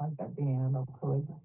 like that being no collision.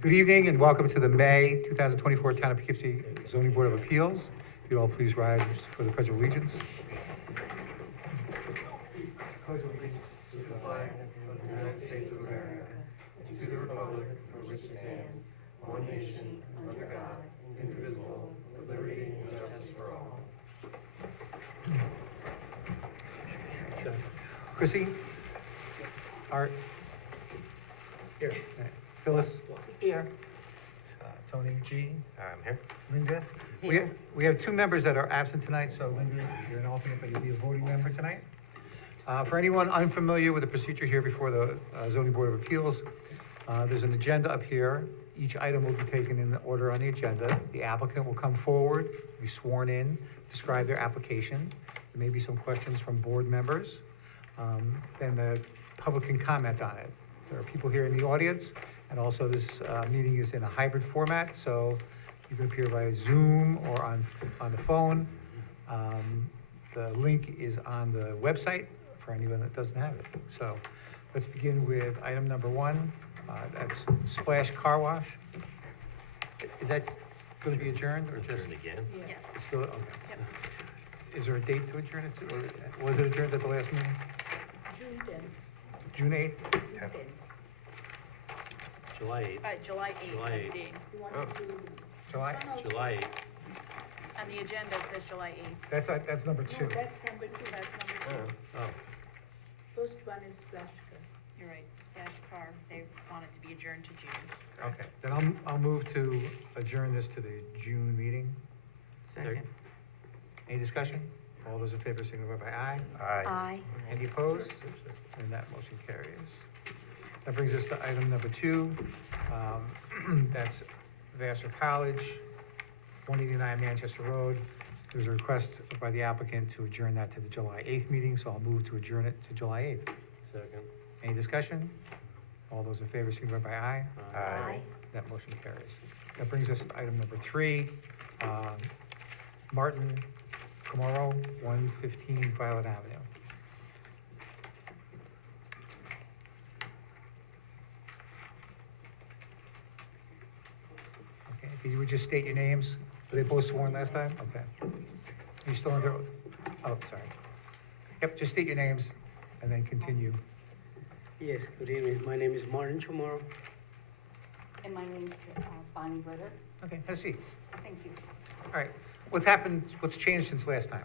Good evening and welcome to the May 2024 Town of Poughkeepsie Zoning Board of Appeals. If you'd all please rise for the Pledge of Allegiance. Pledge of allegiance to the flag of the United States of America and to the republic for which it stands, one nation, under God, indivisible, with liberty and justice for all. Chrissy? Art? Here. Phyllis? Here. Tony G? I'm here. Linda? Here. We have two members that are absent tonight, so Linda, you're an alternate, but you'll be a voting member tonight. For anyone unfamiliar with the procedure here before the Zoning Board of Appeals, there's an agenda up here. Each item will be taken in the order on the agenda. The applicant will come forward, be sworn in, describe their application. There may be some questions from board members. Then the public can comment on it. There are people here in the audience, and also this meeting is in a hybrid format, so you can appear via Zoom or on the phone. The link is on the website for anyone that doesn't have it. So let's begin with item number one. That's Splash Car Wash. Is that going to be adjourned or just? Adjourned again? Yes. It's still, okay. Yep. Is there a date to adjourn it to, or was it adjourned at the last meeting? June 8th? July 8th. July 8th, July I'm 8th. seeing. July? July 8th. On the agenda, it says July 8th. That's number two. That's number two. That's number two. Oh, First one is Splash Car. You're right, Splash Car, they want it to be adjourned to June. Okay, then I'll move to adjourn this to the June meeting. Second. Any discussion? All those in favor signify by aye. Aye. Any opposed? And that motion carries. That brings us to item number two. That's Vassar College, 189 Manchester Road. There's a request by the applicant to adjourn that to the July 8th meeting, so I'll move to adjourn it to July 8th. Second. Any discussion? All those in favor signify by aye. Aye. That motion carries. That brings us to item number three. Martin Camaro, 115 Violet Avenue. Okay, if you would just state your names Were they both sworn last time? Okay. You still under oath? Oh, sorry. Yep, just state your names and then continue. Yes, good evening. My name is Martin Chamorro. And my name's Bonnie Ritter. Okay, have a seat. Thank you. All right, what's happened, what's changed since last time?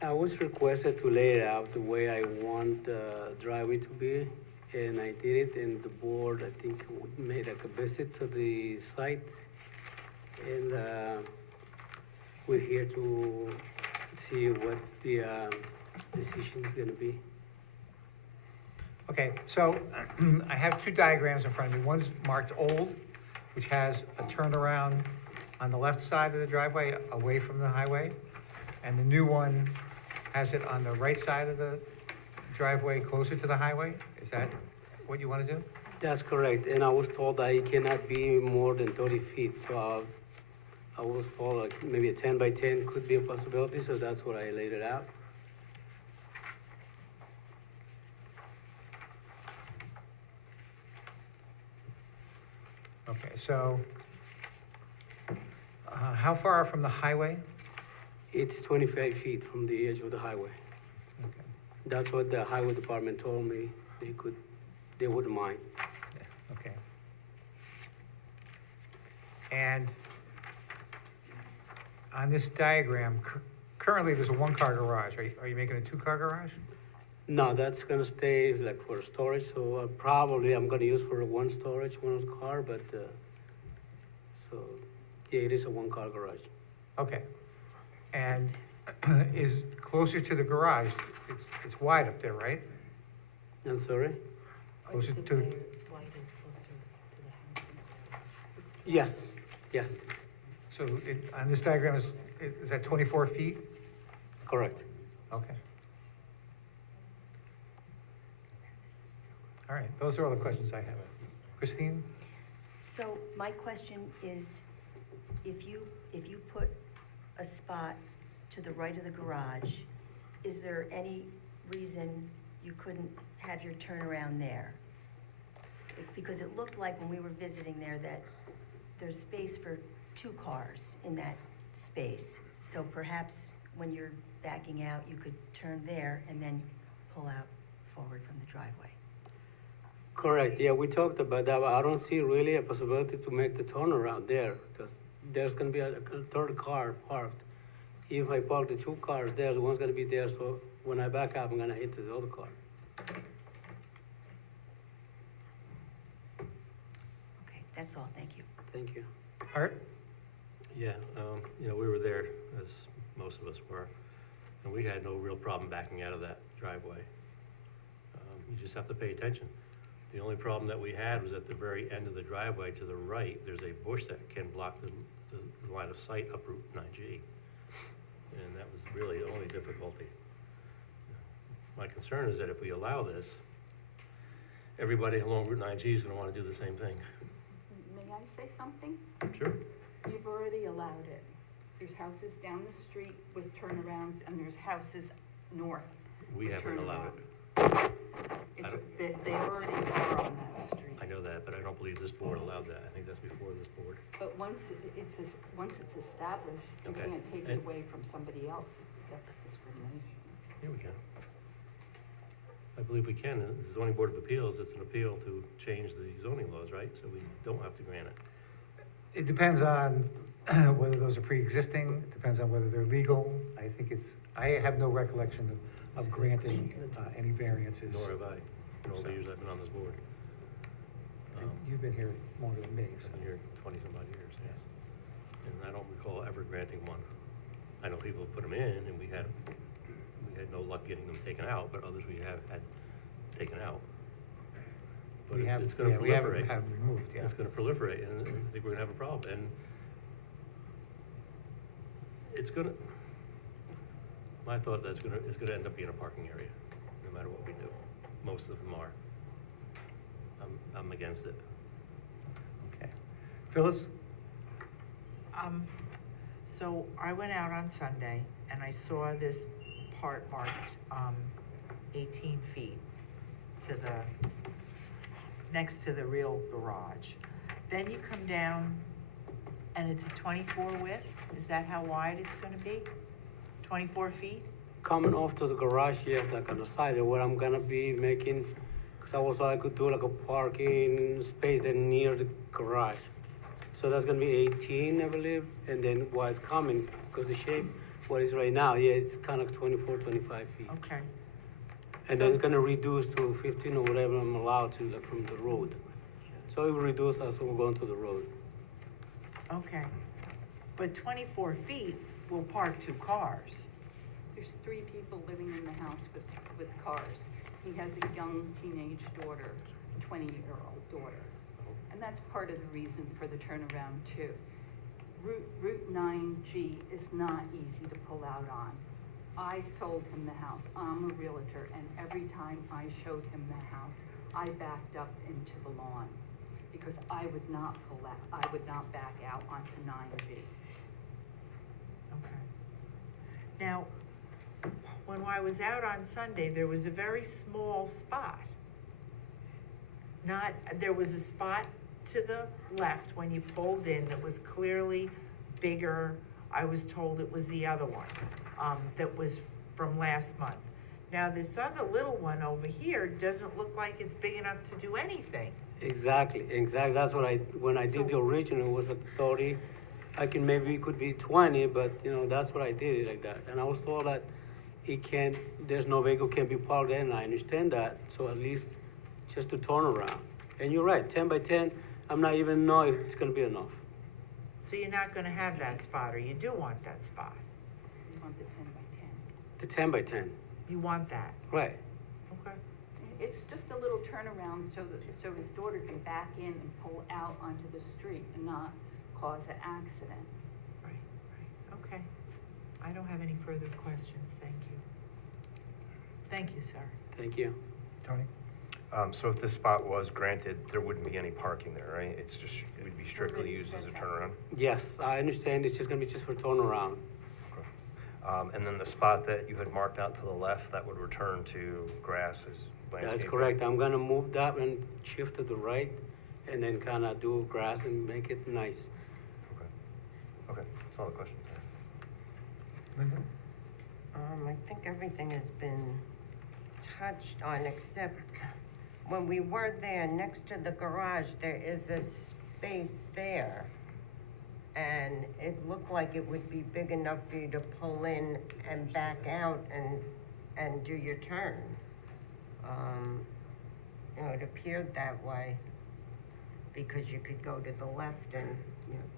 I was requested to lay it out the way I want the driveway to be, and I did it, and the board, I think, made a visit to the site, and we're here to see what's the decision's gonna be. Okay, so I have two diagrams in front of me. One's marked old, which has a turnaround on the left side of the driveway away from the highway. And the new one has it on the right side of the driveway closer to the highway. Is that what you want to do? That's correct, and I was told that it cannot be more than 30 feet, so I was told like maybe a 10 by 10 could be a possibility, so that's what I laid it out. Okay, so how far from the highway? It's 25 feet from the edge of the highway. Okay. That's what the highway department told me they wouldn't mind. Okay. And on this diagram, currently there's a one-car garage. Are you making a two-car garage? No, that's gonna stay like for storage, so probably I'm gonna use for one storage, one car, but, so, yeah, it is a one-car garage. Okay. And is closer to the garage, it's wide up there, right? I'm sorry? Closer Is it to, wider, closer to the house? Yes, yes, so on this diagram, is that 24 feet? correct. Okay. All right, those are all the questions I have. Christine? So my question is, if you put a spot to the right of the garage, is there any reason you couldn't have your turnaround there? Because it looked like when we were visiting there that there's space for two cars in that space. So perhaps when you're backing out, you could turn there and then pull out forward from the driveway. Correct, yeah, we talked about that, but I don't see really a possibility to make the turnaround there, because there's gonna be a third car parked. If I park the two cars there, the one's gonna be there, so when I back up, I'm gonna hit the other car. Okay, that's all, thank you. Thank you. Art? Yeah, we were there, as most of us were, and we had no real problem backing out of that driveway. You just have to pay attention. The only problem that we had was at the very end of the driveway to the right, there's a bush that can block the line of sight up Route 9G. And that was really the only difficulty. My concern is that if we allow this, everybody along Route 9G is gonna wanna do the same thing. May I say something? Sure. You've already allowed it. There's houses down the street with turnarounds, and there's houses north. We with haven't allowed it. turnaround. They already are on that street. I know that, but I don't believe this board allowed that. I think that's before this board. But once it's established, you Okay. can't take it And- away from somebody else. That's discrimination. Here we go. I believe we can. The zoning board of appeals, it's an appeal to change the zoning laws, right? So we don't have to grant it. It depends on whether those are pre-existing, it depends on whether they're legal. I have no recollection of granting any variances. Nor have I, in all the years I've been on this board. And you've been here longer than me, I've so. been here 20-some odd years, yes. And I don't recall ever granting one. I know people put them in, and we had no luck getting them taken out, but others we have had taken out. But We have, it's gonna yeah, we haven't proliferate. had them removed, yeah. It's gonna proliferate, and I think we're gonna have a problem, and it's gonna, my thought that's it's gonna end up being a parking area, no matter what we do. Most of them are. I'm against it. Okay. Phyllis? So I went out on Sunday and I saw this part marked, 18 feet to next to the real garage. Then you come down And it's a 24 width? Is that how wide it's gonna be? 24 feet? Coming off to the garage, yes, like on the side, where I'm gonna be making, because I could do like a parking space there near the garage. So that's gonna be 18, I believe, and then while it's coming, because the shape, what is right now, yeah, it's kind of 24, 25 feet. Okay. And then it's gonna reduce to 15 or whatever I'm allowed to, like from the road. So it will reduce as we're going to the road. Okay. But 24 feet will park 2 cars. There's 3 people living in the house with cars. He has a young teenage daughter, 20-year-old daughter. And that's part of the reason for the turnaround too. Route 9G is not easy to pull out on. I sold him the house. I'm a realtor, and every time I showed him the house, I backed up into the lawn because I would not pull out, I would not back out onto 9G. Okay. Now, when I was out on Sunday, there was a very small spot. There was a spot to the left when you pulled in that was clearly bigger. I was told it was the other one, that was from last month. Now, this other little one over here doesn't look like it's big enough to do anything. Exactly. That's what when I did the original, it was like 30. Maybe it could be 20, but that's what I did it like that. And I was told that there's no vehicle can be parked there, and I understand that. So at least just to turn around. And you're right, 10 by 10, I'm not even know if it's gonna be enough. So you're not gonna have that spot, or you do want that spot? You want the 10 by 10. The 10 by 10, You want that? right. Okay. It's just a little turnaround so his daughter can back in and pull out onto the street and not cause an accident. Right, okay. I don't have any further questions, thank you. Thank you, sir. Thank you. Tony? So if this spot was granted, there wouldn't be any parking there, right? It's just, it would be strictly used as a turnaround? Yes, I understand. It's just gonna be just for turnaround. And then the spot that you had marked out to the left, that would return to grass as landscaping? That's correct. I'm gonna move that and shift to the right, and then kind of do grass and make it nice. Okay, that's all the questions. Linda? I think everything has been touched on, except when we were there, next to the garage, there is a space there. And it looked like it would be big enough for you to pull in and back out and do your turn. It appeared that way, because you could go to the left and,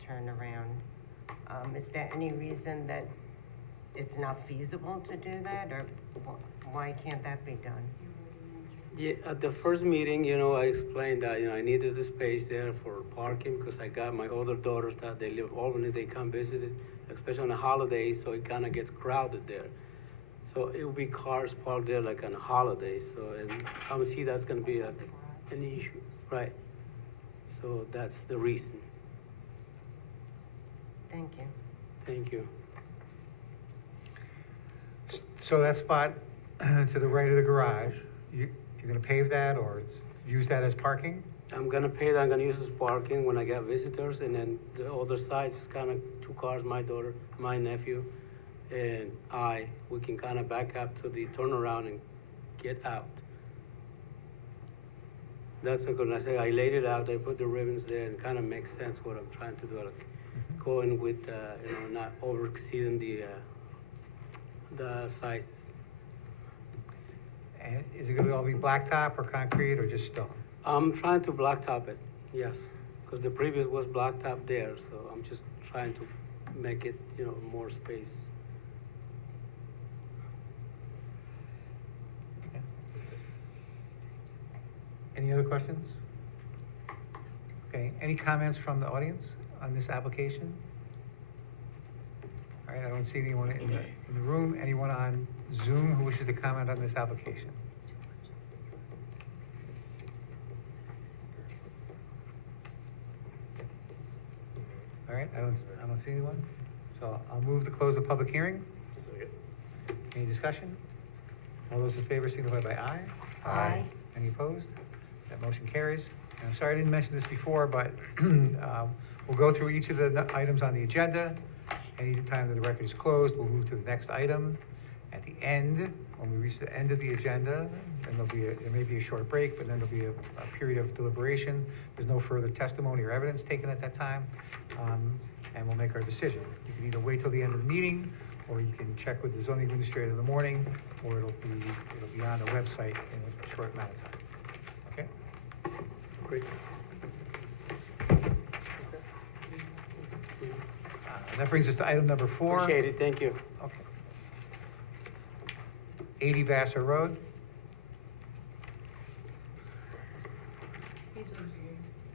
turn around. Is there any reason that it's not feasible to do that, or why can't that be done? Yeah, at the first meeting, I explained that, I needed the space there for parking because I got my older daughters that they live Albany, they come visit it, especially on the holidays, so it kind of gets crowded there. So it will be cars parked there like on a holiday, and I see that's gonna be an issue, right? So that's the reason. Thank you. Thank you. So that spot to the right of the garage, you're gonna pave that or use that as parking? I'm gonna pay that, I'm gonna use this parking when I get visitors, and then the other side is kind of 2 cars, my daughter, my nephew, and we can kind of back up to the turnaround and get out. That's a good, I say, I laid it out, I put the ribbons there, and kind of makes sense what I'm trying to do, like going with, not over exceeding the sizes. And is it gonna all be blacktop or concrete or just stone? I'm trying to blacktop it, yes, because the previous was blacktop there, so I'm just trying to make it, more space. Any other questions? Okay, any comments from the audience on this application? All right, I don't see anyone in the room. Anyone on Zoom who wishes to comment on this application? All right, I don't see anyone. So I'll move to close the public hearing. Any discussion? All those in favor signify by aye. Aye. Any opposed? That motion carries. And I'm sorry I didn't mention this before, but We'll go through each of the items on the agenda. Anytime that the record is closed, we'll move to the next item. At the end, when we reach the end of the agenda, then there may be a short break, but then there'll be a period of deliberation. There's no further testimony or evidence taken at that time, and we'll make our decision. You can either wait till the end of the meeting, or you can check with the zoning administrator in the morning, or it'll be on the website in a short amount of time. Okay? Great. That brings us to item number 4. Appreciate it, thank you. Okay. 80 Vassar Road.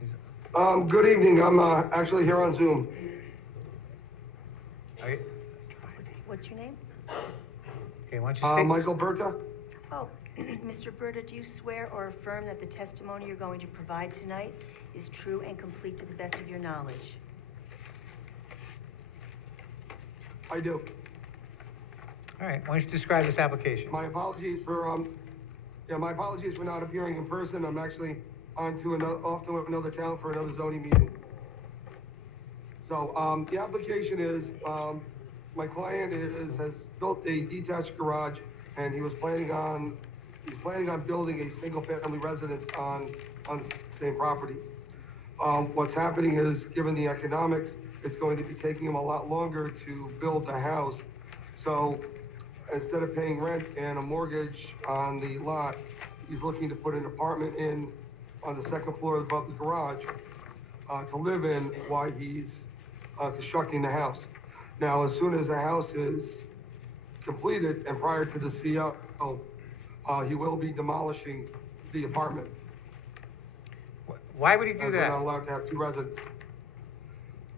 Is- Good evening, I'm actually here on Zoom. are you- What's your name? Okay, why don't you state? Michael Berta? Oh, Mr. Berta, do you swear or affirm that the testimony you're going to provide tonight is true and complete to the best of your knowledge? I do. All right, why don't you describe this application? My apologies for not appearing in person. I'm actually off to another town for another zoning meeting. So, the application is, my client has built a detached garage, and he's planning on building a single-family residence on the same property. What's happening is, given the economics, it's going to be taking him a lot longer to build the house. So instead of paying rent and a mortgage on the lot, he's looking to put an apartment in on the second floor above the garage to live in while he's constructing the house. Now, as soon as the house is completed and prior to the CO, he will be demolishing the apartment. Why would he do As we're not that? allowed to have 2 residents.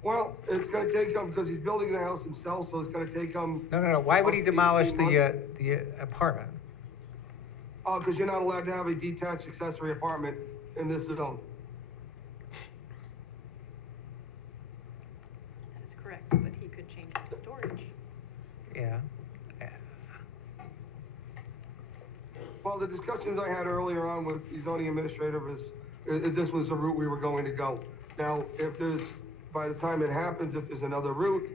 Well, it's gonna take him, because he's building the house himself, so it's gonna take him, No. Why would he Up to demolish 18 the apartment? because you're not allowed to have a detached accessory apartment in this zone. That's correct, but he could change it to storage. Yeah. Well, the discussions I had earlier on with the zoning administrator is this was the route we were going to go. Now, by the time it happens, if there's another route,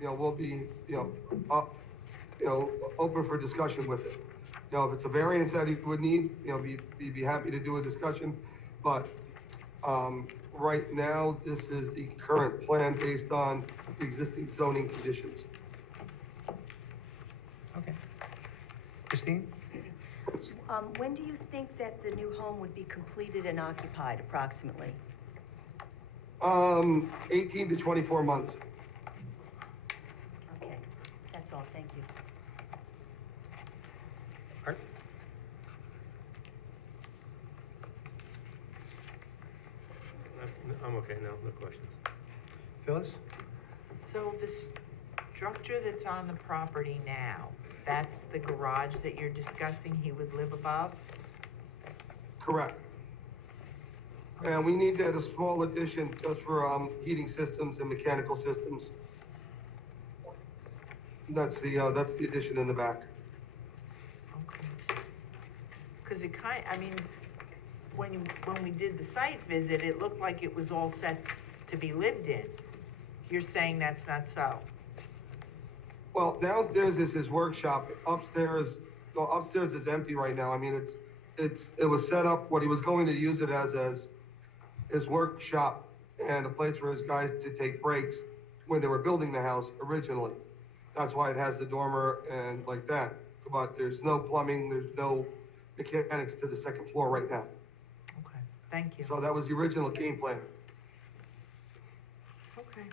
we'll be, open for discussion with it. If it's a variance that he would need, be happy to do a discussion, but, right now, this is the current plan based on existing zoning conditions. Okay. Christine? When do you think that the new home would be completed and occupied approximately? 18 to 24 months. Okay, that's all, thank you. Art? I'm okay, no questions. Phyllis? So the structure that's on the property now, that's the garage that you're discussing he would live above? Correct. And we need to add a small addition just for, heating systems and mechanical systems. That's the addition in the back. Okay. Cause when we did the site visit, it looked like it was all set to be lived in. You're saying that's not so? Well, downstairs is his workshop. Upstairs is empty right now. I mean, it was set up, what he was going to use it as his workshop and a place for his guys to take breaks when they were building the house originally. That's why it has the dormer and like that. But there's no plumbing, there's no mechanics to the second floor right now. Okay, thank you. So that was the original game plan. Okay.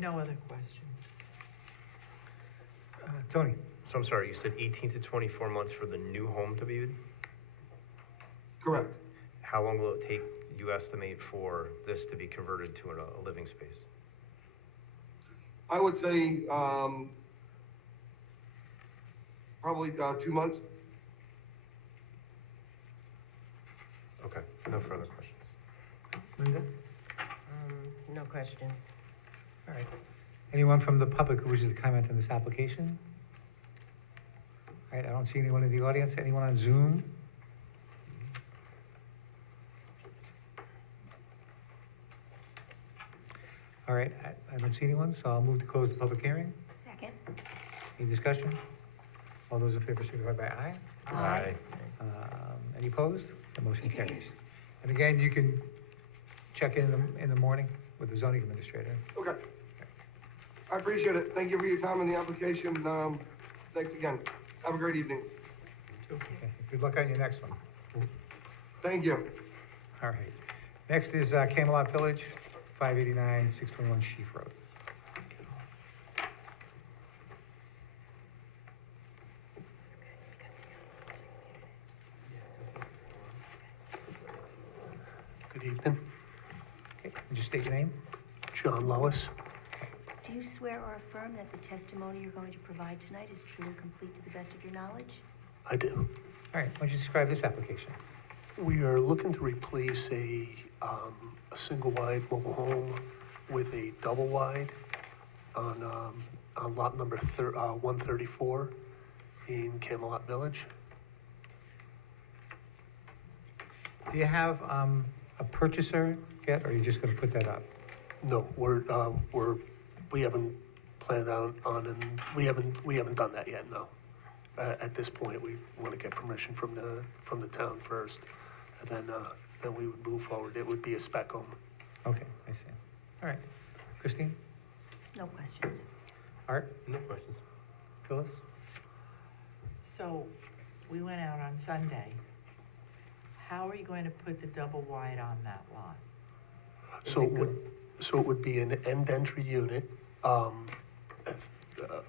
No other questions? Tony? So I'm sorry, you said 18 to 24 months for the new home to be? Correct. How long will it take, you estimate, for this to be converted to a living space? I would say, probably 2 months. Okay, no further questions. Linda? No questions. All right. Anyone from the public who wishes to comment on this application? All right, I don't see anyone in the audience. Anyone on Zoom? All right, I don't see anyone, so I'll move to close the public hearing. Second? Any discussion? All those in favor signify by aye. Aye. Any opposed? The motion carries. And again, you can check in the morning with the zoning administrator. Okay. I appreciate it. Thank you for your time on the application. Thanks again. Have a great evening. Okay, good luck on your next one. Thank you. All right. Next is Camelot Village, 589, 621 Sheaf Road. Good evening, Okay, and just state your name. John Lois. Do you swear or affirm that the testimony you're going to provide tonight is true and complete to the best of your knowledge? I do. All right, why don't you describe this application? We are looking to replace a single-wide mobile home with a double-wide on lot number 134 in Camelot Village. Do you have a purchaser yet, or are you just gonna put that up? No, we haven't planned on, and we haven't done that yet, no. At this point, we want to get permission from the town first, and then we would move forward. It would be a spec home. Okay, I see. All right. Christine? No questions. Art? No questions. Phyllis? So, we went out on Sunday. How are you going to put the double wide on that lot? Is So it it would, so it would be an end entry unit.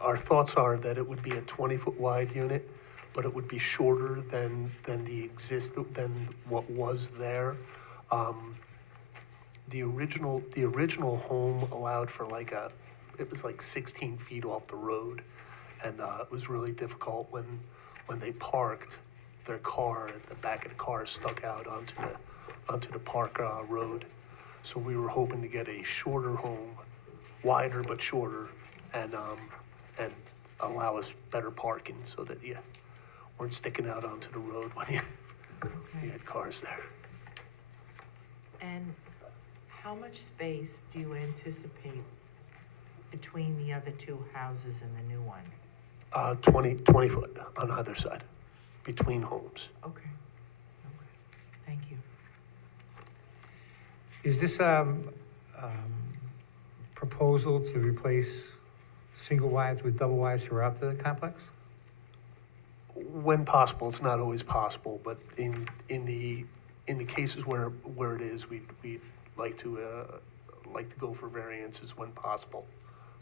Our thoughts are that it would be a 20-foot wide unit, but it would be shorter than than what was there. The original home allowed for it was like 16 feet off the road, and it was really difficult when they parked their car, the back of the car stuck out onto the park road. So we were hoping to get a shorter home, wider but shorter, and allow us better parking so that you weren't sticking out onto the road when you had cars there. And how much space do you anticipate between the other two houses and the new one? 20 foot on either side, between homes. Okay. Thank you. Is this proposal to replace single wides with double wides throughout the complex? When possible, it's not always possible, but in the cases where it is, we'd like to go for variances when possible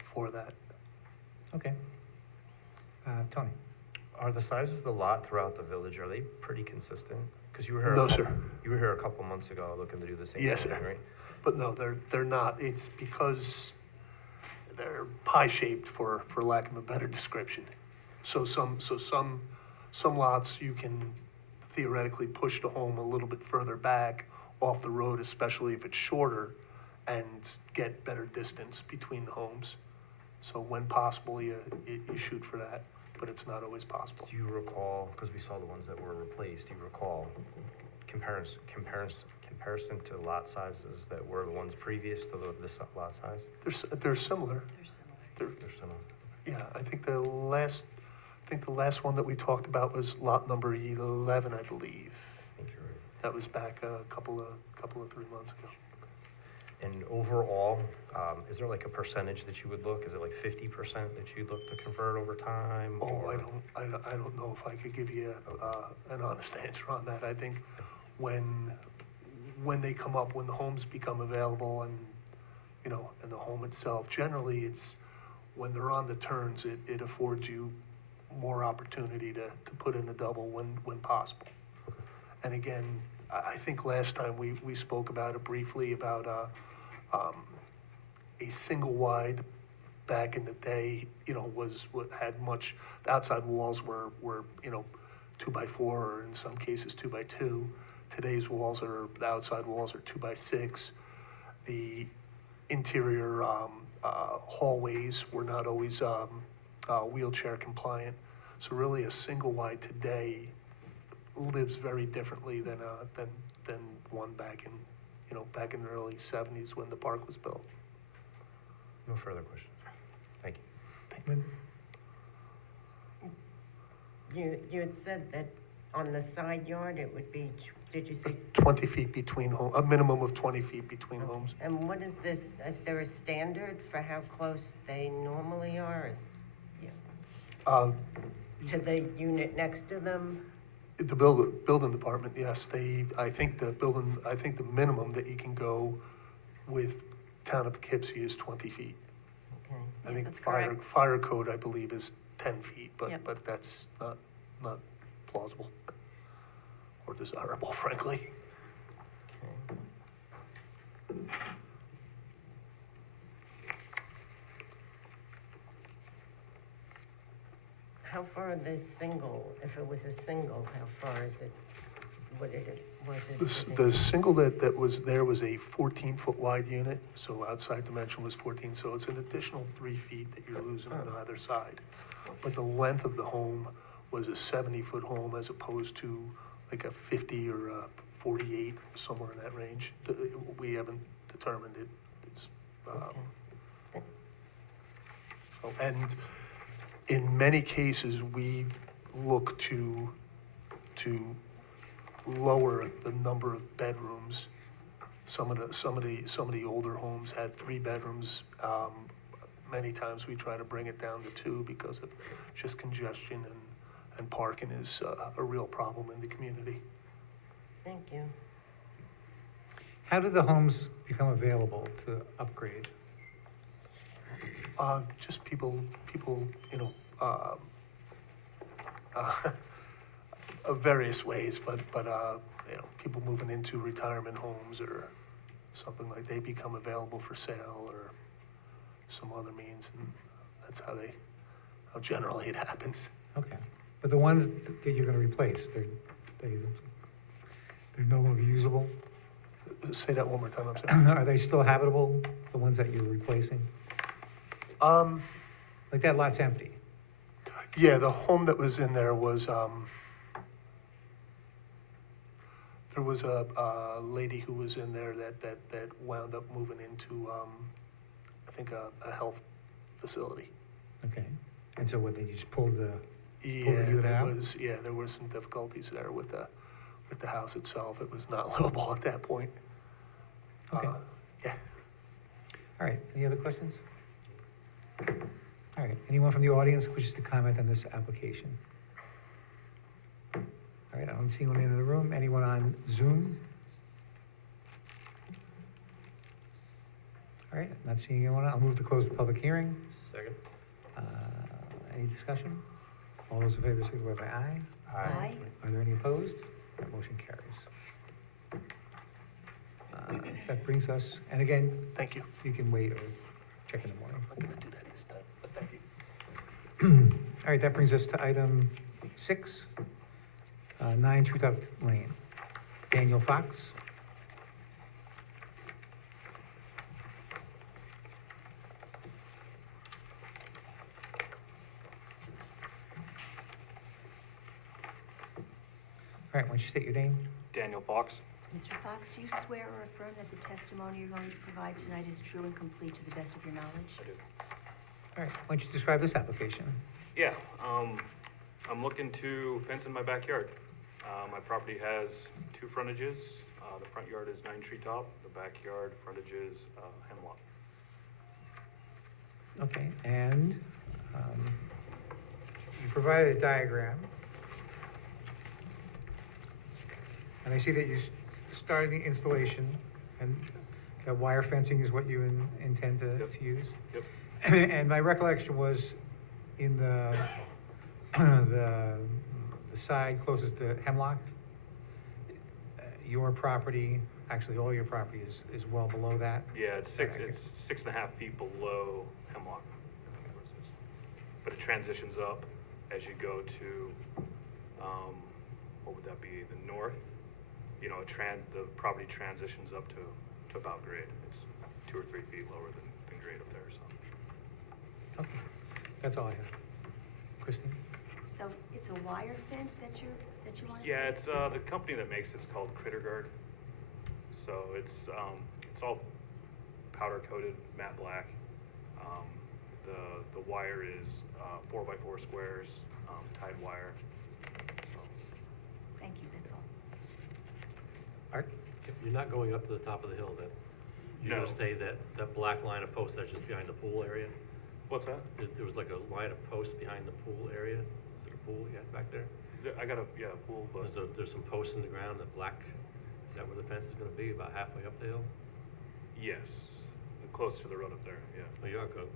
for that. Okay. Tony? Are the sizes of the lot throughout the village, are they pretty consistent? Because you were here. No, sir. You were here a couple months ago looking to do the same thing, Yes, sir. right? But no, they're not. It's because they're pie-shaped, for lack of a better description. So some lots you can theoretically push the home a little bit further back off the road, especially if it's shorter, and get better distance between the homes. So when possible, you shoot for that, but it's not always possible. Do you recall, because we saw the ones that were replaced, do you recall comparison to lot sizes that were the ones previous to this lot size? They're similar. They're similar. Yeah, I think the last one that we talked about was lot number 11, I believe. I think you're right. That was back a couple of 3 months ago. And overall, is there like a percentage that you would look? Is it like 50% that you'd look to convert over time? Oh, or- I don't know if I could give you an honest answer on that. I think when they come up, when the homes become available, and and the home itself, generally it's when they're on the turns, it affords you more opportunity to put in a double when possible. And again, I think last time we spoke about it briefly about a single wide back in the day, was what had much, the outside walls were 2x4, or in some cases 2x2. Today's the outside walls are 2x6. The interior hallways were not always wheelchair compliant. So really a single wide today lives very differently than one back in the early 70s when the park was built. No further questions. Thank you. Lynn? You had said that on the side yard, it would be, did you say? 20 feet between home, a minimum of 20 feet between homes. And what is this, is there a standard for how close they normally are? Uh, To the unit next to them? The building department, yes, I think the minimum that you can go with town of Poughkeepsie is 20 feet. Okay. I think that's fire code, I believe, is 10 feet, Yep. but that's not plausible or desirable, frankly. How far this single, if it was a single, how far is it, was it? The single that was there was a 14-foot wide unit, so outside dimension was 14, so it's an additional 3 feet that you're losing on either side. But the length of the home was a 70-foot home as opposed to like a 50 or a 48, somewhere in that range. We haven't determined it. It's, so, and in many cases, we look to lower the number of bedrooms. Some of the older homes had 3 bedrooms. Many times we try to bring it down to 2 because of just congestion and parking is a real problem in the community. Thank you. How do the homes become available to upgrade? Just people, of various ways, but people moving into retirement homes or something like they become available for sale or some other means, and that's how generally it happens. Okay, but the ones that you're gonna replace, they're no longer usable? Say that one more time, I'm sorry. Are they still habitable, the ones that you're replacing? Like that lot's empty? Yeah, the home that was in there was, there was a lady who was in there that wound up moving into, I think a health facility. Okay, and so what, then you just pulled the Yeah, unit there out? were some difficulties there with the house itself. It was not livable at that point. Okay. Yeah. All right, any other questions? All right, anyone from the audience wishes to comment on this application? All right, I don't see anyone in the room. Anyone on Zoom? All right, not seeing anyone. I'll move to close the public hearing. Second? Any discussion? All those in favor, signify by aye. Aye. Are there any opposed? That motion carries. That brings us, and again, Thank you. you can wait or check in the morning. I'm gonna do that this time, but thank you. All right, that brings us to item 6, 9 Truth Up Lane. Daniel Fox. All right, why don't you state your name? Daniel Fox. Mr. Fox, do you swear or affirm that the testimony you're going to provide tonight is true and complete to the best of your knowledge? I do. All right, why don't you describe this application? Yeah, I'm looking to fence in my backyard. My property has 2 frontages. The front yard is 9 Treetop, the backyard frontage is Hemlock. Okay, and you provided a diagram. And I see that you started the installation, and that wire fencing is what you intend to use? Yep. And my recollection was in the side closest to Hemlock, your property, actually all your property is well below that. Yeah, it's 6.5 feet below Hemlock. But it transitions up as you go to, what would that be, the north? You know, the property transitions up to about grade. It's 2 or 3 feet lower than grade up there, so. Okay, that's all I have. Christine? So it's a wire fence that you want? Yeah, it's the company that makes it's called Critter Guard. So it's all powder coated matte black. The wire is 4x4 squares, tied wire, so. Thank you, that's all. Art? You're not going up to the top of the hill, that, you're No. gonna stay that black line of posts that's just behind the pool area? What's that? There was like a line of posts behind the pool area, is it a pool you got back there? Yeah, I got a, pool, but, There's some posts in the ground, the black, is that where the fence is gonna be, about halfway up the hill? yes, close to the road up there, yeah. Oh, you are good,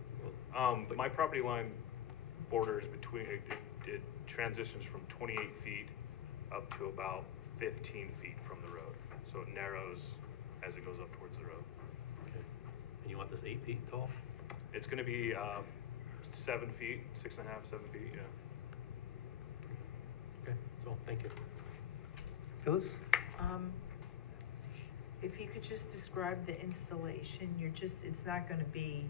well, My property line borders between, it transitions from 28 feet up to about 15 feet from the road. So it narrows as it goes up towards the road. okay. And you want this 8 feet tall? It's gonna be 7 feet, 6.5, 7 feet, yeah. Okay, that's all, thank you. Phyllis? If you could just describe the installation, it's not gonna be,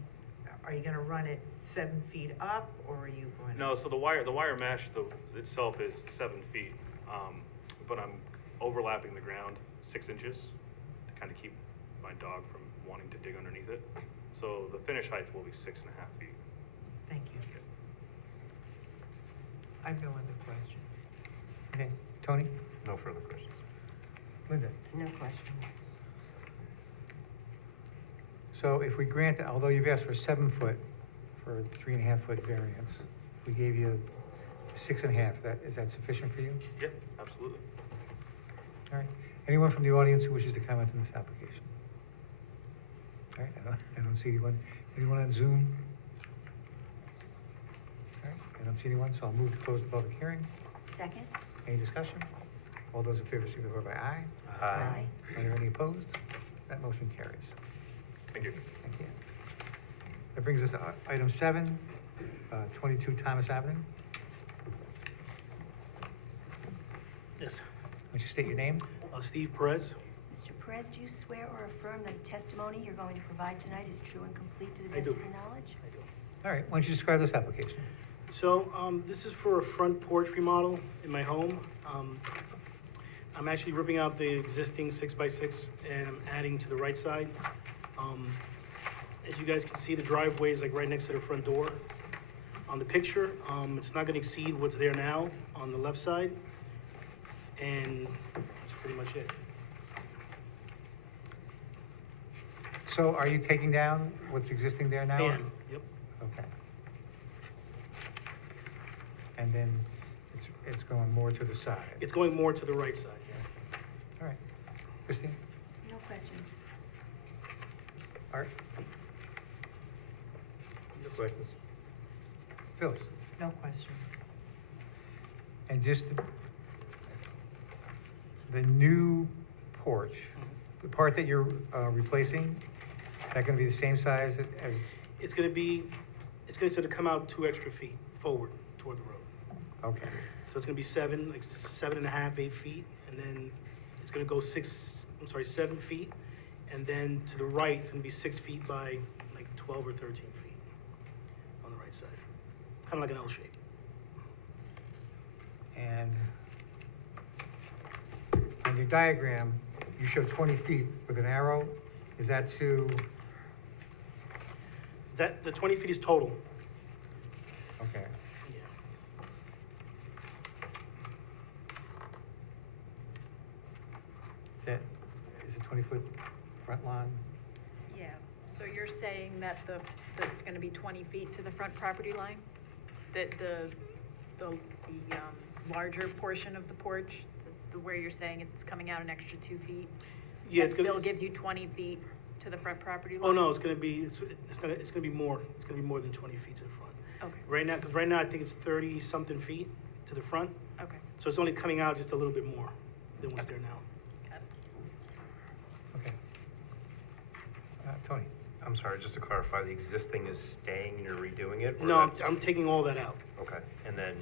are you gonna run it 7 feet up, or are you going? No, so the wire mesh itself is 7 feet, but I'm overlapping the ground 6 inches to kind of keep my dog from wanting to dig underneath it. So the finish height will be 6.5 feet. Thank you. I have no other questions. Okay, Tony? No further questions. Linda? No questions. So if we grant, although you've asked for 7 foot for a 3.5 foot variance, if we gave you 6.5, is that sufficient for you? Yeah, absolutely. All right. Anyone from the audience who wishes to comment on this application? All right, I don't see anyone. Anyone on Zoom? All right, I don't see anyone, so I'll move to close the public hearing. Second? Any discussion? All those in favor signify by aye. Aye. Are there any opposed? That motion carries. Thank you. Thank you. That brings us to item 7, 22 Thomas Avenue. Yes, Why don't you state your name? Steve Perez. Mr. Perez, do you swear or affirm that the testimony you're going to provide tonight is true and complete to the I best do. of your knowledge? I do. All right, why don't you describe this application? So, this is for a front porch remodel in my home. I'm actually ripping out the existing 6x6 and I'm adding to the right side. As you guys can see, the driveway is like right next to the front door. On the picture, it's not gonna exceed what's there now on the left side. And that's pretty much it. So are you taking down what's existing there now? I am, yep. Okay. And then it's going more to the side? It's going more to the right side, yeah. All right. Christine? No questions. Art? No questions? Phyllis? No questions. And just the new porch, the part that you're replacing, that gonna be the same size as, It's gonna sort of come out 2 extra feet forward toward the road. okay, So it's gonna be 7.5, 8 feet, and then it's gonna go 7 feet, and then to the right, it's gonna be 6 feet by like 12 or 13 feet on the right side. Kind of like an L shape. and on your diagram, you show 20 feet with an arrow, is that to, The 20 feet is total. okay, Yeah. that, is it 20-foot front lawn? Yeah, so you're saying that that it's gonna be 20 feet to the front property line? That the larger portion of the porch, where you're saying it's coming out an extra 2 feet? Yeah, That it's gonna- still gives you 20 feet to the front property line? Oh, no, it's gonna be more. It's gonna be more than 20 feet to the front. Okay, Because right now I think it's 30-something feet to the front, okay, so it's only coming out just a little bit more than what's there now. got it. Okay. Tony? I'm sorry, just to clarify, the existing is staying and you're redoing it? or No, that's- I'm taking all that out. Okay, and then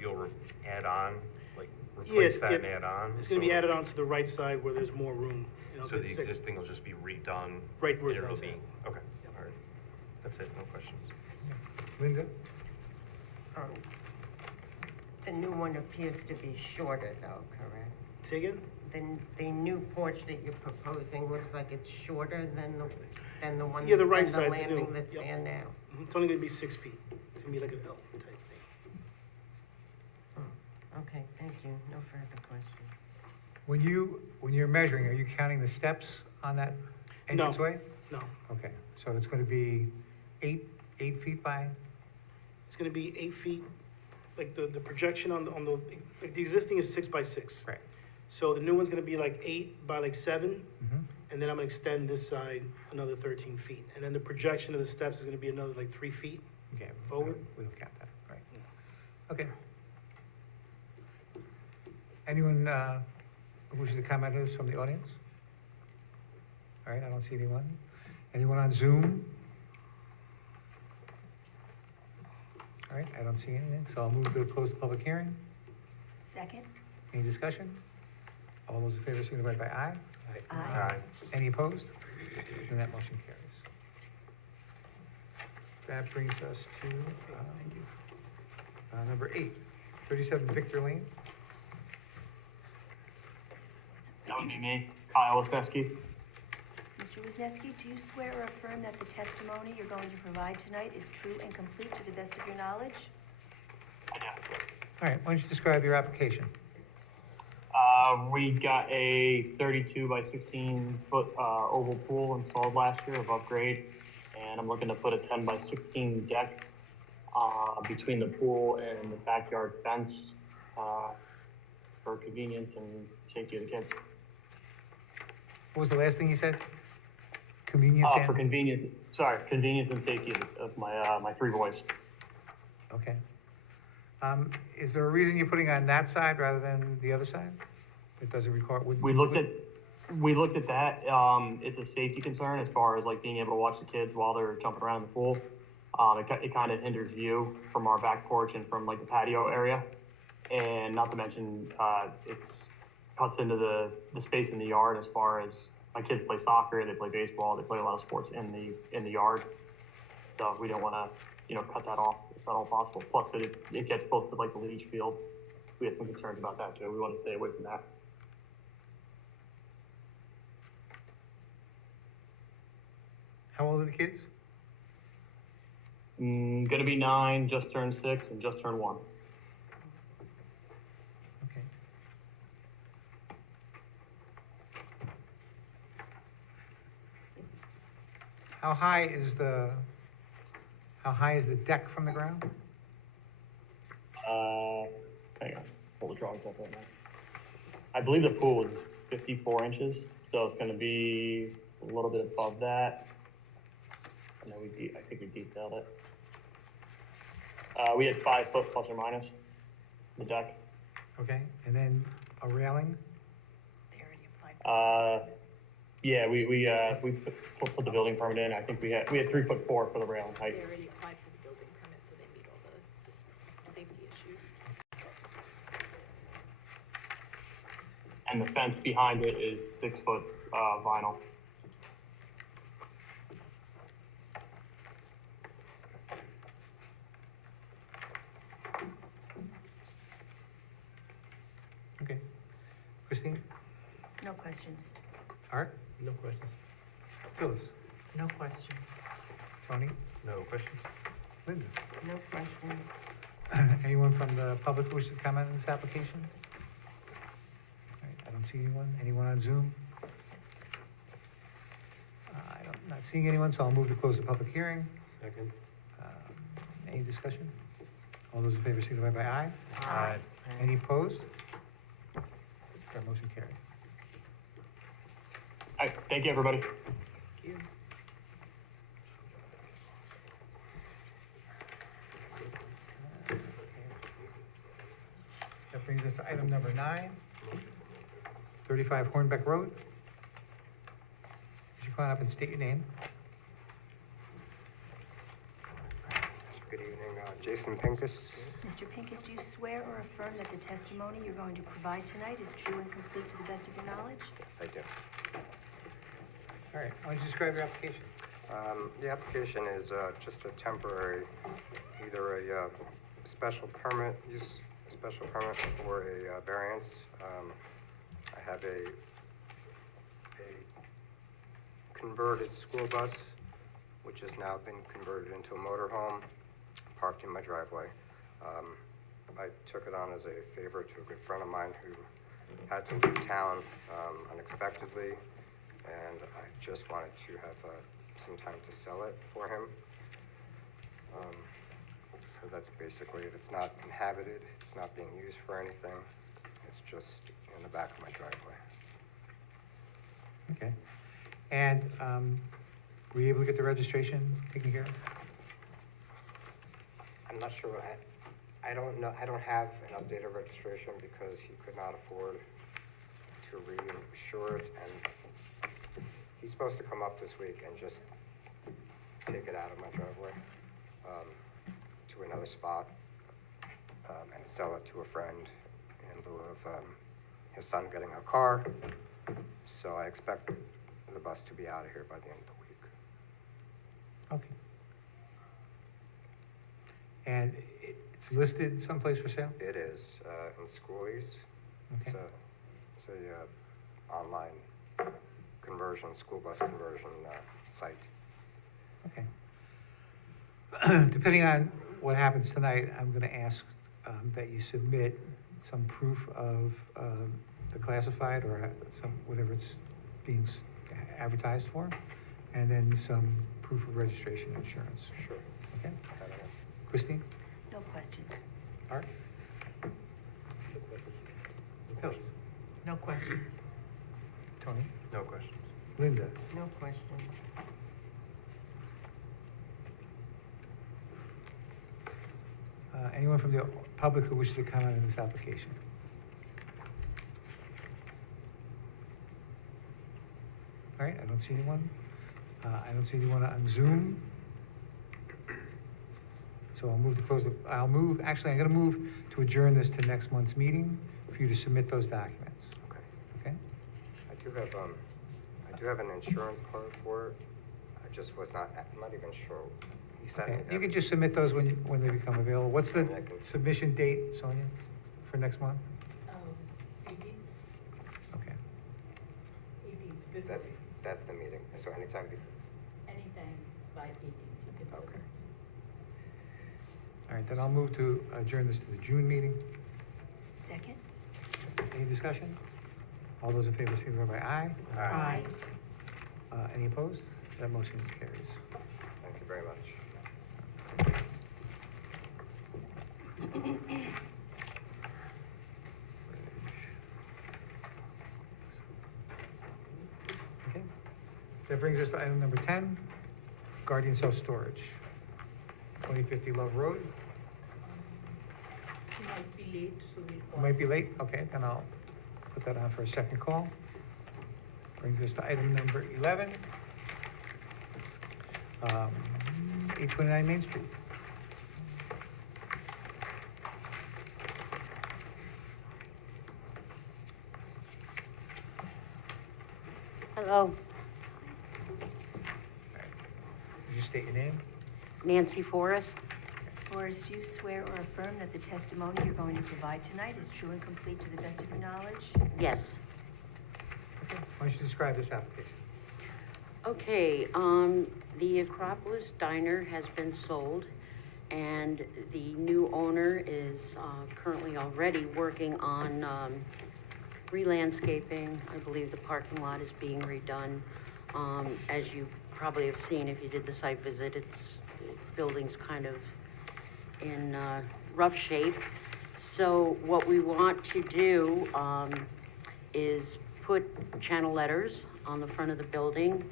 you'll add on, like, Yeah, replace that and add on? It's gonna be so- added on to the right side where there's more room. You know, So the it's- existing will just be redone? Right where and it's it'll at. be, okay, all right. That's it, no questions. Linda? The new one appears to be shorter though, correct? Say again? the new porch that you're proposing looks like it's shorter than the one Yeah, the that's right in side, the the new landing one, that's yep. there now. It's only gonna be 6 feet. It's gonna be like an L type thing. Okay, thank you. No further questions. When you're measuring, are you counting the steps on that No. entranceway? No, Okay, so it's gonna be eight feet by, it's gonna be 8 feet, like the projection on the, like the existing is 6 by 6. right, So the new one's gonna be like 8 by like 7, mm-hmm, and then I'm gonna extend this side another 13 feet. And then the projection of the steps is gonna be another like 3 feet. okay. Forward? We don't count that, right. Okay. Anyone, who wishes to comment on this from the audience? All right, I don't see anyone. Anyone on Zoom? All right, I don't see anything, so I'll move to close the public hearing. Second? Any discussion? All those in favor signify by aye. Aye. Any opposed? Then that motion carries. That brings us to, number 8, 37 Victor Lane. That would be me, Kyle Wisniewski. Mr. Wisniewski, do you swear or affirm that the testimony you're going to provide tonight is true and complete to the best of your knowledge? I do. All right, why don't you describe your application? We got a 32 by 16 foot oval pool installed last year above grade, and I'm looking to put a 10 by 16 deck between the pool and the backyard fence for convenience and safety of the kids. What was the last thing you said? Convenience For and? convenience, convenience and safety of my my 3 boys. Okay. Is there a reason you're putting on that side rather than the other side? It doesn't require, We looked at that. It's a safety concern as far as like being able to watch the kids while they're jumping around in the pool. It kind of hinders view from our back porch and from like the patio area. And not to mention, it's cuts into the space in the yard as far as my kids play soccer, they play baseball, they play a lot of sports in the yard. So we don't want to, cut that off if at all possible. Plus it gets close to like the leach field. We have some concerns about that too. We want to stay away from that. How old are the kids? Gonna be 9, just turned 6, and just turned 1. Okay. How high is the deck from the ground? Hang on, pull the drawings up right now. I believe the pool is 54 inches, so it's gonna be a little bit above that. I think we detailed it. We had 5 foot plus or minus the deck. Okay, and then a railing? They already applied. Yeah, we put the building permit in. I think we had 3'4" for the railing height. They already applied for the building permit, so they meet all the safety issues. And the fence behind it is 6 foot vinyl. Okay. Christine? No questions. Art? No questions. Phyllis? No questions. Tony? No questions? Linda? No questions. Anyone from the public who wishes to comment on this application? All right, I don't see anyone. Anyone on Zoom? I'm not seeing anyone, so I'll move to close the public hearing. Second. Any discussion? All those in favor signify by aye. Aye. Any opposed? That motion carried. All right, thank you, everybody. That brings us to item number 9, 35 Hornbeck Road. Would you come on up and state your name? Good evening, Jason Pincus. Mr. Pincus, do you swear or affirm that the testimony you're going to provide tonight is true and complete to the best of your knowledge? Yes, I do. All right, why don't you describe your application? The application is just a temporary, either a special permit or a variance. I have a converted school bus, which has now been converted into a motorhome, parked in my driveway. I took it on as a favor to a good friend of mine who had to leave town unexpectedly, and I just wanted to have some time to sell it for him. So that's basically it. It's not inhabited, it's not being used for anything, it's just in the back of my driveway. Okay. And, were you able to get the registration taken care of? I'm not sure, I don't know, I don't have an updated registration because he could not afford to reinsure it, and he's supposed to come up this week and just take it out of my driveway, to another spot, and sell it to a friend in lieu of, his son getting a car. So I expect the bus to be out of here by the end of the week. Okay. And it's listed someplace for sale? It is, in Schoolies. Okay. It's a online conversion, school bus conversion, site. Okay. Depending on what happens tonight, I'm gonna ask, that you submit some proof of, the classified or some, whatever it's being advertised for, and then some proof of registration insurance. Sure. Okay? I don't know. Christine? No questions. Art? Bill? No questions. Tony? No questions. Linda? No questions. Anyone from the public who wishes to comment on this application? All right, I don't see anyone. I don't see anyone on Zoom. So I'll move to close actually, I'm gonna move to adjourn this to next month's meeting for you to submit those documents, Okay. okay? I do have an insurance card for it. I just was not, I'm not even sure. He sent me Okay, that. you can just submit those when they become available. What's the I can- submission date, Sonia, for next month? Okay, That's the meeting, so anytime before. Anything by 18th, you can do it. Okay. all right, then I'll move to adjourn this to the June meeting. Second? Any discussion? All those in favor, signify by aye. Aye. Any opposed? That motion carries. Thank you very much. Okay. That brings us to item number 10, Guardian Self-Storage, 2050 Love Road. Might be late, so we'll You might be late, okay, then I'll put that on for a second call. Brings us to item number 11, 829 Main Street. Hello, Could you state your name? Nancy Forrest. Ms. Forrest, do you swear or affirm that the testimony you're going to provide tonight is true and complete to the best of your knowledge? Yes. Okay, why don't you describe this application? Okay, the Acropolis Diner has been sold, and the new owner is currently already working on re-landscaping. I believe the parking lot is being redone. As you probably have seen if you did the site visit, the building's kind of in rough shape. So what we want to do is put channel letters on the front of the building.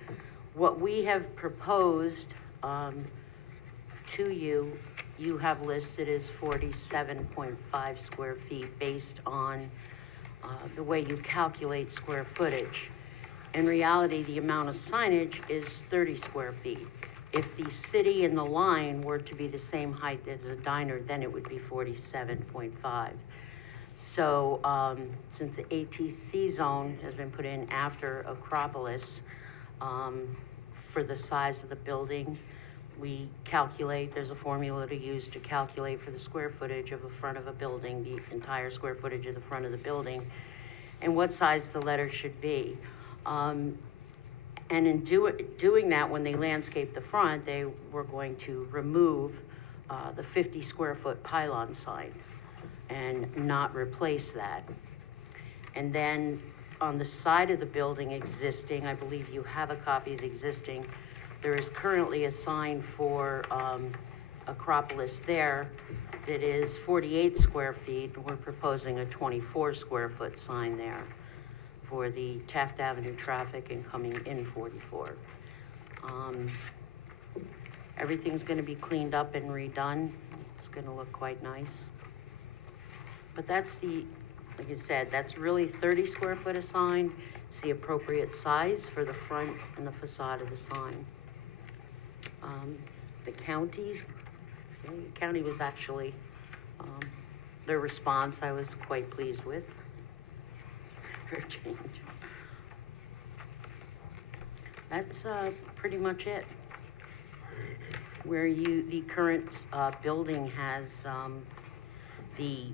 What we have proposed to you, you have listed as 47.5 square feet based on the way you calculate square footage. In reality, the amount of signage is 30 square feet. If the city and the line were to be the same height as a diner, then it would be 47.5. So, since the ATC zone has been put in after Acropolis, for the size of the building, we calculate, there's a formula to use to calculate for the square footage of the front of a building, the entire square footage of the front of the building. and what size the letters should be. And in doing that, when they landscaped the front, they were going to remove the 50 square foot pylon sign and not replace that. And then on the side of the building existing, I believe you have a copy of the existing, there is currently a sign for Acropolis there that is 48 square feet. We're proposing a 24 square foot sign there for the Taft Avenue traffic and coming in 44. Everything's gonna be cleaned up and redone. It's gonna look quite nice. But that's like I said, that's really 30 square foot a sign. It's the appropriate size for the front and the facade of the sign. The county was actually, their response I was quite pleased with. For a change. That's pretty much it. Where the current building has the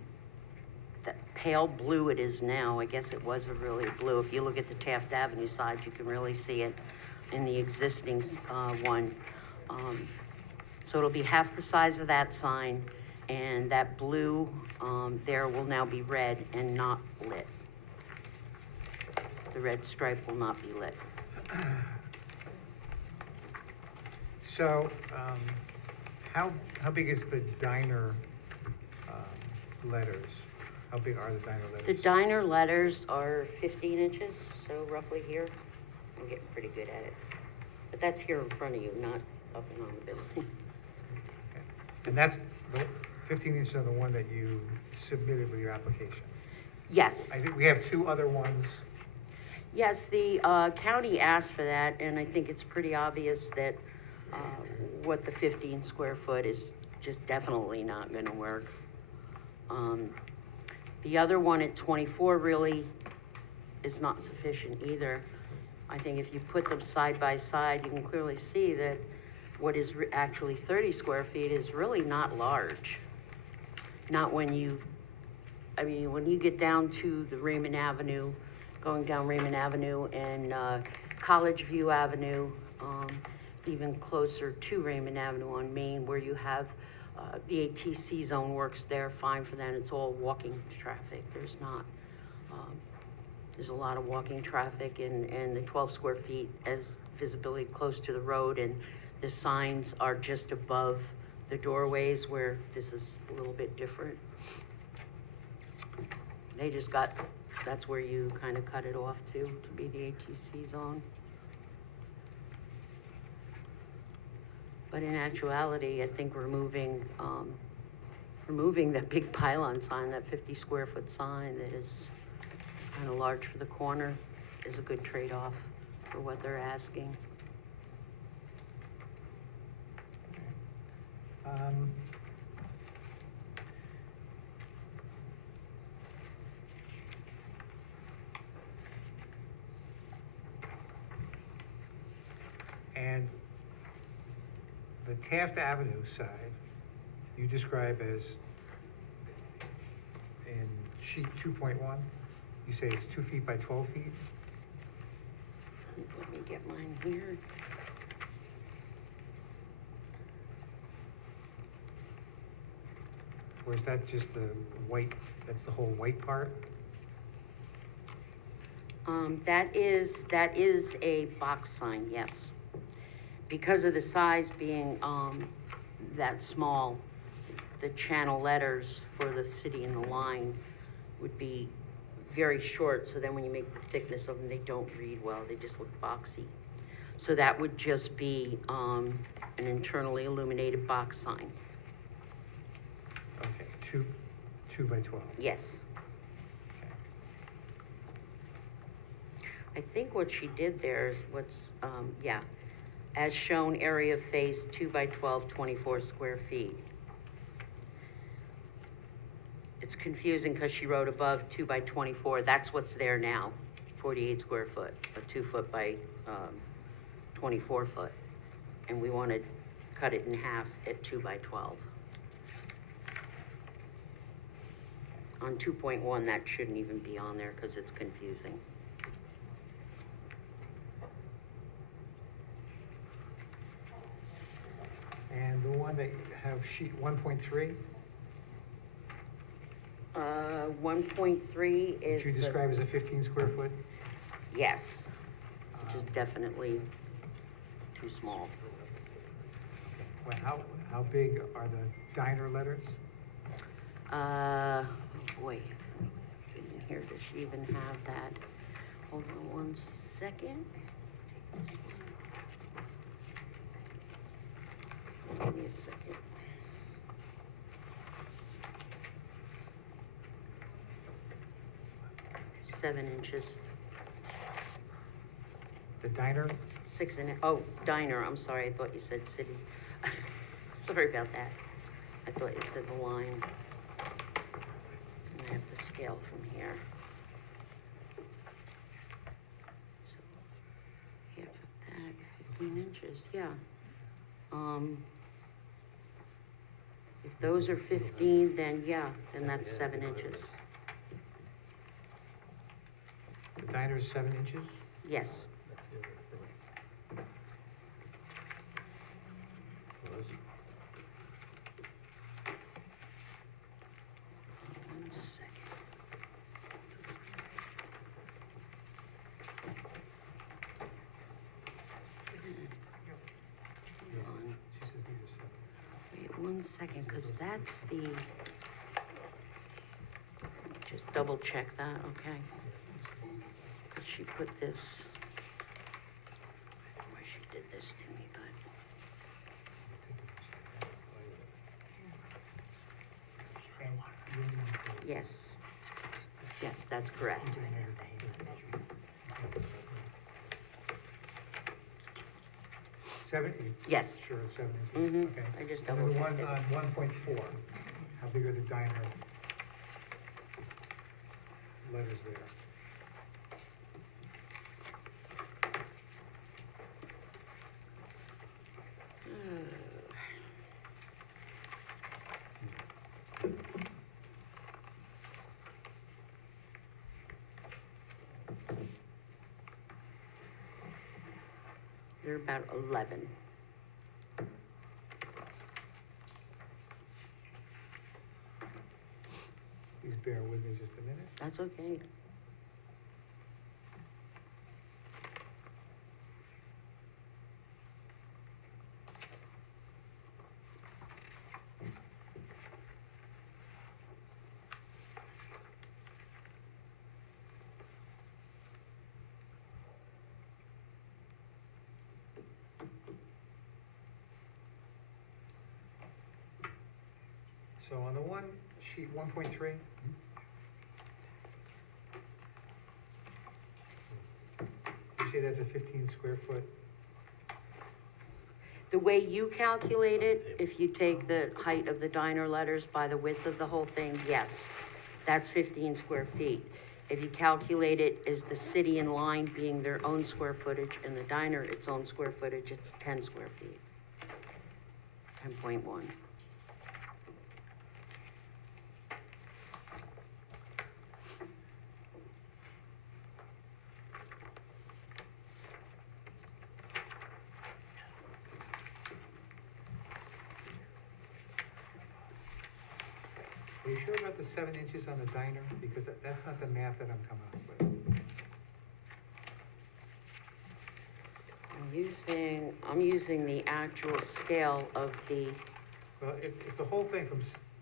pale blue it is now. I guess it was a really blue. If you look at the Taft Avenue side, you can really see it in the existing one. So it'll be half the size of that sign, and that blue there will now be red and not lit. The red stripe will not be lit. So, how big is the diner letters? How big are the diner letters? The diner letters are 15 inches, so roughly here. I'm getting pretty good at it. But that's here in front of you, not up and on the building. And that's, the 15 inches are the one that you submitted with your application? Yes. I think we have two other ones. Yes, the county asked for that, and I think it's pretty obvious that what the 15 square foot is just definitely not gonna work. The other one at 24 really is not sufficient either. I think if you put them side by side, you can clearly see that what is actually 30 square feet is really not large. Not when when you get down to the Raymond Avenue, going down Raymond Avenue and College View Avenue, even closer to Raymond Avenue on Main, where you have the ATC zone works there, fine for that. It's all walking traffic. There's not, there's a lot of walking traffic, and the 12 square feet as visibility close to the road, and the signs are just above the doorways, where this is a little bit different. They just that's where you kind of cut it off to be the ATC zone. But in actuality, I think removing that big pylon sign, that 50 square foot sign that is kind of large for the corner, is a good trade-off for what they're asking. And the Taft Avenue side, you describe as in sheet 2.1, you say it's 2 feet by 12 feet? Let me get mine here. Or is that just the white, that's the whole white part? That is a box sign, yes. Because of the size being that small, the channel letters for the city and the line would be very short, so then when you make the thickness of them, they don't read well, they just look boxy. So that would just be an internally illuminated box sign. Okay, 2 by 12. Yes. I think what she did there is as shown, area face 2 by 12, 24 square feet. It's confusing because she wrote above 2 by 24, that's what's there now, 48 square foot, a 2 foot by 24 foot. And we want to cut it in half at 2 by 12. On 2.1, that shouldn't even be on there because it's confusing. And the one that you have sheet 1.3, 1.3 is which you the, describe as a 15 square foot? yes, which is definitely too small. Well, how big are the diner letters? Oh boy, in here, does she even have that? Hold on one second. Give me a second. Seven inches, The diner? oh, diner, I'm sorry, I thought you said city. Sorry about that. I thought you said the line. And I have to scale from here. So, half of that, 15 inches, yeah. If those are 15, then yeah, then that's 7 inches. The diner is 7 inches? Yes. One second. Hold on. She says these are 7. Wait 1 second, because that's the, just double check that, okay? Because she put this, why she did this to me, but. Yes. Yes, that's correct. Seven? Yes. Sure, it's 7 inches, Mhm. okay. I just And then the double-checked one it. on 1.4, how big are the diner letters there? They're about 11. Please bear with me just a minute. That's okay. So on the one, sheet 1.3, you say that's a 15 square foot? The way you calculate it, if you take the height of the diner letters by the width of the whole thing, yes, that's 15 square feet. If you calculate it as the city and line being their own square footage and the diner its own square footage, it's 10 square feet. 10.1. Are you sure about the 7 inches on the diner? Because that's not the math that I'm coming up with. I'm using the actual scale of the, Well, if the whole thing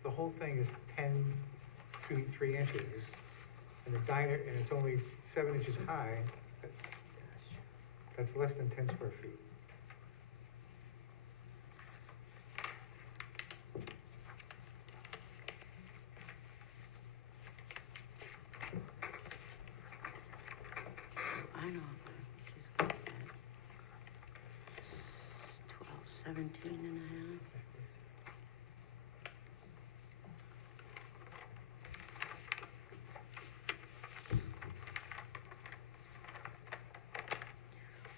the whole thing is 10 feet, 3 inches, and the diner, and it's only 7 inches high, that's less than 10 square feet. I know, she's got that. 12, 17 and a half.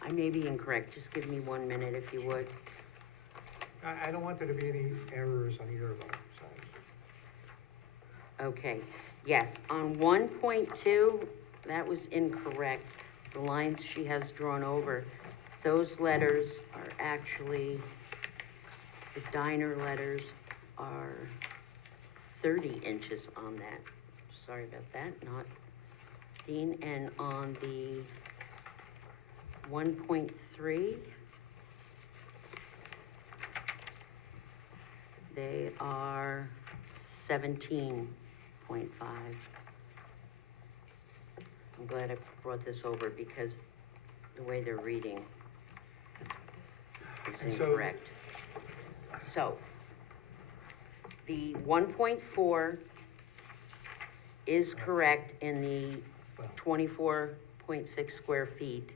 I may be incorrect, just give me 1 minute if you would. I don't want there to be any errors on either of our sides. Okay, Yes, on 1.2, that was incorrect. The lines she has drawn over, those letters are actually, the diner letters are 30 inches on that. Sorry about that, not Dean. And on the 1.3, they are 17.5. I'm glad I brought this over because the way they're reading And is so- incorrect. So, the 1.4 is correct in the 24.6 square feet.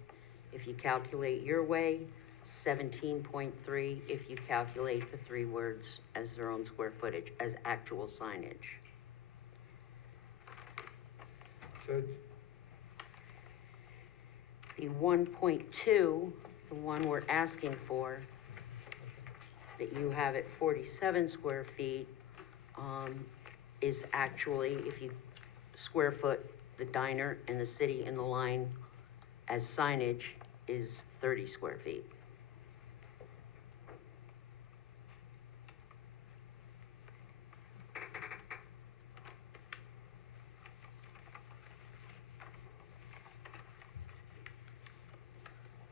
If you calculate your way, 17.3 if you calculate the 3 words as their own square footage, as actual signage. So, The 1.2, the one we're asking for, that you have at 47 square feet, is actually, if you square foot the diner and the city and the line as signage, is 30 square feet.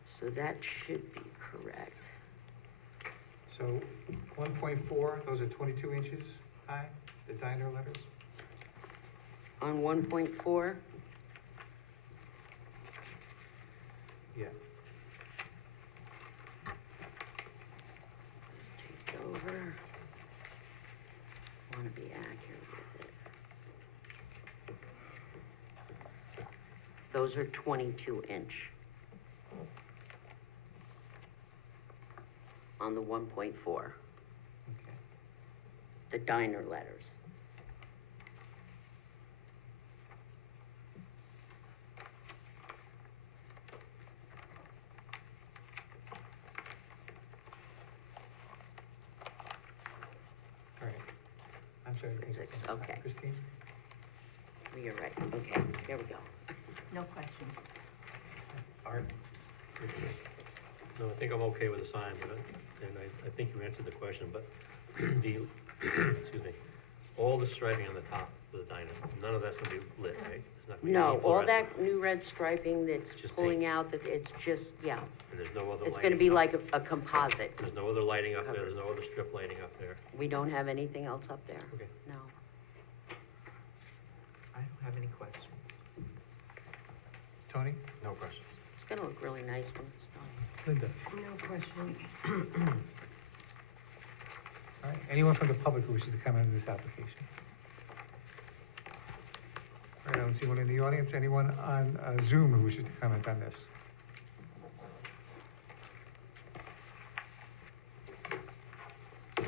So that should be correct. so 1.4, those are 22 inches high, the diner letters? On 1.4, Yeah. let's take over. Want to be accurate with it. Those are 22-inch. On the 1.4, Okay. the diner letters. All right. I'm sorry. Six, okay. Christine? You're right, okay, there we go. No questions. Art? No, I think I'm okay with the sign, but, and I think you answered the question, but the, excuse me, all the striping on the top of the diner, none of that's gonna be lit, right? It's not gonna be No, any all fluorescent, that new red striping that's Just pulling paint. out, that it's just, yeah, And there's no other lighting. it's gonna be up- like a composite. There's no other lighting up there, Covered. there's no other strip lighting up there. We don't have anything else up there, Okay. no. I don't have any questions. Tony? No questions. It's gonna look really nice when it's done. Linda? No questions. All right, anyone from the public who wishes to comment on this application? All right, I don't see one in the audience. Anyone on Zoom who wishes to comment on this? All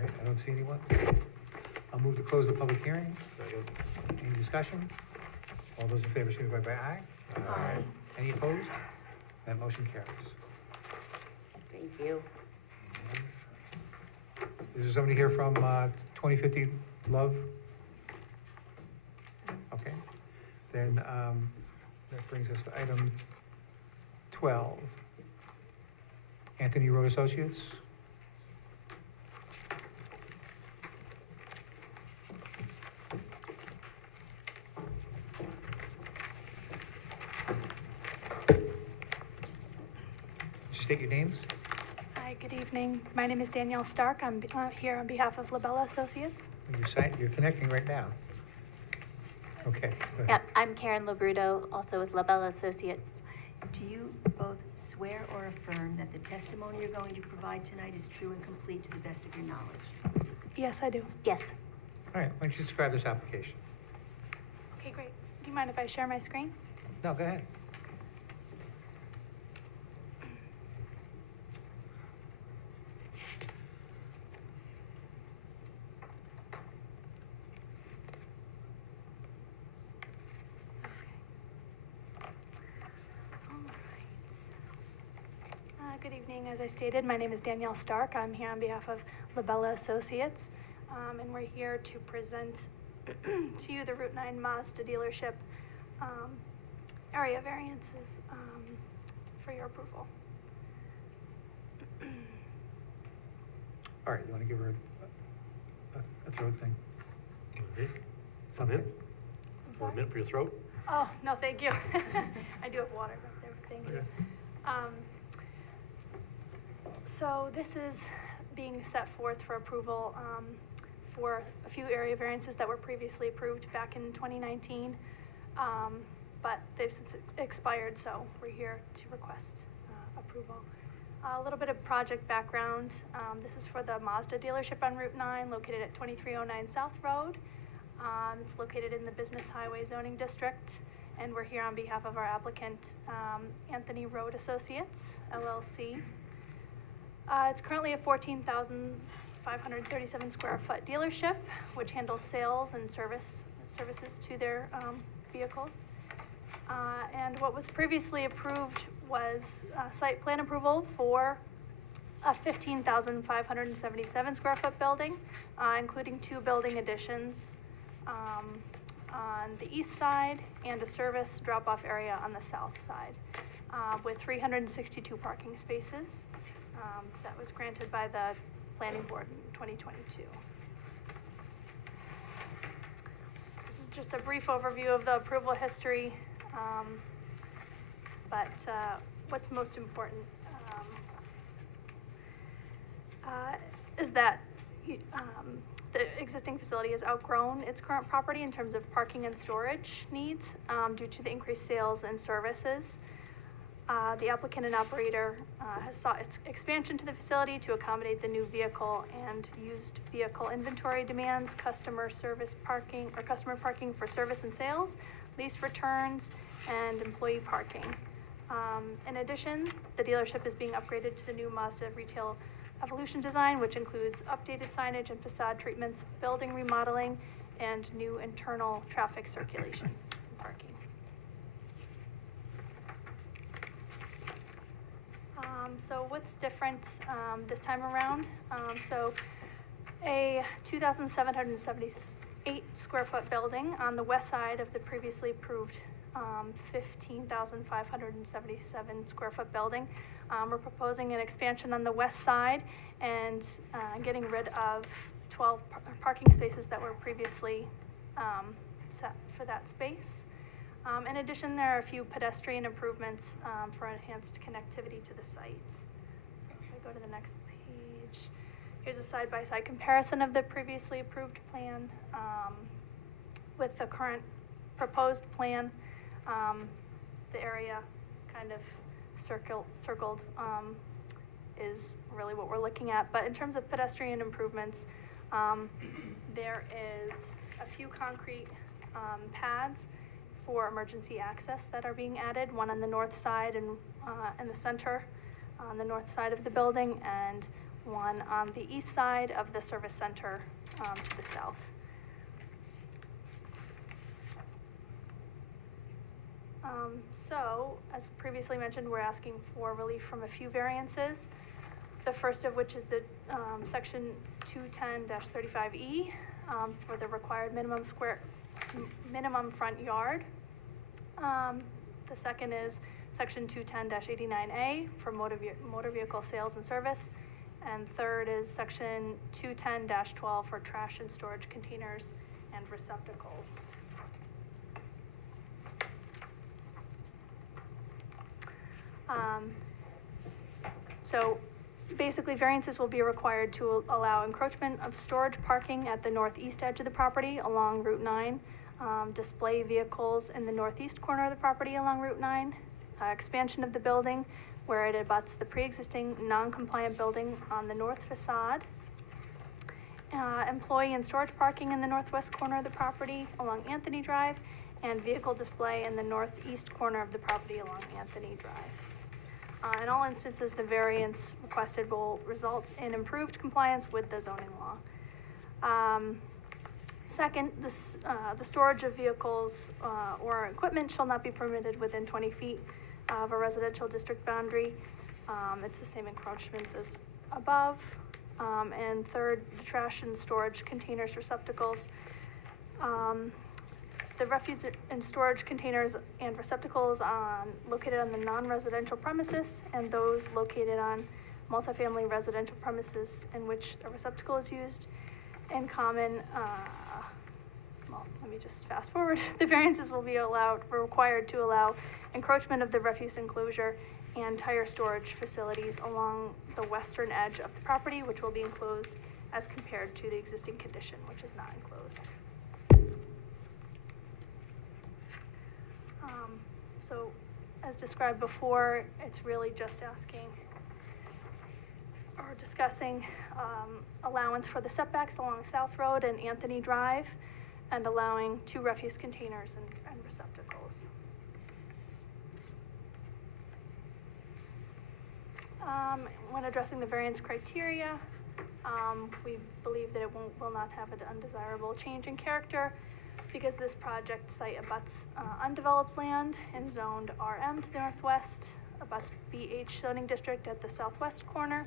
right, I don't see anyone. I'll move to close the public hearing. Any discussion? All those in favor, signify by aye. Aye. Any opposed? That motion carries. Thank you. Is there somebody here from 2050 Love? Okay, then that brings us to item 12. Anthony Road Associates. Just state your names. Hi, good evening. My name is Danielle Stark. I'm here on behalf of Labella Associates. You're connecting right now. Okay, go ahead. Yep, I'm Karen Labruto, also with Labella Associates. Do you both swear or affirm that the testimony you're going to provide tonight is true and complete to the best of your knowledge? Yes, I do. Yes. All right, why don't you describe this application? Okay, great. Do you mind if I share my screen? No, go ahead. Good evening. As I stated, my name is Danielle Stark. I'm here on behalf of Labella Associates, and we're here to present to you the Route 9 Mazda dealership area variances for your approval. All right, you wanna give her a throat thing? Okay. Something? Mint? I'm Or sorry? mint for your throat? Oh, no, thank you. I do have water back there, thank you. Okay. So this is being set forth for approval for a few area variances that were previously approved back in 2019. But they've since expired, so we're here to request approval. A little bit of project background. This is for the Mazda dealership on Route 9, located at 2309 South Road. It's located in the Business Highway Zoning District, and we're here on behalf of our applicant, Anthony Road Associates, LLC. It's currently a 14,537 square foot dealership, which handles sales and services to their vehicles. And what was previously approved was site plan approval for a 15,577 square foot building, including 2 building additions on the east side and a service drop-off area on the south side, with 362 parking spaces. That was granted by the planning board in 2022. This is just a brief overview of the approval history. But what's most important is that the existing facility has outgrown its current property in terms of parking and storage needs due to the increased sales and services. The applicant and operator has sought expansion to the facility to accommodate the new vehicle and used vehicle inventory demands, customer parking for service and sales, lease returns, and employee parking. In addition, the dealership is being upgraded to the new Mazda Retail Evolution design, which includes updated signage and facade treatments, building remodeling, and new internal traffic circulation and parking. So what's different this time around? So a 2,778 square foot building on the west side of the previously approved 15,577 square foot building. We're proposing an expansion on the west side and getting rid of 12 parking spaces that were previously set for that space. In addition, there are a few pedestrian improvements for enhanced connectivity to the site. So if I go to the next page, here's a side-by-side comparison of the previously approved plan with the current proposed plan. The area kind of circled is really what we're looking at. But in terms of pedestrian improvements, there is a few concrete pads for emergency access that are being added, one on the north side and in the center on the north side of the building, and one on the east side of the service center to the south. So, as previously mentioned, we're asking for relief from a few variances. The first of which is the section 210-35E for the required minimum front yard. The second is section 210-89A for motor vehicle sales and service. And third is section 210-12 for trash and storage containers and receptacles. So basically, variances will be required to allow encroachment of storage parking at the northeast edge of the property along Route 9, display vehicles in the northeast corner of the property along Route 9, expansion of the building where it abuts the pre-existing non-compliant building on the north facade, employee and storage parking in the northwest corner of the property along Anthony Drive, and vehicle display in the northeast corner of the property along Anthony Drive. In all instances, the variance requested will result in improved compliance with the zoning law. Second, the storage of vehicles or equipment shall not be permitted within 20 feet of a residential district boundary. It's the same encroachments as above. And third, the trash and storage containers, receptacles The refuse and storage containers and receptacles located on the non-residential premises and those located on multifamily residential premises in which a receptacle is used in common, well, let me just fast forward. The variances will be required to allow encroachment of the refuse enclosure and tire storage facilities along the western edge of the property, which will be enclosed as compared to the existing condition, which is not enclosed. So, as described before, it's really just asking or discussing allowance for the setbacks along South Road and Anthony Drive, and allowing 2 refuse containers and receptacles. When addressing the variance criteria, we believe that it will not have an undesirable change in character because this project site abuts undeveloped land and zoned RM to the northwest, abuts BH zoning district at the southwest corner,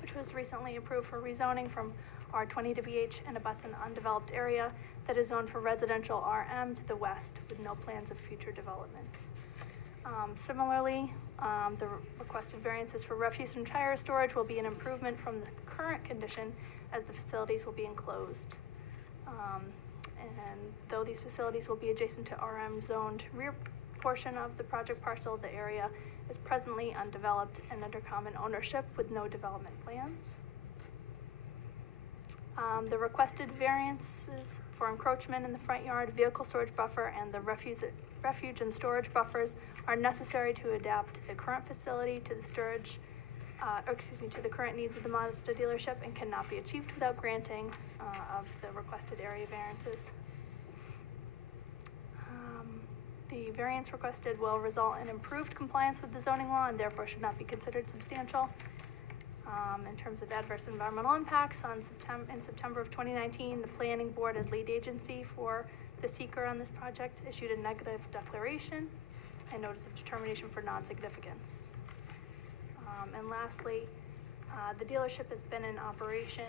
which was recently approved for rezoning from R20 to BH, and abuts an undeveloped area that is zoned for residential RM to the west with no plans of future development. Similarly, the requested variances for refuse and tire storage will be an improvement from the current condition as the facilities will be enclosed. And though these facilities will be adjacent to RM zoned rear portion of the project parcel, the area is presently undeveloped and under common ownership with no development plans. The requested variances for encroachment in the front yard, vehicle storage buffer, and the refuge and storage buffers are necessary to adapt the current facility to the storage, to the current needs of the Mazda dealership and cannot be achieved without granting of the requested area variances. The variance requested will result in improved compliance with the zoning law and therefore should not be considered substantial. In terms of adverse environmental impacts, in September of 2019, the planning board as lead agency for the seeker on this project issued a negative declaration and notice of determination for non-significance. And lastly, the dealership has been in operation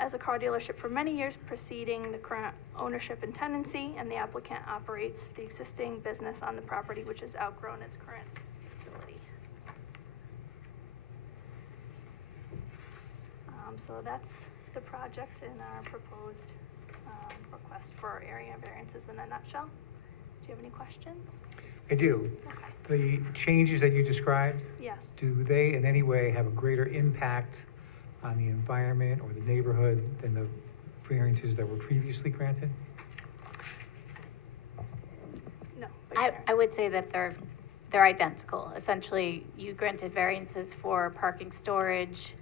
as a car dealership for many years preceding the current ownership and tenancy, and the applicant operates the existing business on the property, which has outgrown its current facility. So that's the project and our proposed request for area variances in a nutshell. Do you have any questions? I do. Okay. The changes that you described, Yes. do they in any way have a greater impact on the environment or the neighborhood than the variances that were previously granted? No. I would say that they're identical. Essentially, you granted variances for parking storage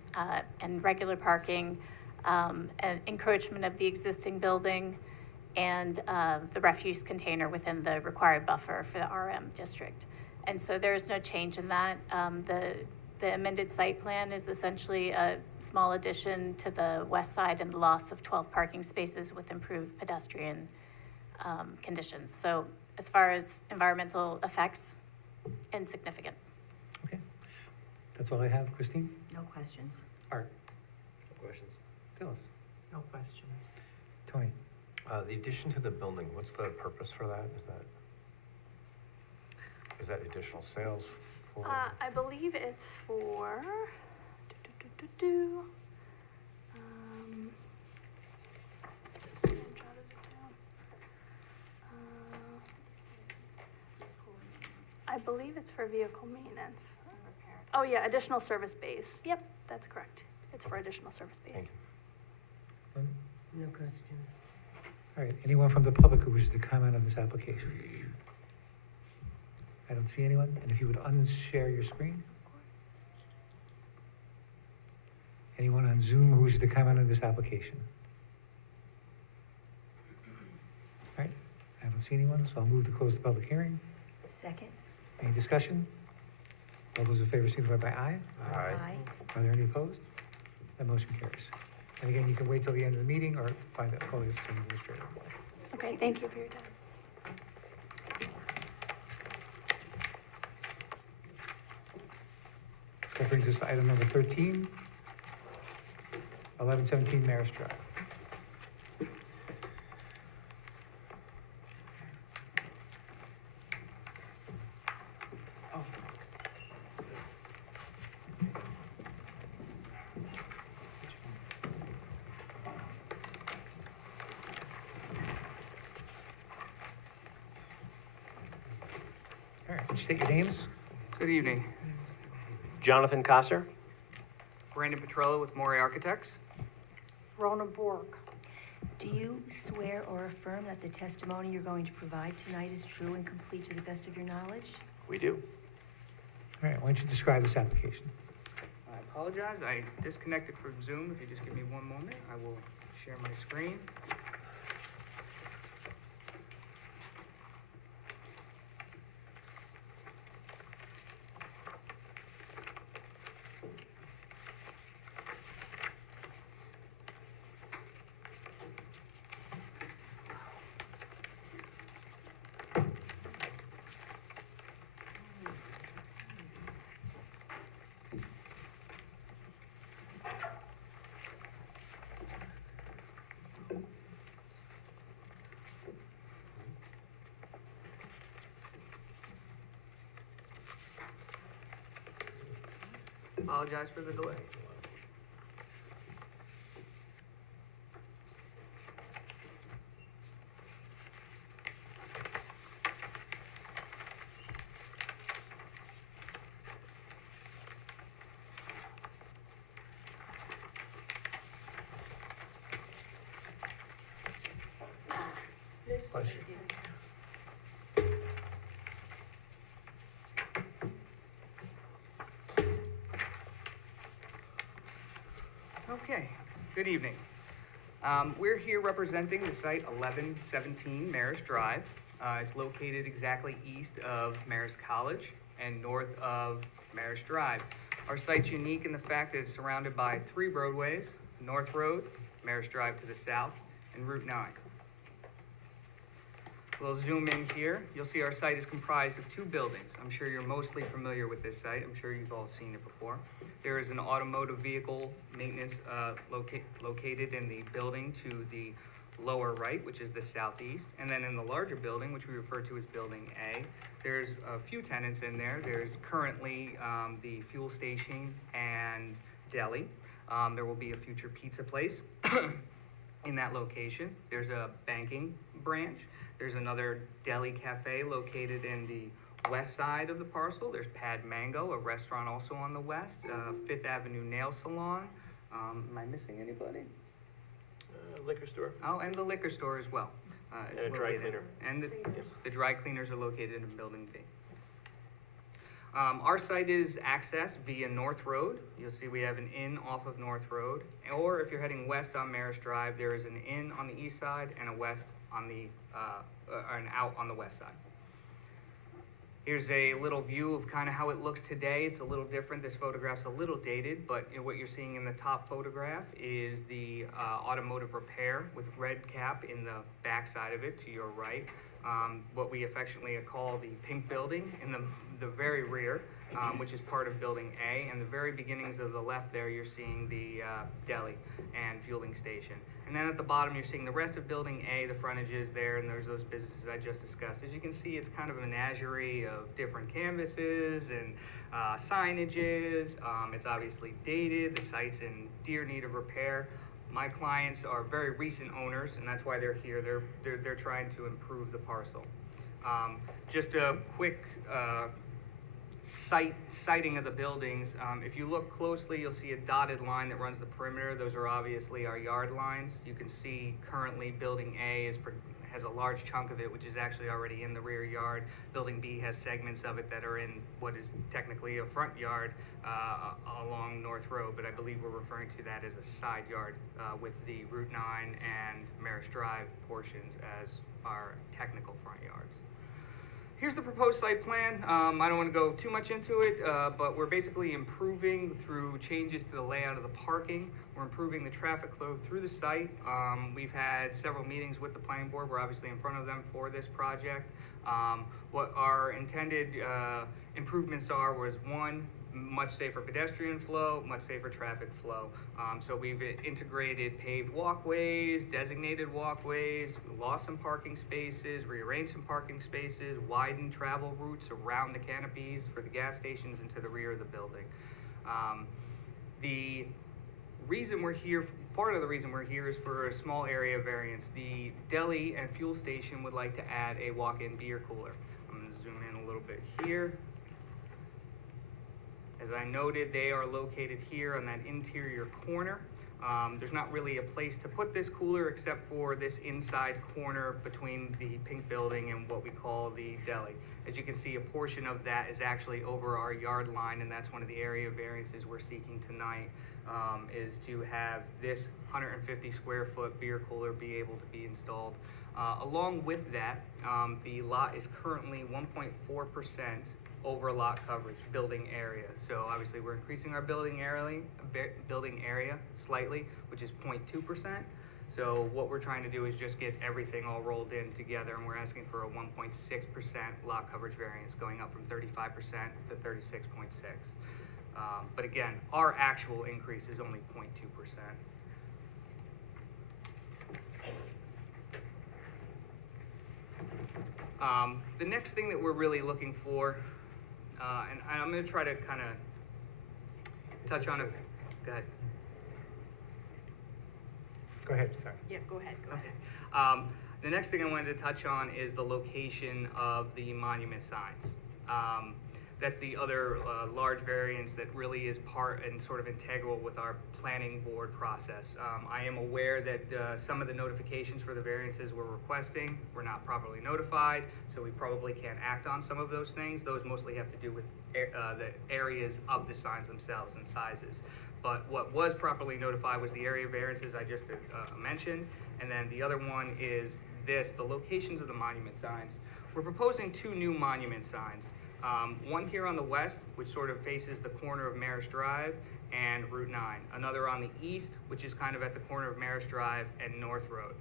and regular parking, and encroachment of the existing building, and the refuse container within the required buffer for the RM district. And so there's no change in that. The amended site plan is essentially a small addition to the west side and the loss of 12 parking spaces with improved pedestrian conditions. So as far as environmental effects, insignificant. Okay. That's all I have. Christine? No questions. Art? No questions. Phyllis? No questions. Tony? The addition to the building, what's the purpose for that? Is that additional sales for? I believe it's for, just jotted it down. I believe it's for vehicle maintenance. Oh, yeah, additional service bays. Yep, that's correct. It's for additional service bays. Lynn? No questions. All right, anyone from the public who wishes to comment on this application? I don't see anyone, and if you would unshare your screen. Anyone on Zoom who wishes to comment on this application? All right, I don't see anyone, so I'll move to close the public hearing. Second? Any discussion? All those in favor signify by aye. Aye. Are there any opposed? That motion carries. And again, you can wait till the end of the meeting or find out, call the administrator. Okay, thank you for your time. That brings us to item number 13, 1117 Marist Drive. Would you state your names? Good evening. Jonathan Kosser? Brandon Petrella with Maury Architects. Rona Bork. Do you swear or affirm that the testimony you're going to provide tonight is true and complete to the best of your knowledge? We do. All right, why don't you describe this application? I apologize, I disconnected from Zoom. If you just give me one moment, I will share my screen. Apologize for the delay. Bless you. Okay, good evening. We're here representing the site 1117 Marist Drive. It's located exactly east of Marist College and north of Marist Drive. Our site's unique in the fact that it's surrounded by 3 roadways: North Road, Marist Drive to the south, and Route 9. We'll zoom in here. You'll see our site is comprised of 2 buildings. I'm sure you're mostly familiar with this site. I'm sure you've all seen it before. There is an automotive vehicle maintenance located in the building to the lower right, which is the southeast. And then in the larger building, which we refer to as Building A, there's a few tenants in there. There's currently the fuel station and deli. There will be a future pizza place in that location. There's a banking branch. There's another deli cafe located in the west side of the parcel. There's Pad Mango, a restaurant also on the west. Fifth Avenue Nail Salon. Am I missing anybody? Liquor store. Oh, and the liquor store as well. Is And a dry located- cleaner. And the dry cleaners are located in Building B. Our site is accessed via North Road. You'll see we have an inn off of North Road. Or if you're heading west on Marist Drive, there is an inn on the east side and a west on the, and out on the west side. Here's a little view of kind of how it looks today. It's a little different. This photograph's a little dated, but what you're seeing in the top photograph is the automotive repair with red cap in the back side of it to your right. What we affectionately call the pink building in the very rear, which is part of Building A. And the very beginnings of the left there, you're seeing the deli and fueling station. And then at the bottom, you're seeing the rest of Building A, the frontages there, and there's those businesses I just discussed. As you can see, it's kind of a menagerie of different canvases and signages. It's obviously dated. The site's in dear need of repair. My clients are very recent owners, and that's why they're here. They're trying to improve the parcel. Just a quick sighting of the buildings. If you look closely, you'll see a dotted line that runs the perimeter. Those are obviously our yard lines. You can see currently Building A has a large chunk of it, which is actually already in the rear yard. Building B has segments of it that are in what is technically a front yard along North Road, but I believe we're referring to that as a side yard with the Route 9 and Marist Drive portions as our technical front yards. Here's the proposed site plan. I don't want to go too much into it, but we're basically improving through changes to the layout of the parking. We're improving the traffic flow through the site. We've had several meetings with the planning board. We're obviously in front of them for this project. What our intended improvements are was, one, much safer pedestrian flow, much safer traffic flow. So we've integrated paved walkways, designated walkways, lost some parking spaces, rearranged some parking spaces, widened travel routes around the canopies for the gas stations and to the rear of the building. The reason we're here, part of the reason we're here is for a small area variance. The deli and fuel station would like to add a walk-in beer cooler. I'm gonna zoom in a little bit right here. As I noted, they are located here on that interior corner. There's not really a place to put this cooler except for this inside corner between the pink building and what we call the deli. As you can see, a portion of that is actually over our yard line, and that's one of the area variances we're seeking tonight, is to have this 150 square foot beer cooler be able to be installed. Along with that, the lot is currently 1.4% over lot coverage, building area. So obviously we're increasing our building area slightly, which is 0.2%. So what we're trying to do is just get everything all rolled in together, and we're asking for a 1.6% lot coverage variance, going up from 35% to 36.6. But again, our actual increase is only 0.2%. The next thing that we're really looking for, and I'm going to try to kind of touch on it. Go ahead. Go ahead, sorry. Yeah, go ahead, go ahead. Okay. The next thing I wanted to touch on is the location of the monument signs. That's the other large variance that really is part and sort of integral with our planning board process. I am aware that some of the notifications for the variances we're requesting were not properly notified, so we probably can't act on some of those things. Those mostly have to do with the areas of the signs themselves and sizes. But what was properly notified was the area variances I just mentioned, and then the other one is the locations of the monument signs. We're proposing 2 new monument signs. One here on the west, which sort of faces the corner of Marist Drive and Route 9. Another on the east, which is kind of at the corner of Marist Drive and North Road.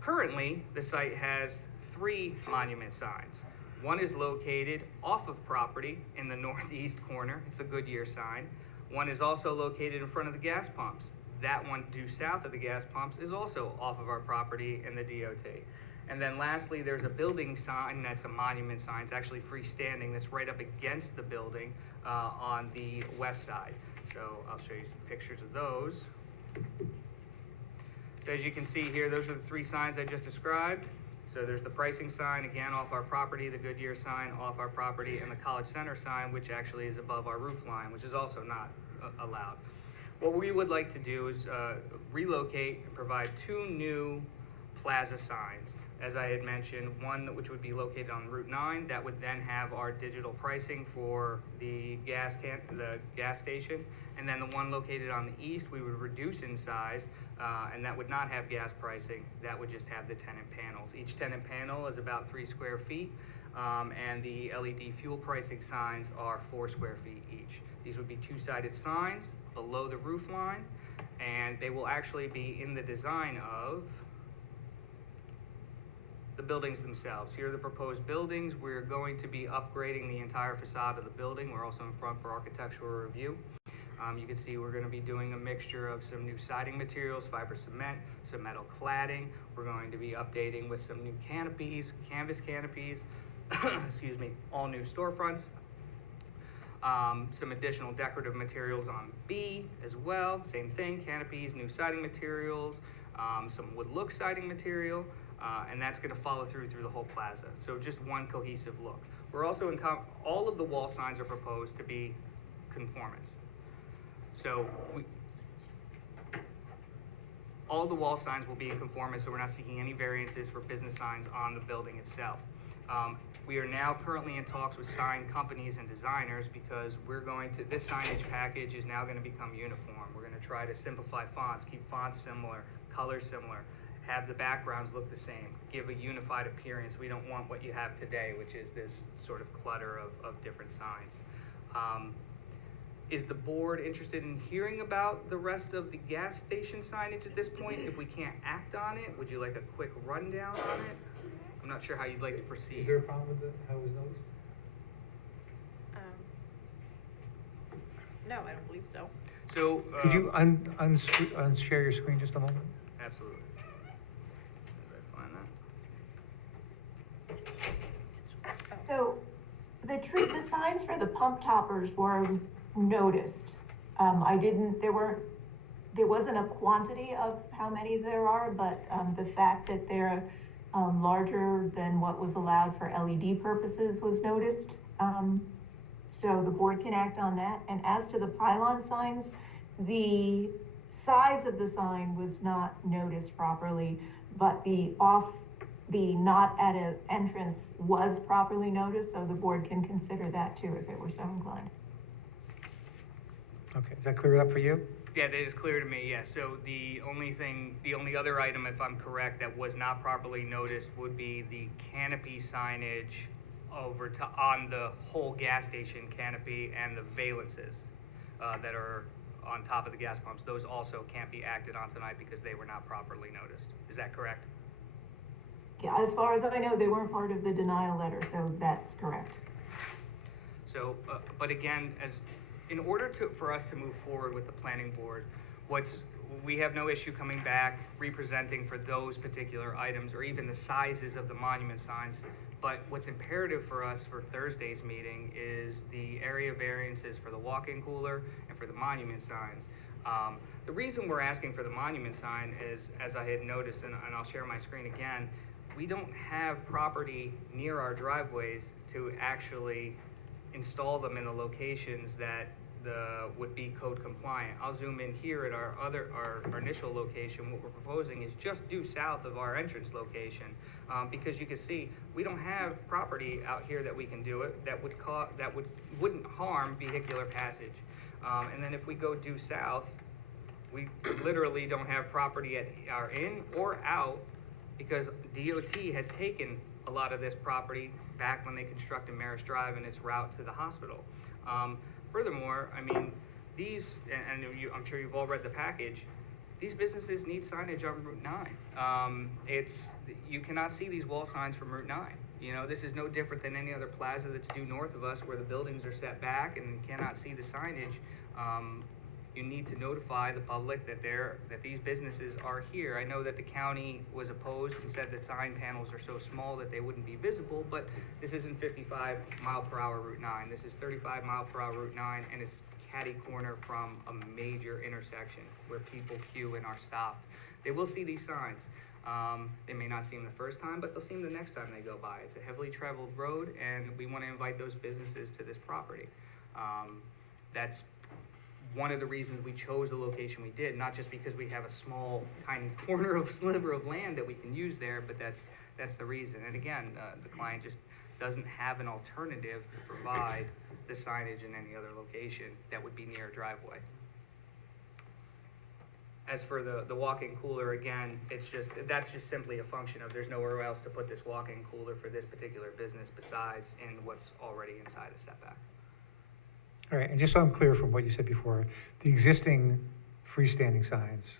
Currently, the site has 3 monument signs. One is located off of property in the northeast corner. It's the Goodyear sign. One is also located in front of the gas pumps. That one due south of the gas pumps is also off of our property in the DOT. And then lastly, there's a building sign that's a monument sign. It's actually freestanding. That's right up against the building on the west side. So I'll show you some pictures of those. So as you can see here, those are the 3 signs I just described. So there's the pricing sign, again, off our property, the Goodyear sign off our property, and the College Center sign, which actually is above our roof line, which is also not allowed. What we would like to do is relocate and provide 2 new plaza signs. As I had mentioned, one which would be located on Route 9, that would then have our digital pricing for the gas station, and then the one located on the east, we would reduce in size, and that would not have gas pricing. That would just have the tenant panels. Each tenant panel is about 3 square feet, and the LED fuel pricing signs are 4 square feet each. These would be 2-sided signs below the roof line, and they will actually be in the design of the buildings themselves. Here are the proposed buildings. We're going to be upgrading the entire facade of the building. We're also in front for architectural review. You can see we're going to be doing a mixture of some new siding materials, fiber cement, some metal cladding. We're going to be updating with some new canopies, canvas canopies, excuse me, all new storefronts. Some additional decorative materials on B as well. Same thing, canopies, new siding materials, some wood look siding material. And that's going to follow through the whole plaza. So just one cohesive look. We're also all of the wall signs are proposed to be conformance. So all the wall signs will be in conformance, so we're not seeking any variances for business signs on the building itself. We are now currently in talks with sign companies and designers because this signage package is now going to become uniform. We're going to try to simplify fonts, keep fonts similar, colors similar, have the backgrounds look the same, give a unified appearance. We don't want what you have today, which is this sort of clutter of different signs. Is the board interested in hearing about the rest of the gas station signage at this point? If we can't act on it, would you like a quick rundown on it? I'm not sure how you'd like to proceed. Is there a problem with this, how it was noticed? No, I don't believe so. So. Could you unshare your screen just a moment? Absolutely. As I find that. So the signs for the pump toppers were noticed. There wasn't a quantity of how many there are, but the fact that they're larger than what was allowed for LED purposes was noticed. So the board can act on that. And as to the pylon signs, the size of the sign was not noticed properly, but the not at an entrance was properly noticed, so the board can consider that too if it were so inclined. Okay, does that clear it up for you? Yeah, that is clear to me, yeah. So the only other item, if I'm correct, that was not properly noticed would be the canopy signage on the whole gas station canopy and the valences that are on top of the gas pumps. Those also can't be acted on tonight because they were not properly noticed. Is that correct? Yeah, as far as I know, they weren't part of the denial letter, so that's correct. So, but again, in order for us to move forward with the planning board, we have no issue coming back, representing for those particular items, or even the sizes of the monument signs. But what's imperative for us for Thursday's meeting is the area variances for the walk-in cooler and for the monument signs. The reason we're asking for the monument sign is, as I had noticed, and I'll share my screen again, we don't have property near our driveways to actually install them in the locations that would be code compliant. I'll zoom in here at our initial location. What we're proposing is just due south of our entrance location, because you can see we don't have property out here that we can do it that wouldn't harm vehicular passage. And then if we go due south, we literally don't have property at our in or out, because DOT had taken a lot of this property back when they constructed Marist Drive and its route to the hospital. Furthermore, I mean, I'm sure you've all read the package, these businesses need signage on Route 9. You cannot see these wall signs from Route 9. You know, this is no different than any other plaza that's due north of us where the buildings are set back and cannot see the signage. You need to notify the public that these businesses are here. I know that the county was opposed and said that sign panels are so small that they wouldn't be visible, but this isn't 55 mile per hour Route 9. This is 35 mile per hour Route 9, and it's catty corner from a major intersection where people queue and are stopped. They will see these signs. They may not see them the first time, but they'll see them the next time they go by. It's a heavily traveled road, and we want to invite those businesses to this property. That's one of the reasons we chose the location we did, not just because we have a small, tiny sliver of land that we can use there, but that's the reason. And again, the client just doesn't have an alternative to provide the signage in any other location that would be near a driveway. As for the walk-in cooler, again, that's just simply a function of there's nowhere else to put this walk-in cooler for this particular business besides in what's already inside a setback. All right, and just so I'm clear from what you said before, the existing freestanding signs,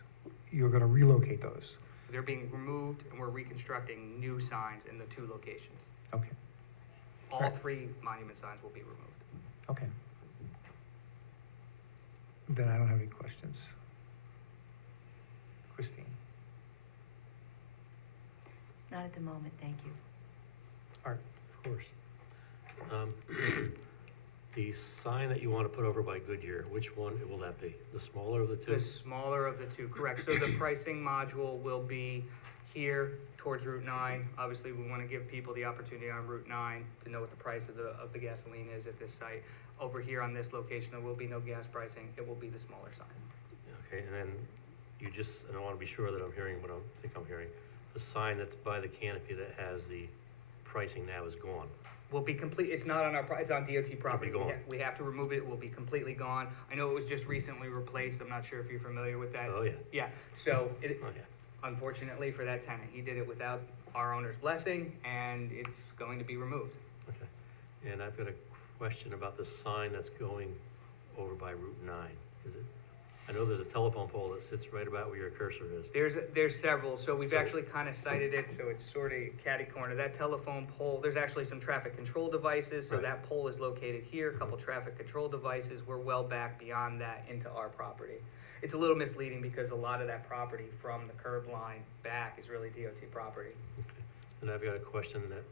you're gonna relocate those? They're being removed, and we're reconstructing new signs in the two locations. Okay, All Right. 3 monument signs will be removed. okay. Then I don't have any questions. Christine? Not at the moment, thank you. Art? Of course. The sign that you want to put over by Goodyear, which one will that be? The smaller of the two? The smaller of the two, correct. So the pricing module will be here towards Route 9. Obviously, we want to give people the opportunity on Route 9 to know what the price of the gasoline is at this site. Over here on this location, there will be no gas pricing. It will be the smaller sign. Okay, and then and I want to be sure that I'm hearing what I think I'm hearing. The sign that's by the canopy that has the pricing now is gone. Will be complete, it's not on it's on DOT property. It'll be gone. We have to remove it. It will be completely gone. I know it was just recently replaced. I'm not sure if you're familiar with that. Oh, yeah. Yeah, so Oh, yeah. unfortunately for that tenant, he did it without our owner's blessing, and it's going to be removed. Okay. And I've got a question about the sign that's going over by Route 9. I know there's a telephone pole that sits right about where your cursor is. There's several, so we've So- actually kind of cited it, so it's sort of catty corner. That telephone pole, there's actually some traffic control devices, so Right. that pole is located here, a couple traffic control devices. We're well back beyond that into our property. It's a little misleading because a lot of that property from the curb line back is really DOT property. Okay. And I've got a question that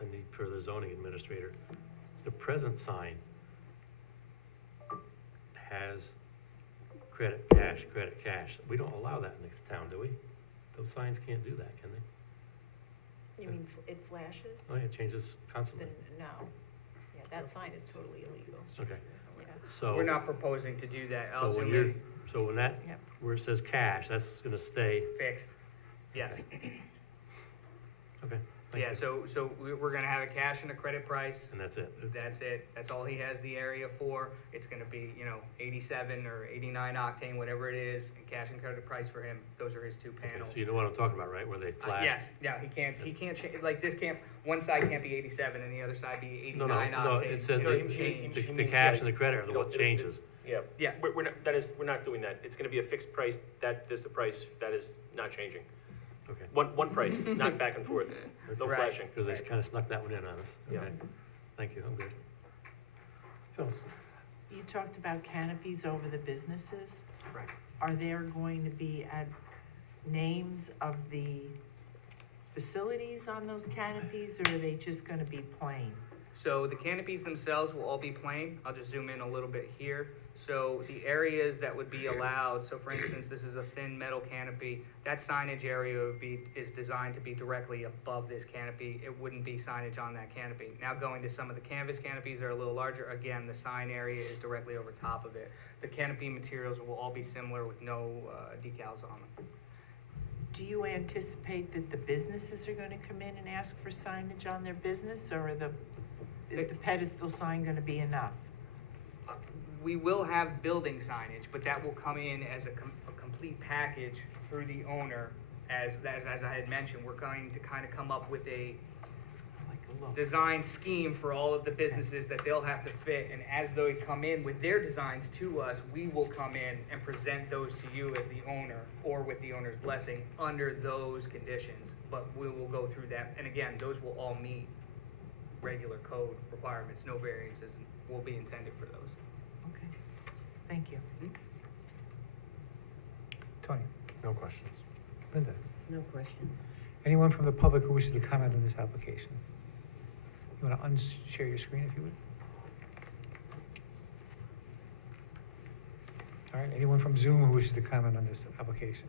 I need for the zoning administrator. The present sign has credit, cash. We don't allow that in the town, do we? Those signs can't do that, can they? You mean it flashes? Oh, yeah, it changes constantly. Then no. Yeah, that sign is totally illegal. Okay, Yeah. so. We're not proposing to do that. I'll So when zoom you're, in. so when that, Yep. where it says cash, that's gonna stay, Fixed, yes. okay, thank Yeah, you. so we're gonna have a cash and a credit price. And that's it. That's it. That's all he has the area for. It's gonna be, 87 or 89 octane, whatever it is, and cash and credit price for him. Those are his two Okay, panels. so you know what I'm talking about, right, where they flash? Yes, no, he can't change, like this can't, one side can't be 87 and the other side be No, 89 no, octane. it said It'll the, change. the cash and the credit are what changes. Yeah. Yeah. We're not, we're not doing that. It's gonna be a fixed price. That is the price. That is not changing. Okay. One price, not back and forth. No Right. flashing. Because they kinda snuck that one in on us. Yeah. Okay. Thank you, I'm good. Phyllis? You talked about canopies over the businesses. Right. Are there going to be names of the facilities on those canopies, or are they just gonna be plain? So the canopies themselves will all be plain. I'll just zoom in a little bit here. So the areas that would be allowed, so for instance, this is a thin metal canopy, that signage area is designed to be directly above this canopy. It wouldn't be signage on that canopy. Now going to some of the canvas canopies that are a little larger, again, the sign area is directly over top of it. The canopy materials will all be similar with no decals on them. Do you anticipate that the businesses are gonna come in and ask for signage on their business, or is the pedestal sign gonna be enough? We will have building signage, but that will come in as a complete package through the owner. As I had mentioned, we're going to kind of come up with a design scheme for all of the businesses that they'll have to fit. And as they come in with their designs to us, we will come in and present those to you as the owner, or with the owner's blessing, under those conditions. But we will go through that. And again, those will all meet regular code requirements. No variances will be intended for those. Okay, thank you. Tony? No questions. Linda? No questions. Anyone from the public who wishes to comment on this application? You want to unshare your screen if you would? All right, anyone from Zoom who wishes to comment on this application?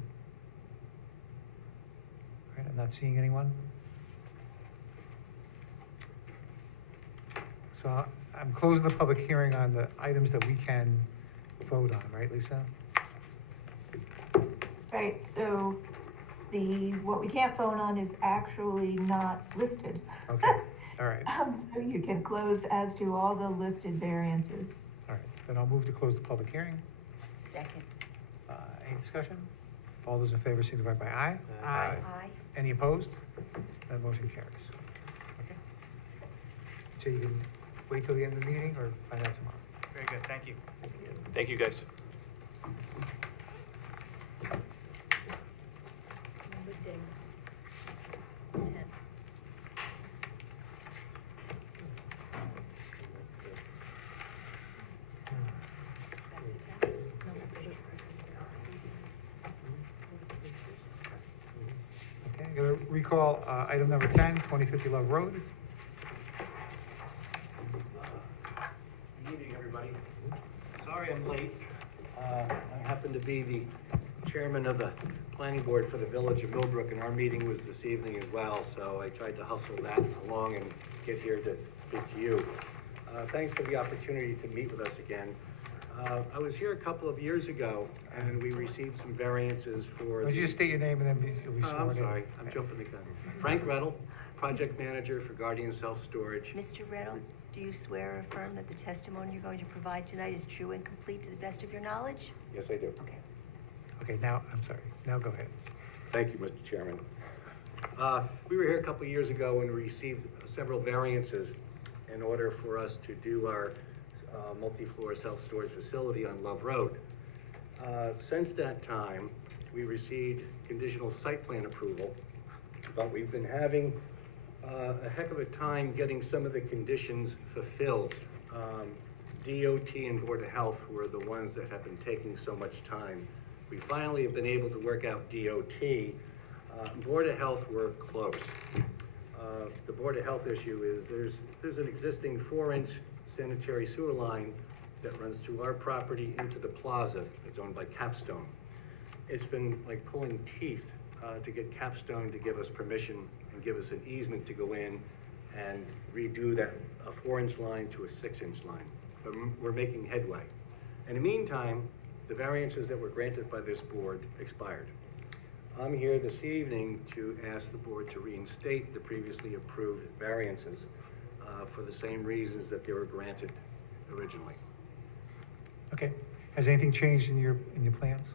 All right, I'm not seeing anyone. So I'm closing the public hearing on the items that we can vote on, right, Lisa? Right, so what we can't vote on is actually not listed. Okay, all right, So you can close as to all the listed variances. all right. Then I'll move to close the public hearing. Second. Any discussion? All those in favor signify by aye. Aye. Aye. Any opposed? That motion carries. Okay. So you can wait till the end of the meeting or find out tomorrow? Very good, thank you. Thank you, guys. Number ding. 10. Okay, I'm gonna recall, item number 10, 2050 Love Road. Good evening, everybody. Sorry I'm late. I happen to be the chairman of the planning board for the village of Millbrook, and our meeting was this evening as well, so I tried to hustle that along and get here to speak to you. Thanks for the opportunity to meet with us again. I was here a couple of years ago, and we received some variances for. Would you just state your name and then you'll be sworn in? I'm sorry, I'm jumping the gun. Frank Rettel, project manager for Guardian Self-Storage. Mr. Rettel, do you swear or affirm that the testimony you're going to provide tonight is true and complete to the best of your knowledge? Yes, I do. Okay. Okay, now, I'm sorry, now go ahead. Thank you, Mr. Chairman. We were here a couple of years ago and received several variances in order for us to do our multi-floor self-storage facility on Love Road. Since that time, we received conditional site plan approval, but we've been having a heck of a time getting some of the conditions fulfilled. DOT and Board of Health were the ones that have been taking so much time. We finally have been able to work out DOT. Board of Health were close. The Board of Health issue is there's an existing 4-inch sanitary sewer line that runs through our property into the plaza that's owned by Capstone. It's been like pulling teeth to get Capstone to give us permission and give us an easement to go in and redo that, a 4-inch line to a 6-inch line. But we're making headway. In the meantime, the variances that were granted by this board expired. I'm here this evening to ask the board to reinstate the previously approved variances for the same reasons that they were granted originally. Okay. Has anything changed in your plans?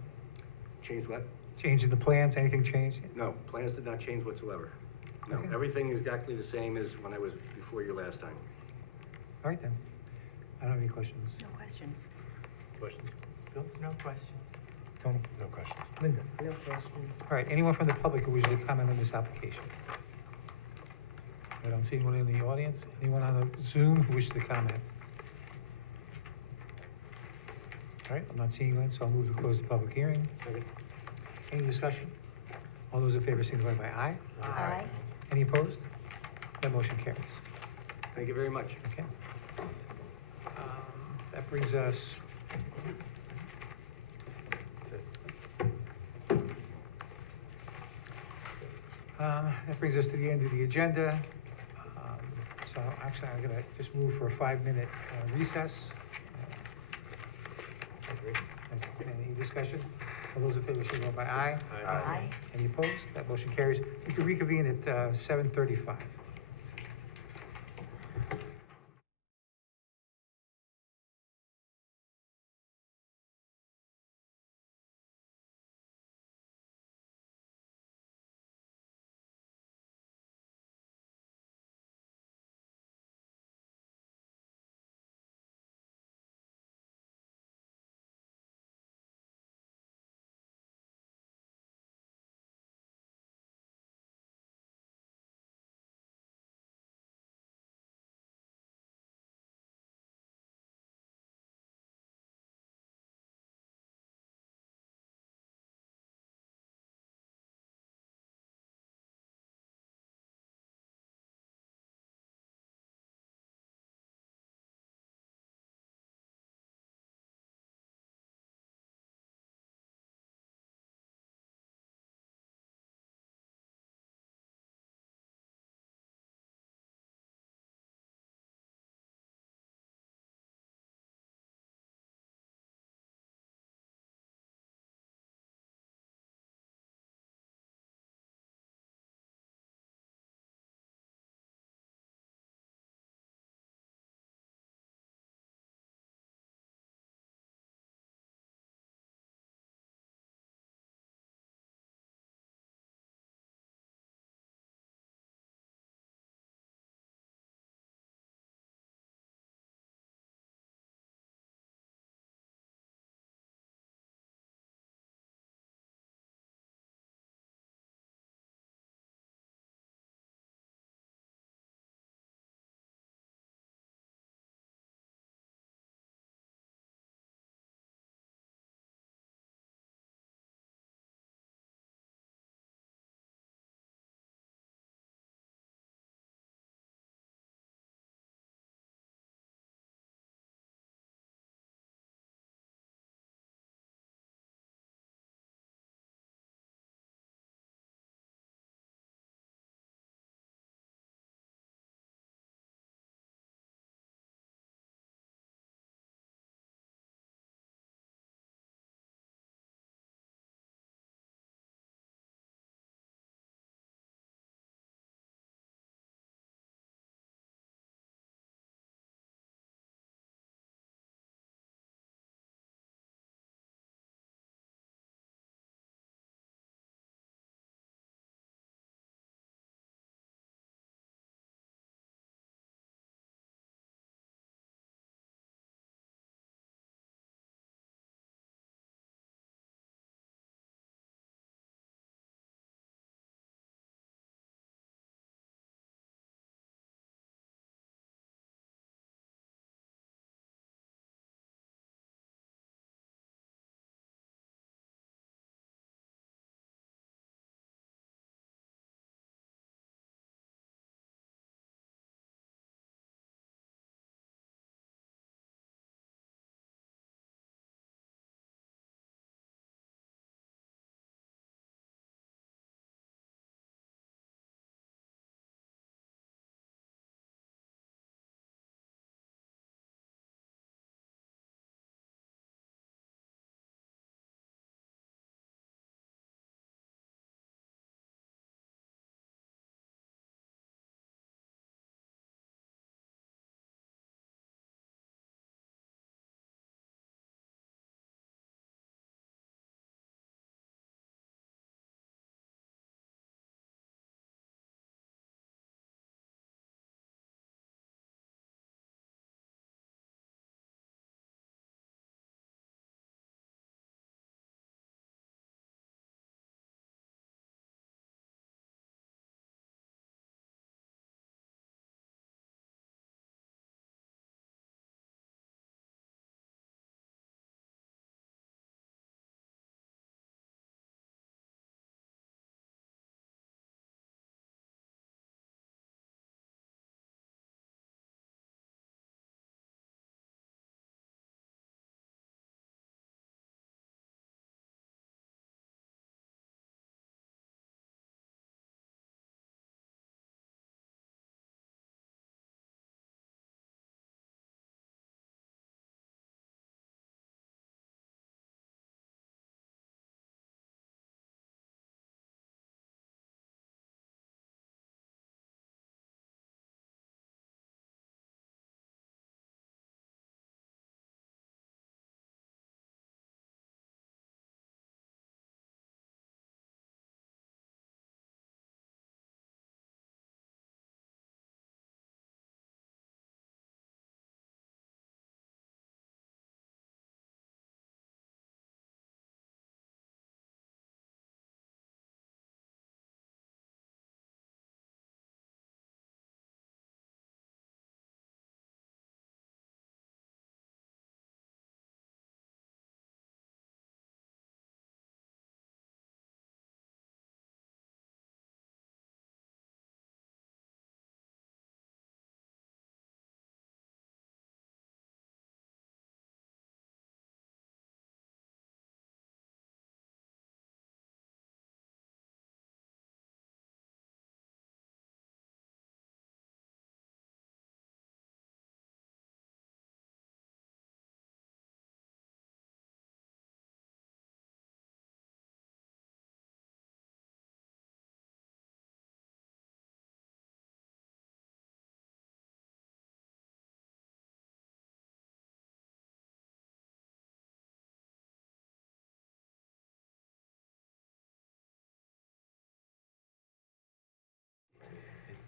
Change what? Change in the plans, anything changed? No, plans did not change whatsoever. No, Okay. everything is exactly the same as when I was before you last time. All right then. I don't have any questions. No questions. Questions? Bill? No questions. Tony? No questions. Linda? No questions. All right, anyone from the public who wishes to comment on this application? I don't see anyone in the audience. Anyone on the Zoom who wishes to comment? All right, I'm not seeing anyone, so I'll move to close the public hearing. Any discussion? All those in favor signify by aye. Aye. Any opposed? That motion carries. Thank you very much. Okay. That brings us, to the end of the agenda. So actually, I'm gonna just move for a 5-minute recess. Any discussion? All those in favor, signify by aye. Aye. Any opposed? That motion carries. We can reconvene at 7:35.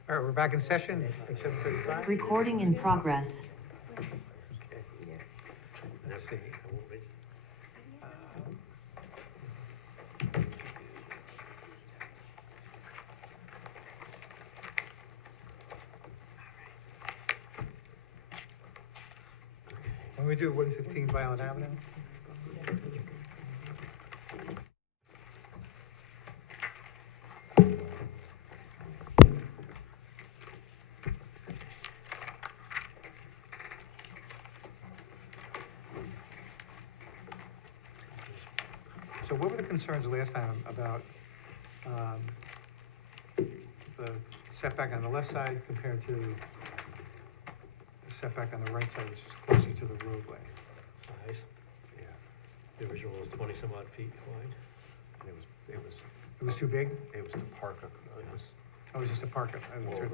All right, we're back in session at 7:35. Recording in progress. Let's see. When we do 115 Violet Avenue? So what were the concerns last time about the setback on the left side compared to the setback on the right side, which is closer to the roadway? Size? Yeah. The original was 20-some odd feet wide. And It was too big? it was to park, it was Oh, it was just a park. Well, Okay.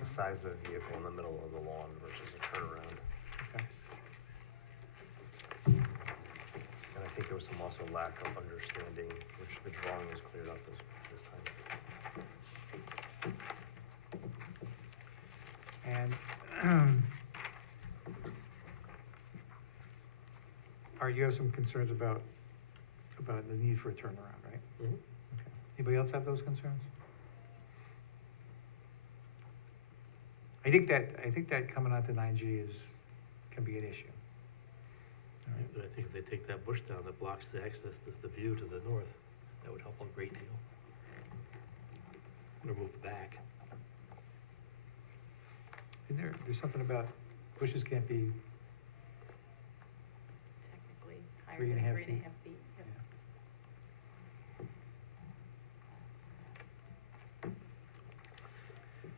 the size of the vehicle in the middle of the lawn versus a turnaround. Okay. And I think there was some also lack of understanding, which the drawing was cleared up this time. And you have some concerns about the need for a turnaround, right? Mhm. Okay. Anybody else have those concerns? I think that coming onto 9G can be an issue. All right. But I think if they take that bush down that blocks the access, the view to the north, that would help a great deal. Or move it back. Isn't there's something about bushes can't be, Technically, higher 3.5 than feet. 3.5 feet. Yep.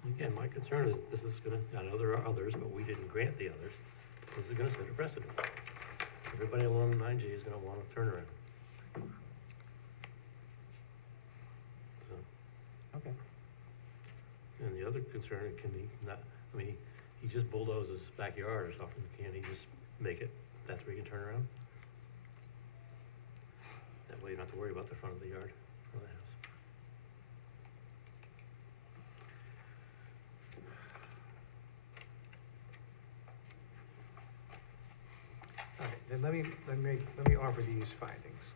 Again, my concern is this is gonna, I know there are others, but we didn't grant the others. This is gonna set a precedent. Everybody along 9G is gonna want a turnaround. So, okay. and the other concern, can he not, I mean, he just bulldozes his backyard or something, can't he just make it, that's where you can turn around? That way you don't have to worry about the front of the yard, front of the house. All right, then let me offer these findings.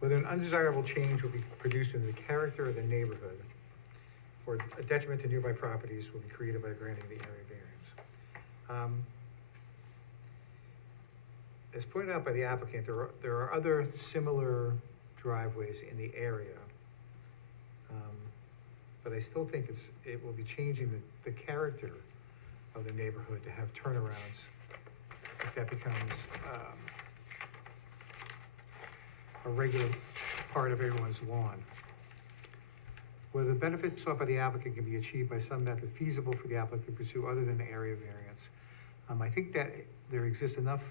Whether an undesirable change will be produced in the character of the neighborhood or a detriment to nearby properties will be created by granting the area variance. As pointed out by the applicant, there are other similar driveways in the area. But I still think it will be changing the character of the neighborhood to have turnarounds if that becomes, a regular part of everyone's lawn. Whether the benefit sought by the applicant can be achieved by some method feasible for the applicant to pursue other than the area variance. I think that there exists enough,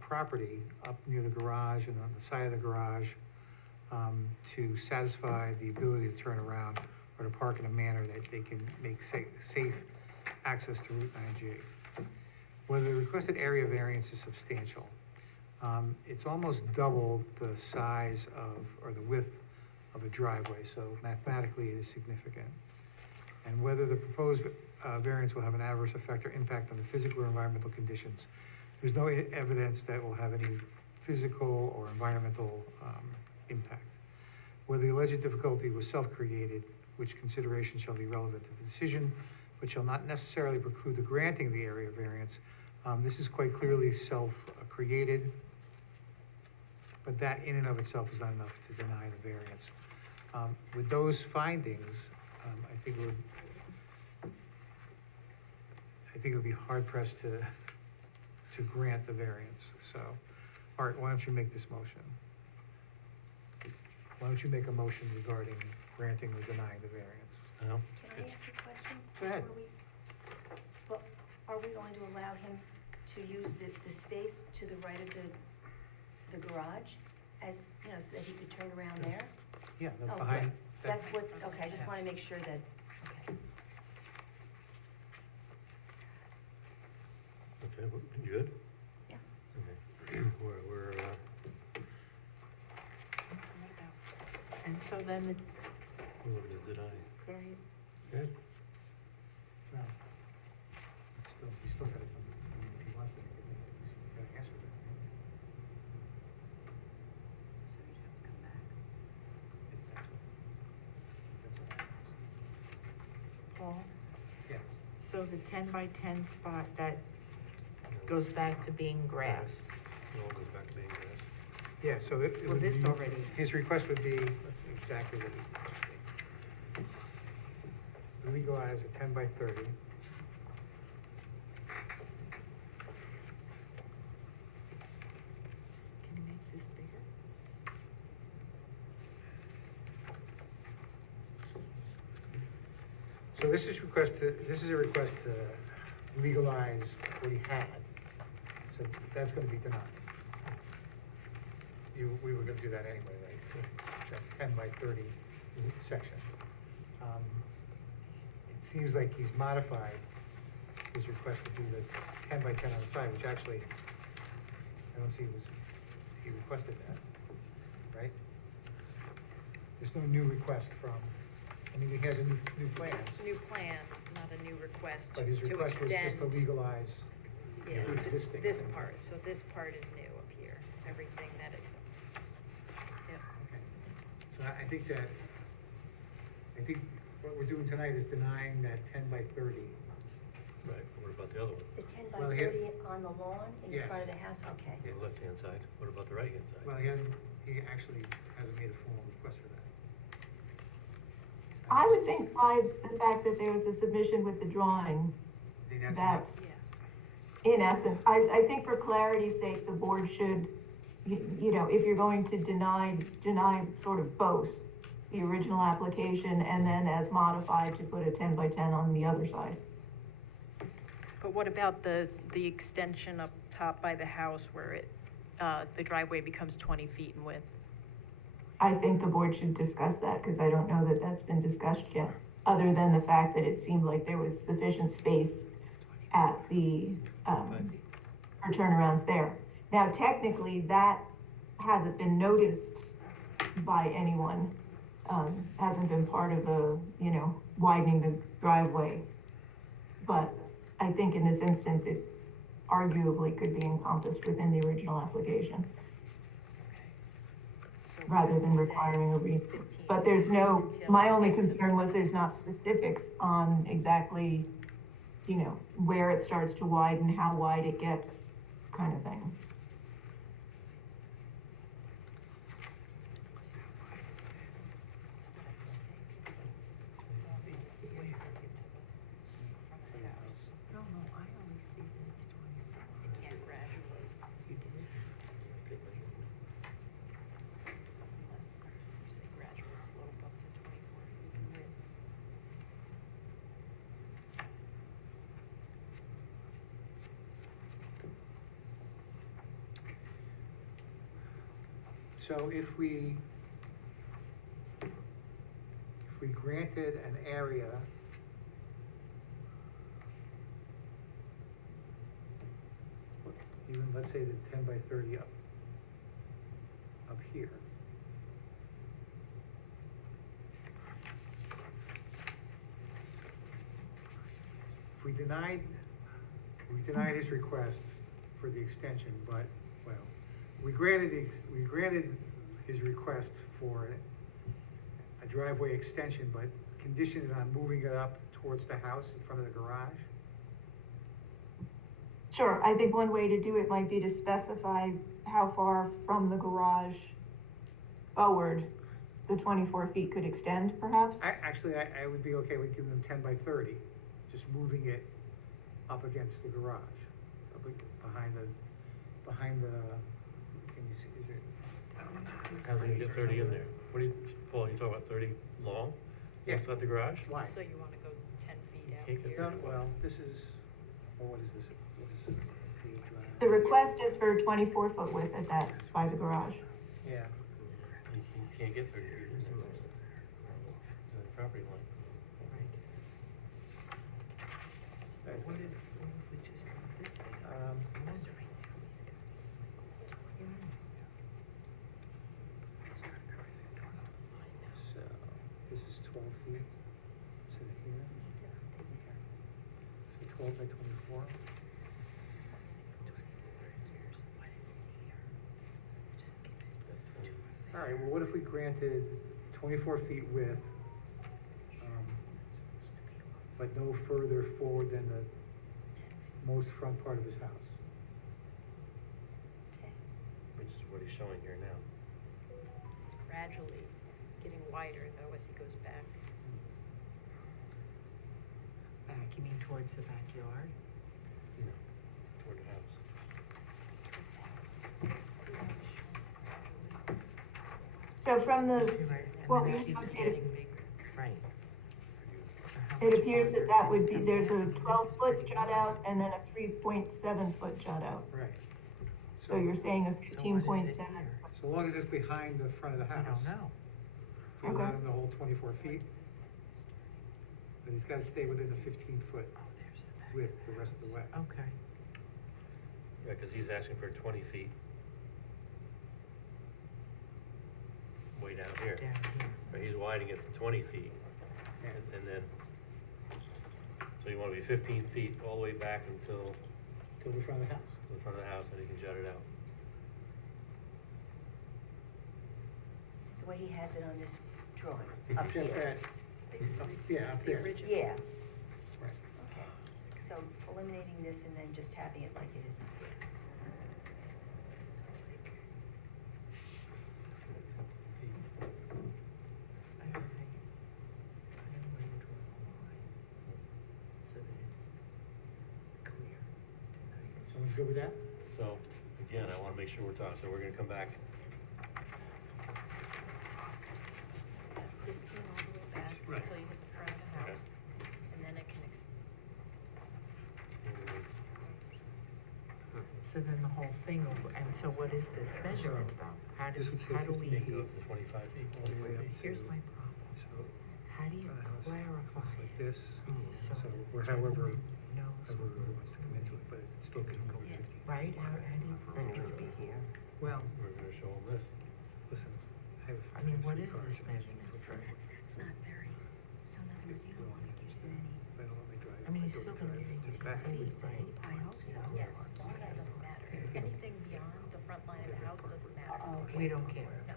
property up near the garage and on the side of the garage, to satisfy the ability to turn around or to park in a manner that they can make safe access to Route 9G. Whether the requested area variance is substantial. It's almost double the size or the width of a driveway, so mathematically it is significant. And whether the proposed variance will have an adverse effect or impact on the physical or environmental conditions. There's no evidence that will have any physical or environmental impact. Whether the alleged difficulty was self-created, which consideration shall be relevant to the decision, but shall not necessarily preclude the granting of the area variance. This is quite clearly self-created, but that in and of itself is not enough to deny the variance. With those findings, I think it would be hard pressed to grant the variance. So, Art, why don't you make this motion? Why don't you make a motion regarding granting or denying the variance. No? Can I ask a question? Go ahead. Well, are we going to allow him to use the space to the right of the garage as, you know, so that he could turn around there? Yeah, Oh, behind. good. That's what, okay, I just want to make sure that, okay. Okay, you good? Yeah. Okay. We're, And so then the, we're looking at denying. go ahead. Good. No. It's still, he's still gotta come, I mean, if he wants to make it, he's gotta answer that. So you'd have to come back. Exactly. That's what happens. Paul? Yes. So the 10 by 10 spot, that goes back to being grass. It all goes back to being grass. Yeah, so it Well, would this be, already- his request would be, let's see exactly what he requested. Legalize a 10 by 30. Can you make this bigger? So this is this is a request to legalize what he had. So that's gonna be denied. We were gonna do that anyway, right? That 10 by 30 section. It seems like he's modified his request to do the 10 by 10 on the side, which actually, I don't see he requested that, right? There's no new request from, I mean, he has a new plans, New plan, not a new request to but his extend. request was just to legalize Yeah, the existing. this part, so this part is new up here, everything that it, yep. Okay. So I think what we're doing tonight is denying that 10 by 30. Right, what about the other one? The 10 by Well, 30 on the lawn in Yes. front of the house, okay. The left-hand side, what about the right-hand side? Well, he actually hasn't made a formal request for that. I would think by the fact that there was a submission with the drawing, I think that's that's, enough. Yeah. in essence, I think for clarity's sake, the board should, you know, if you're going to deny sort of both, the original application and then as modified to put a 10 by 10 on the other side. But what about the extension up top by the house where it, the driveway becomes 20 feet in width? I think the board should discuss that, because I don't know that that's been discussed yet, other than the fact that it seemed like there was sufficient space at the, for turnarounds there. Now, technically, that hasn't been noticed by anyone, hasn't been part of the, you know, widening the driveway. But I think in this instance, it arguably could be encompassed within the original application, So rather than requiring a variance. But there's no, my only concern was there's not specifics on exactly, you know, where it starts to widen, how wide it gets, kind of thing. No, I only see that it's 24. It can't graduate. Unless you say gradual slope up to 24 feet in width. So if we granted an area even, let's say the 10 by 30 up here. If we denied his request for the extension, but, well, we granted his request for a driveway extension, but conditioned it on moving it up towards the house in front of the garage. Sure, I think one way to do it might be to specify how far from the garage forward the 24 feet could extend, perhaps? Actually, I would be okay with giving them 10 by 30, just moving it up against the garage, behind the, can you see, is it? How's he gonna get 30 in there? What do you, Paul, you talking about 30 long? Yeah. Outside the garage? Why? So you wanna go 10 feet out Can't get here? through. Well, this is, well, what is this? What is this? The request is for a 24-foot width at that, by the garage. Yeah. You can't get 30 feet in there. It's on the property line. What if we just put this thing Um, So, this is 12 feet to here. So 12 by 24. All right, well, what if we granted 24 feet width, but no further forward than the most front part of his house? Which is what he's showing here now. It's gradually getting wider though as he goes back. back, you mean towards the backyard? Toward the house. So from the, Right, what and we then it have, keeps getting bigger, right. So how it much appears farther that that would be, from there's a there? This is 12-foot pretty jut wide. out and then a 3.7-foot jut out. Right. So you're saying a So what is 15.7. it here? So long as it's behind the front of the I house. don't know. If we allow Okay. him the whole 24 feet, then he's gotta stay within the 15-foot Oh, there's the back. width the rest of the way. Okay. Yeah, because he's asking for 20 feet. Way down here. Down here. But he's widening it to 20 feet. And then, so you want to be 15 feet all the way back until To the front of the house. the front of the house, and he can jut it out. The way he has it on this drawing, up Except here. that, yeah, up The there. original. Yeah, Right. okay. So eliminating this and then just having it like it is up here. I don't know where you draw the line, so that it's clear. Someone's good with that? So, again, I want to make sure we're talking, so we're going to come back. 15 all the way back Right. until you hit the front of the house, and then it can So then the whole thing, and so what is this measurement though? How does, This would say how do 15 we, It goes to 25 feet. All the way up here's to- my problem. So, How do you front of the house clarify is like this, So so, or however, knows, however he wants to come into it, but it still can go 15. right? How do you prove it? Well, We're going to show him this. listen, I have. I mean, what three is cars this and I have measurement? 15 foot driveway. That's not very, so in other words, you don't wanna give them any, If I don't let me drive. I mean, my he's still daughter gonna drive get to the back, 18 feet, it's right? I hope so. Yes, all that doesn't matter. Anything beyond the front line of the house doesn't matter. Okay. We don't care. No,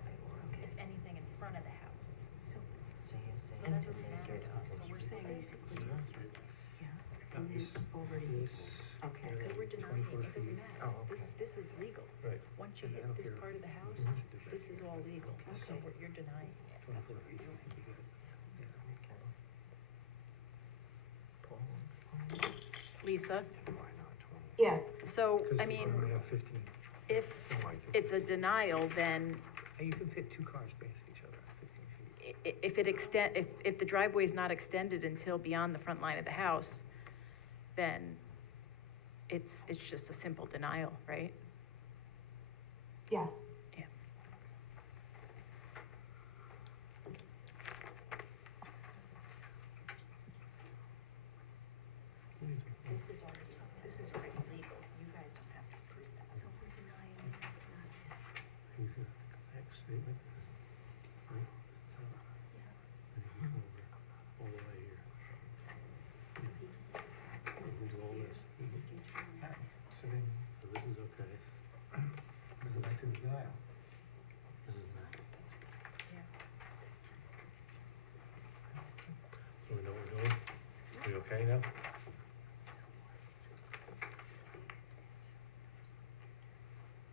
it's anything in front of the house. So, So And that this- doesn't matter to us. So we're saying, basically, yeah, and then This- over to this, okay. because we're denying 24 it, it doesn't feet. matter. Oh, okay. This is legal. Right. Once you And I hit don't this care part of the house, who wants to do that. this is all legal. So Okay. you're denying it. That's 24 what feet. we're doing. Lisa, Yes, so, Because I I mean, only have 15. if it's a denial, then And you can fit two cars past each other, 15 feet. if it extend, if the driveway is not extended until beyond the front line of the house, then it's just a simple denial, right? yes. Yeah. This is already legal. You guys don't have to approve that. So we're denying it, not He's going to have to come back straight like this. Right? And he can come over all the way here. He can do all this. So then, So this is okay. we go back to the denial. This is not. Yeah. So we know what we're doing? We okay now?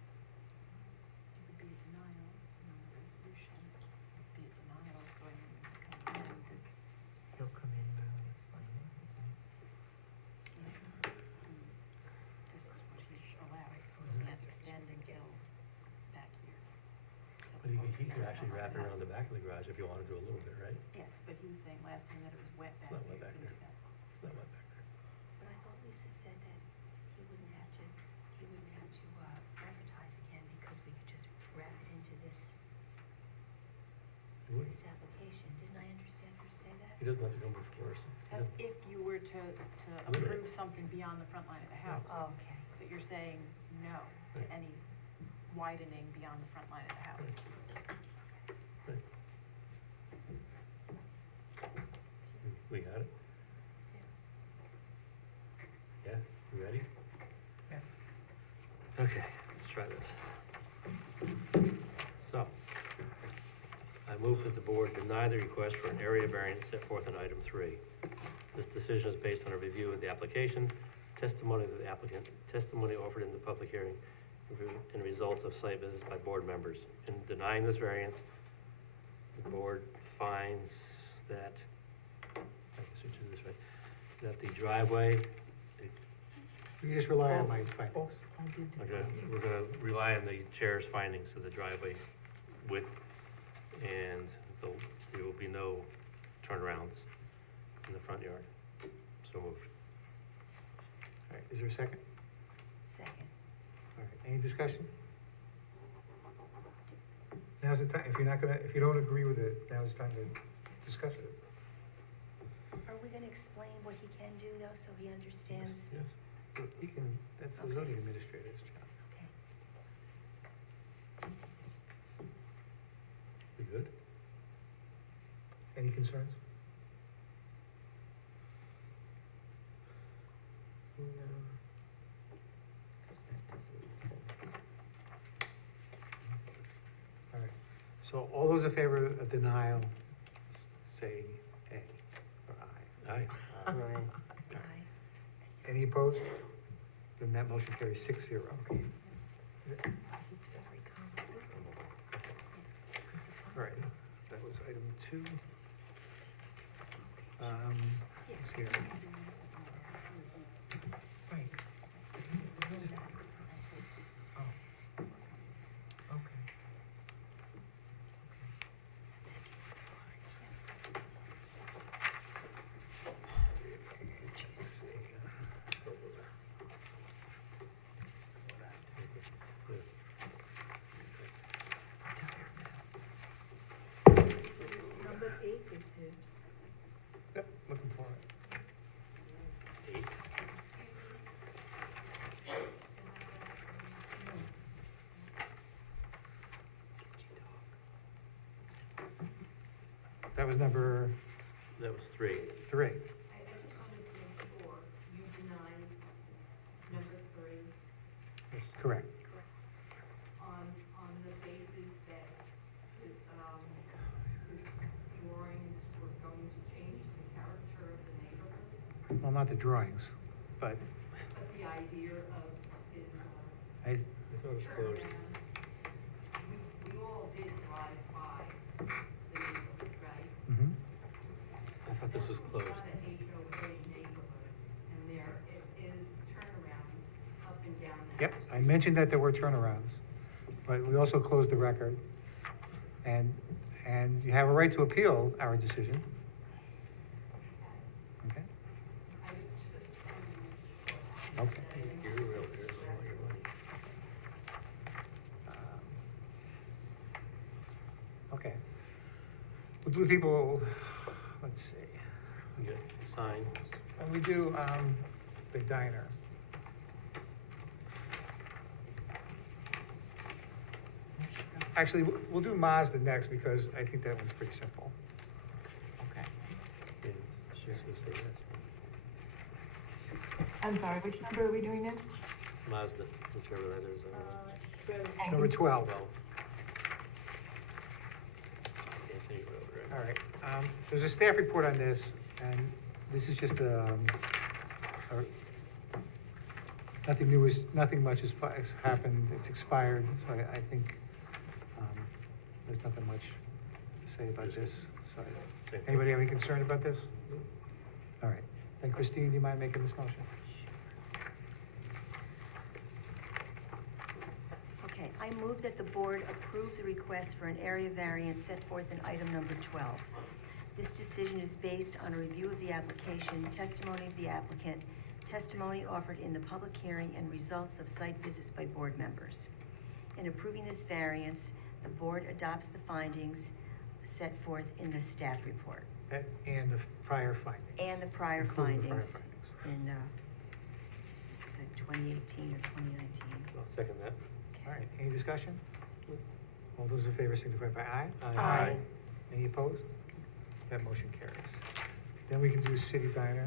It would be a denial, and on the resolution, it would be a denial, so I mean, when it comes in, this, He'll come in and explain it. this is what he's allowed. He has to extend until back here. But he could actually wrap it around the back of the garage if you wanna do a little bit, right? Yes, but he was saying last time that it was wet It's not wet back there. It's not wet back there. But I thought Lisa said that he wouldn't have to advertise again because we could just wrap it into this He would. this application. Didn't I understand her to say that? He doesn't have to come before us. He That's doesn't- if you were to Eliminate. approve something beyond the front line of the house. Oh, okay. But you're saying no to Right. any widening beyond the front line of the house. Right. We got it? Yeah, you ready? Yeah. Okay, let's try this. So, I move that the board deny the request for an area variance set forth in item 3. This decision is based on a review of the application, testimony of the applicant, testimony offered in the public hearing, and results of site visits by board members. In denying this variance, the board finds that, I guess we do this right, that the driveway, You just rely on my findings. we're gonna rely on the chair's findings of the driveway width, and there will be no turnarounds in the front yard. So moved. All right, is there a second? Second. All right, any discussion? Now's the time, if you don't agree with it, now's the time to discuss it. Are we gonna explain what he can do though, so he understands? Yes. But he can, that's the zoning administrator's job. Okay. We good? Any concerns? All right, so all those in favor of denial, say A or aye. Aye. Aye. Any opposed? Then that motion carries 6-0. It's very complicated. All right, that was item 2. Let's see here. Right. Oh. Okay. Number 8 is good. Yep, looking for it. 8. That was number That was 3. 3. I just wanted to make sure you deny number 3 Yes, correct. on the basis that his drawings were going to change the character of the neighborhood, Well, not the drawings, but but the idea of his I, thought it was closed. turnaround. We all did drive by the neighborhood, right? mhm. I thought this was closed. It's not a HOA neighborhood, and there is turnarounds up and down that Yep, street. I mentioned that there were turnarounds, but we also closed the record. And you have a right to appeal our decision. Okay? I was just trying to make sure. Okay. You're a realtor, so I want your money. Okay. We'll do the people, let's see, We got the sign. and we do, the diner. Actually, we'll do Mazda next because I think that one's pretty simple. Okay. She's gonna say yes. I'm sorry, which number are we doing next? Mazda, whichever that is. Thank Number you. 12. Well. Anthony Road, right? All right, there's a staff report on this, and this is just, nothing much has happened, it's expired, so I think, there's nothing much to say about this, so. Same. Anybody have any concern about this? All right, then Christine, do you mind making this motion? Okay, I I move that the board approve the request for an area variance set forth in item number 12. This decision is based on a review of the application, testimony of the applicant, testimony offered in the public hearing, and results of site visits by board members. In approving this variance, the board adopts the findings set forth in the staff report. And the prior findings. And the prior Including the prior findings in, was that 2018 or 2019? I'll second that. All right, any discussion? All those in favor signify by aye. Aye. Any opposed? That motion carries. Then we can do city diner.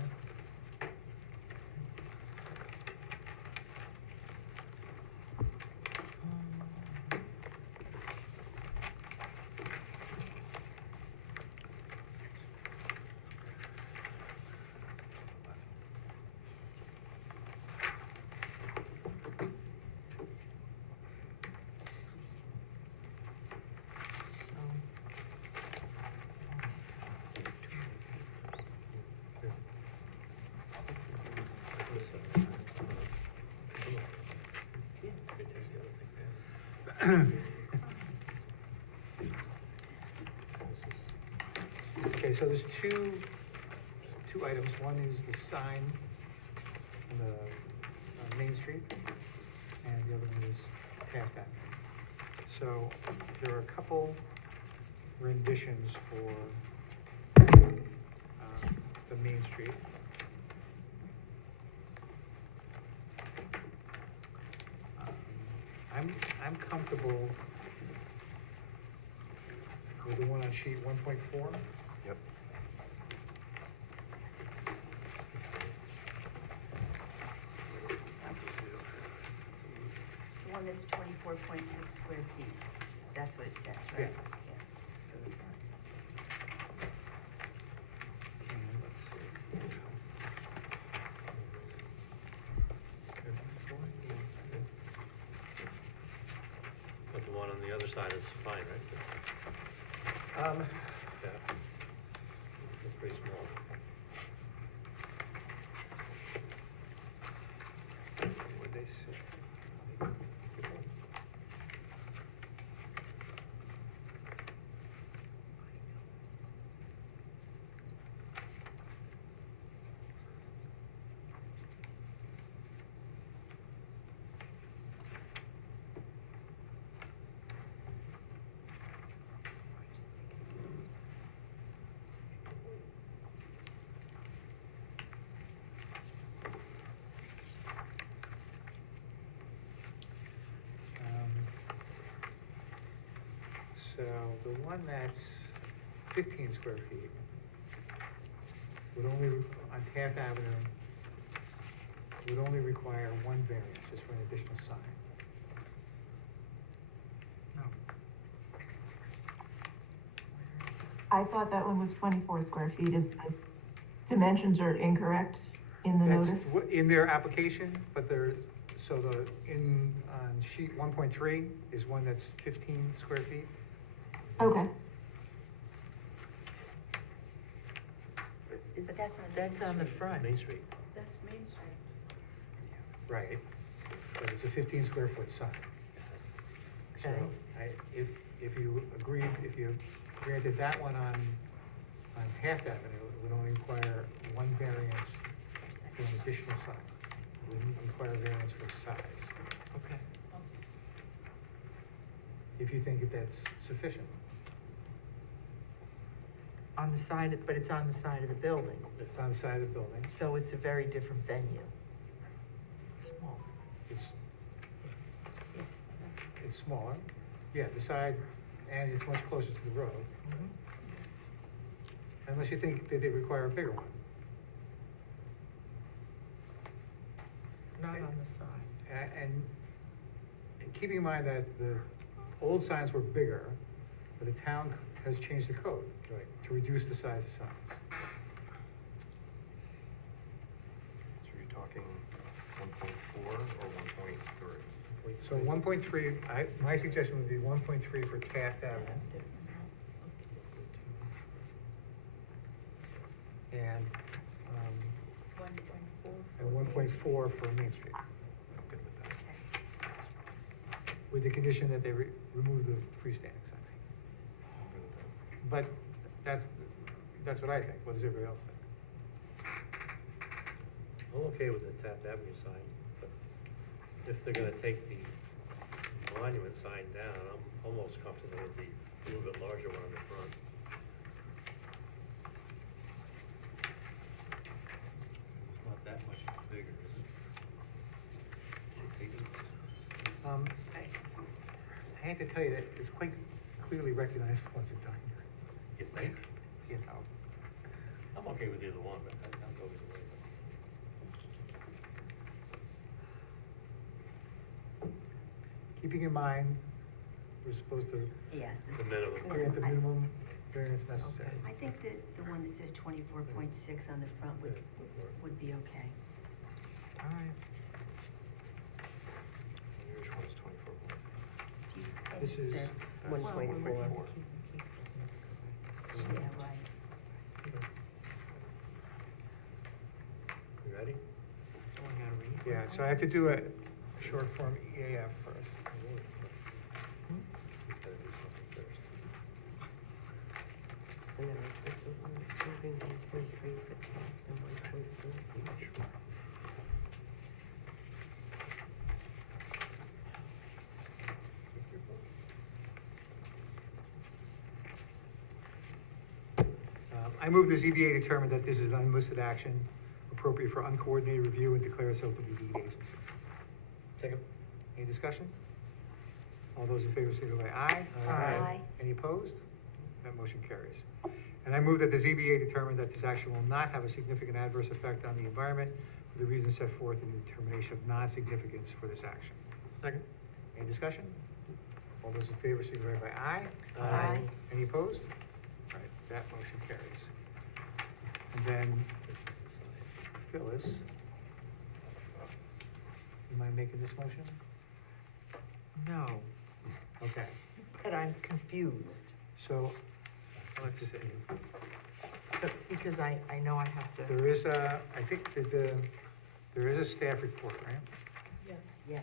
Okay, so there's two items. One is the sign on the Main Street, and the other one is Taft Avenue. So there are a couple renditions for the Main Street. I'm comfortable with the one on sheet 1.4. Yep. The one that's 24.6 square feet, that's what it says, right? Yeah. And let's see. But the one on the other side is fine, right? Yeah. It's pretty small. What'd they say? So the one that's 15 square feet would only, on Taft Avenue, would only require one variance, just for an additional sign. I thought that one was 24 square feet. Is the dimensions are incorrect in the That's notice? in their application, but on sheet 1.3 is one that's 15 square feet. Okay. But that's on Main That's on the Street. front. Main Street. That's Main Street. Right. But it's a 15 square foot sign. So Okay. if you granted that one on Taft Avenue, it would only require one variance for an additional sign. It wouldn't require variance for size, Okay. if you think that that's sufficient. On the side, but it's on the side of the building, It's on the side of the building. so it's a very different venue. Small. It's smaller. Yeah, the side, and it's much closer to the road. Unless you think that they require a bigger one. Not on the side. And keeping in mind that the old signs were bigger, but the town has changed the code to reduce the size of signs. So you're talking 1.4 or 1.3? So 1.3, my suggestion would be 1.3 for Taft Avenue. And, 1.4. and 1.4 for Main Street. I'm good with that. with the condition that they remove the freestanding sign. But that's what I think. What does everybody else think? I'm okay with the Taft Avenue sign, but if they're gonna take the monument sign down, I'm almost comfortable with the little bit larger one in the front. It's not that much bigger, is it? I hate to tell you that it's quite clearly recognizable as a diner. You think? You know, I'm okay with either one, but I'll go either way. keeping in mind, we're supposed to Yes. The minimum. grant the minimum variance necessary. I think that the one that says 24.6 on the front would be okay. All right. Which one's 24? This is. That's 1.4. Yeah, right. You ready? Do I gotta read? Yeah, so I have to do a short form EAF first. He's gotta do something first. So now is this one, moving 1.3 foot and 1.4 feet? I move the ZBA determine that this is an unlisted action appropriate for uncoordinated review and declare itself to be lead agency. Second. Any discussion? All those in favor, signify by aye. Aye. Any opposed? That motion carries. And I move that the ZBA determine that this action will not have a significant adverse effect on the environment for the reasons set forth in the determination of non-significance for this action. Second. Any discussion? All those in favor, signify by aye. Aye. Any opposed? All right, that motion carries. And then This is the sign. Phyllis, you mind making this motion? No, Okay, but I'm confused. so, let's see. So, because I know I have to. There is I think that there is a staff report, right? Yes. Yeah.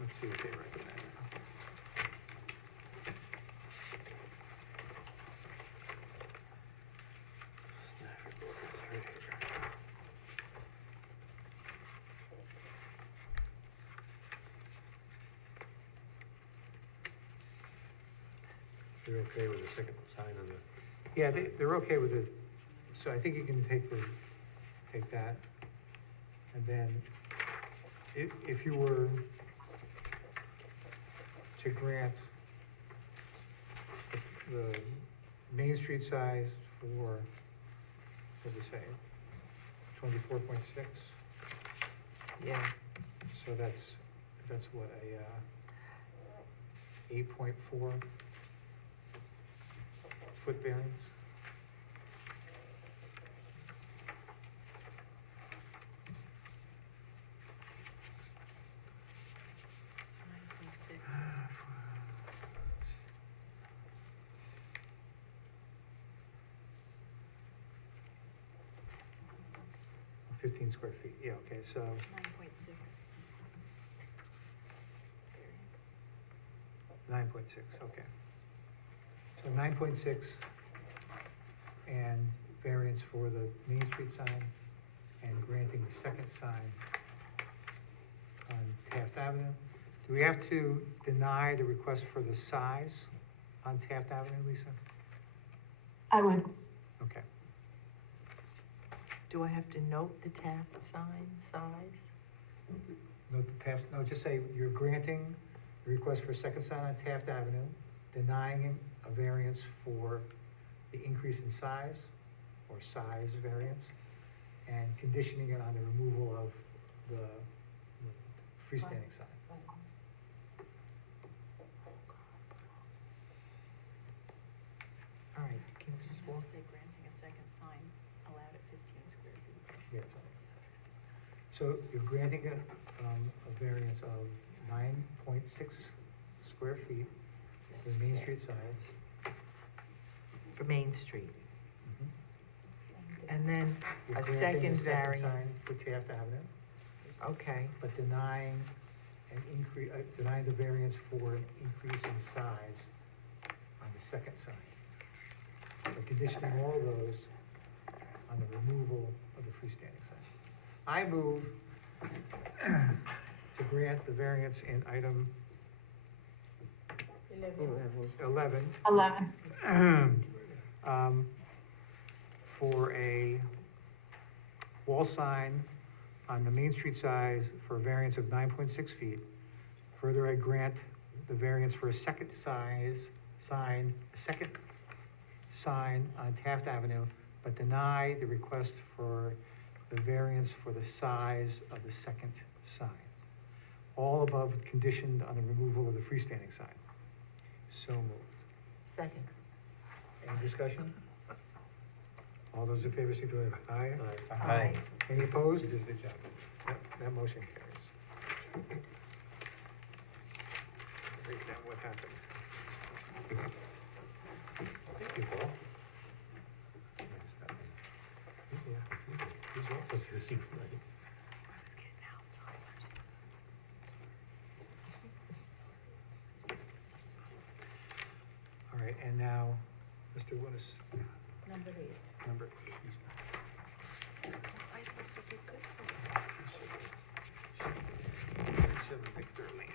Let's see what they recommend. You're okay with the second sign on the, Yeah, they're okay with it, so I think you can take that. And then, if you were to grant the Main Street size for, what do you say, 24.6? Yeah, So that's what, a 8.4 foot variance? Fifteen square feet, yeah, okay, so, 9.6. 9.6, okay. So 9.6 and variance for the Main Street sign and granting the second sign on Taft Avenue. Do we have to deny the request for the size on Taft Avenue, Lisa? I would. Okay. do I have to note the Taft sign size? Note the Taft, no, just say you're granting the request for a second sign on Taft Avenue, denying him a variance for the increase in size, or size variance, and conditioning it on the removal of the freestanding sign. All right, can you just walk? Say granting a second sign allowed at 15 square feet. Yeah, it's all right. So you're granting a variance of 9.6 square feet for the Main Street size. For Main Street, Mhm. and then You're a granting second sign variance, for Taft Avenue, okay, but denying denying the variance for an increase in size on the second sign. So conditioning all of those on the removal of the freestanding sign. I move to grant the variance in item 11. 11. For a wall sign on the Main Street side for a variance of 9.6 feet. Further, I grant the variance for a second sign on Taft Avenue, but deny the request for the variance for the size of the second sign. All above conditioned on the removal of the freestanding sign. So moved. Second. Any discussion? All those in favor, signify by aye. Aye. Any opposed? You did a good job. That motion carries. Break down what happened. Thank you, Paul. He's well took your seat, right? All right, and now, Mr. Willis, Number 8. number 37 Victor Lane.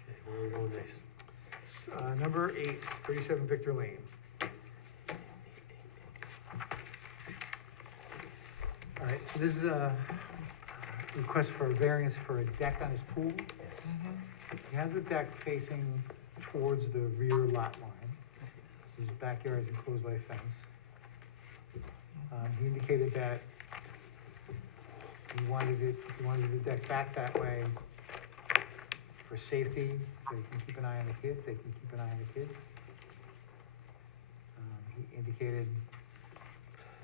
Okay, where are we going next? Number 8, 37 Victor Lane. All right, so this is a request for a variance for a deck on his pool. He has the deck facing towards the rear lot line. His backyard is enclosed by a fence. He indicated that he wanted the deck back that way for safety, so he can keep an eye on the kids, they can keep an eye on the kids. He indicated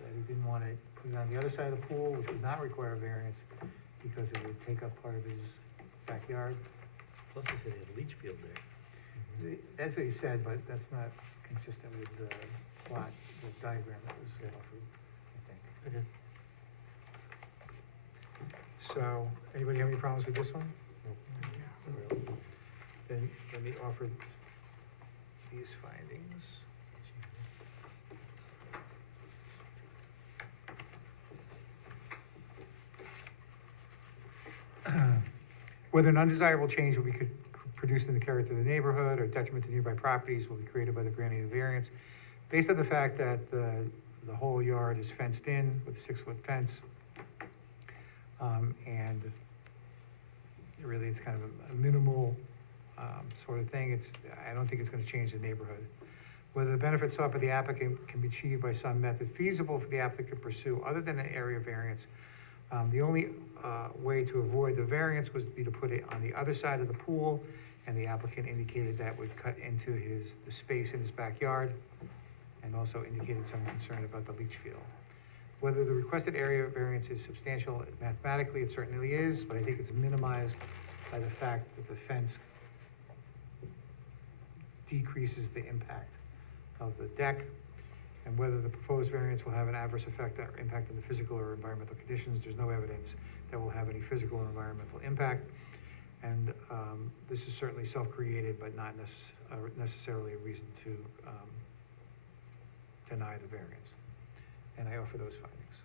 that he didn't want to put it on the other side of the pool, which would not require a variance, because it would take up part of his backyard. Plus he said he had a leach field there. That's what he said, but that's not consistent with the plot, the diagram that was offered, I think. Okay. So, anybody have any problems with this one? Then let me offer these findings. Whether an undesirable change will be produced in the character of the neighborhood or detriment to nearby properties will be created by the granting of the variance. Based on the fact that the whole yard is fenced in with a 6-foot fence, and really it's kind of a minimal sort of thing, I don't think it's gonna change the neighborhood. Whether the benefits sought by the applicant can be achieved by some method feasible for the applicant to pursue other than an area variance. The only way to avoid the variance was to put it on the other side of the pool, and the applicant indicated that would cut into the space in his backyard, and also indicated some concern about the leach field. Whether the requested area variance is substantial mathematically, it certainly is, but I think it's minimized by the fact that the fence decreases the impact of the deck. And whether the proposed variance will have an adverse effect or impact on the physical or environmental conditions, there's no evidence that will have any physical or environmental impact. And this is certainly self-created, but not necessarily a reason to deny the variance. And I offer those findings.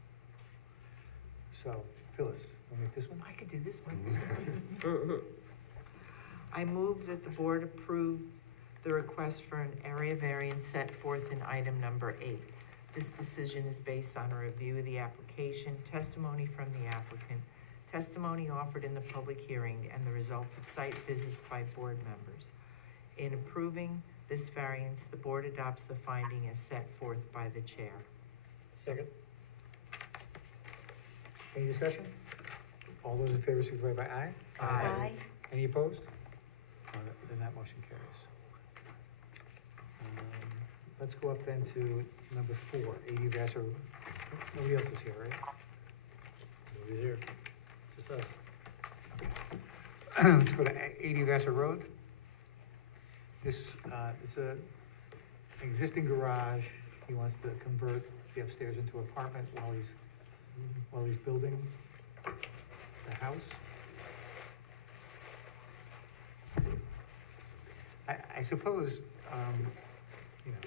So, Phyllis, want to make this one? I could do this one. I move that the board approve the request for an area variance set forth in item number 8. This decision is based on a review of the application, testimony from the applicant, testimony offered in the public hearing, and the results of site visits by board members. In approving this variance, the board adopts the finding as set forth by the chair. Second. Any discussion? All those in favor signify by aye. Aye. Any opposed? Then that motion carries. Let's go up then to number 4, 80 Vassar. Nobody else is here, right? Nobody's here, just us. Let's go to 80 Vassar Road. This, it's an existing garage. He wants to convert the upstairs into an apartment while he's while he's building the house. I suppose, you know,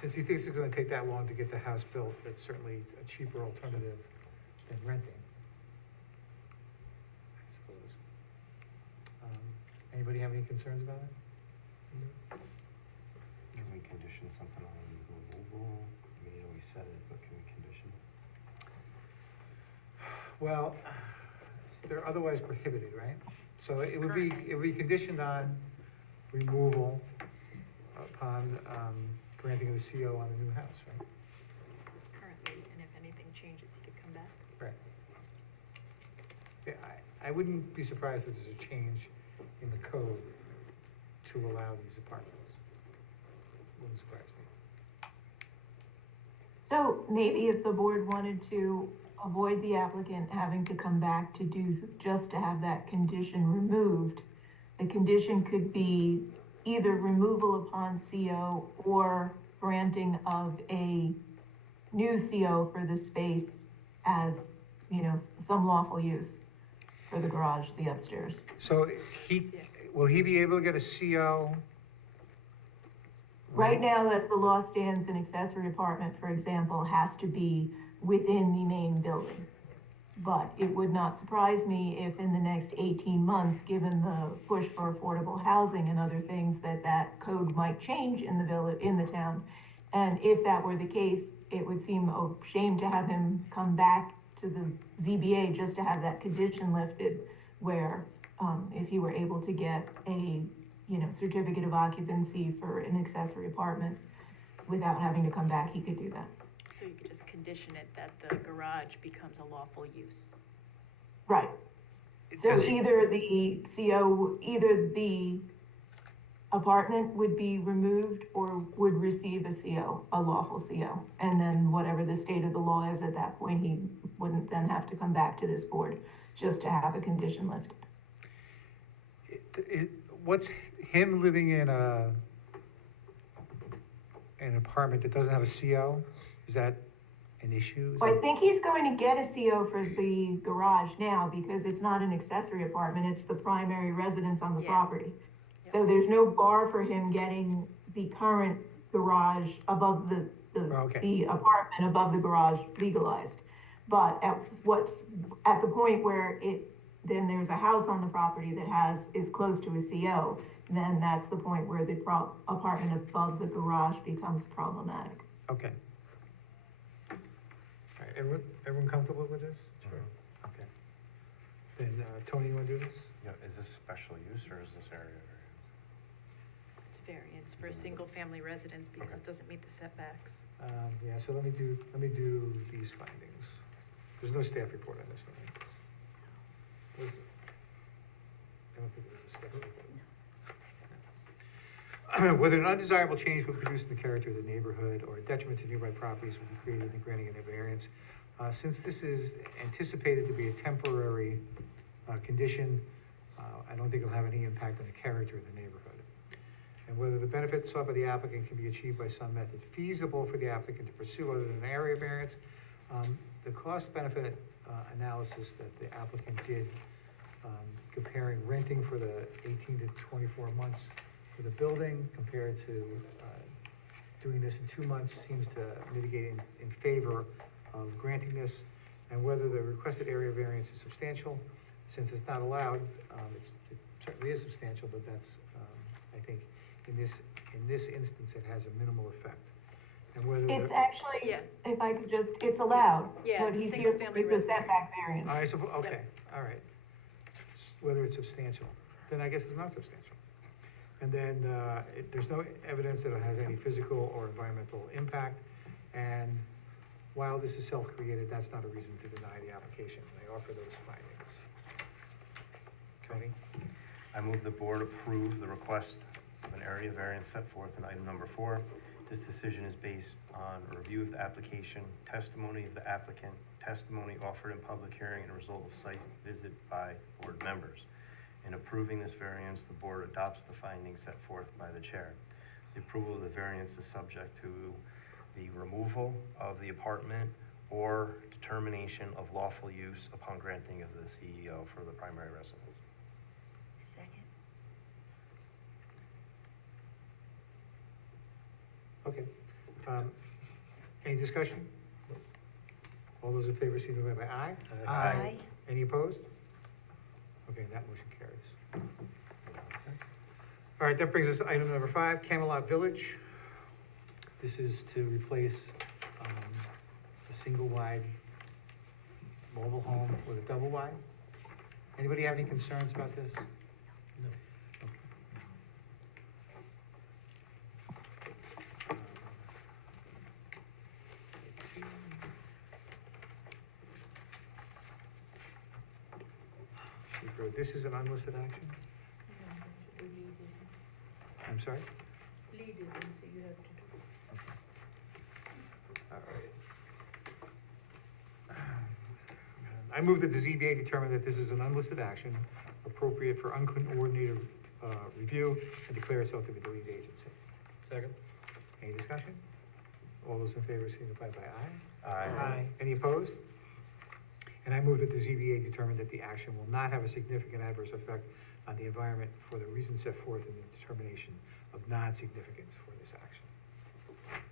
since he thinks it's gonna take that long to get the house built, that's certainly a cheaper alternative than renting, I suppose. Anybody have any concerns about it? Can we condition something on removal? I mean, we said it, but can we condition? Well, they're otherwise prohibited, right? So it would be conditioned on removal upon, granting of the CO on the new house, right? Currently, and if anything changes, he could come back. Right. Yeah, I wouldn't be surprised if there's a change in the code to allow these apartments. Wouldn't surprise me. So maybe if the board wanted to avoid the applicant having to come back to just to have that condition removed, the condition could be either removal upon CO or granting of a new CO for the space as, you know, some lawful use for the garage, the upstairs. So will he be able to get a CO? Right now, as the law stands, an accessory apartment, for example, has to be within the main building. But it would not surprise me if in the next 18 months, given the push for affordable housing and other things, that code might change in the village, in the town. And if that were the case, it would seem a shame to have him come back to the ZBA just to have that condition lifted, where if he were able to get a, you know, certificate of occupancy for an accessory apartment without having to come back, he could do that. So you could just condition it that the garage becomes a lawful use. Right. So either the apartment would be removed or would receive a CO, a lawful CO. And then whatever the state of the law is at that point, he wouldn't then have to come back to this board just to have a condition lifted. What's him living in an apartment that doesn't have a CO? Is that an issue? I think he's going to get a CO for the garage now because it's not an accessory apartment, it's the primary residence on the property. So there's no bar for him getting the current garage above the apartment above the garage legalized. But at the point where then there's a house on the property that is close to a CO, then that's the point where the apartment above the garage becomes problematic. Okay. All right, everyone comfortable with this? Sure. Okay. Then, Tony, you wanna do this? Yeah, is this special use or is this area variance? It's a variance for a single-family residence because Okay. it doesn't meet the setbacks. Yeah, so let me do these findings. There's no staff report on this one, right? I don't think it was a staff report. Whether an undesirable change would produce in the character of the neighborhood or a detriment to nearby properties would be created in the granting of the variance. Since this is anticipated to be a temporary condition, I don't think it'll have any impact on the character of the neighborhood. And whether the benefit sought by the applicant can be achieved by some method feasible for the applicant to pursue other than an area variance. The cost-benefit analysis that the applicant did, comparing renting for the 18 to 24 months for the building compared to doing this in 2 months, seems to mitigate in favor of granting this. And whether the requested area variance is substantial, since it's not allowed, it certainly is substantial, but that's, I think, in this instance, it has a minimal effect. And whether It's actually, if I could just, it's allowed. Yeah, What it's a he's here for single-family is a setback variance. I suppose, okay, all right. Whether it's substantial, then I guess it's not substantial. And then, there's no evidence that it has any physical or environmental impact. And while this is self-created, that's not a reason to deny the application. They offer those findings. Tony? I move the board approve the request of an area variance set forth in item number 4. This decision is based on a review of the application, testimony of the applicant, testimony offered in public hearing, and a result of site visit by board members. In approving this variance, the board adopts the findings set forth by the chair. The approval of the variance is subject to the removal of the apartment or determination of lawful use upon granting of the CEO for the primary residence. Second. Okay. Any discussion? All those in favor, signify by aye. Aye. Any opposed? Okay, that motion carries. All right, that brings us to item number 5, Camelot Village. This is to replace a single wide mobile home with a double wide. Anybody have any concerns about this? No. This is an unlisted action? I'm sorry? All right. I move that the ZBA determine that this is an unlisted action appropriate for uncoordinated review and declare itself to be the lead agency. Second? Any discussion? All those in favor signify by aye. Aye. Any opposed? And I move that the ZBA determine that the action will not have a significant adverse effect on the environment for the reasons set forth in the determination of non-significance for this action.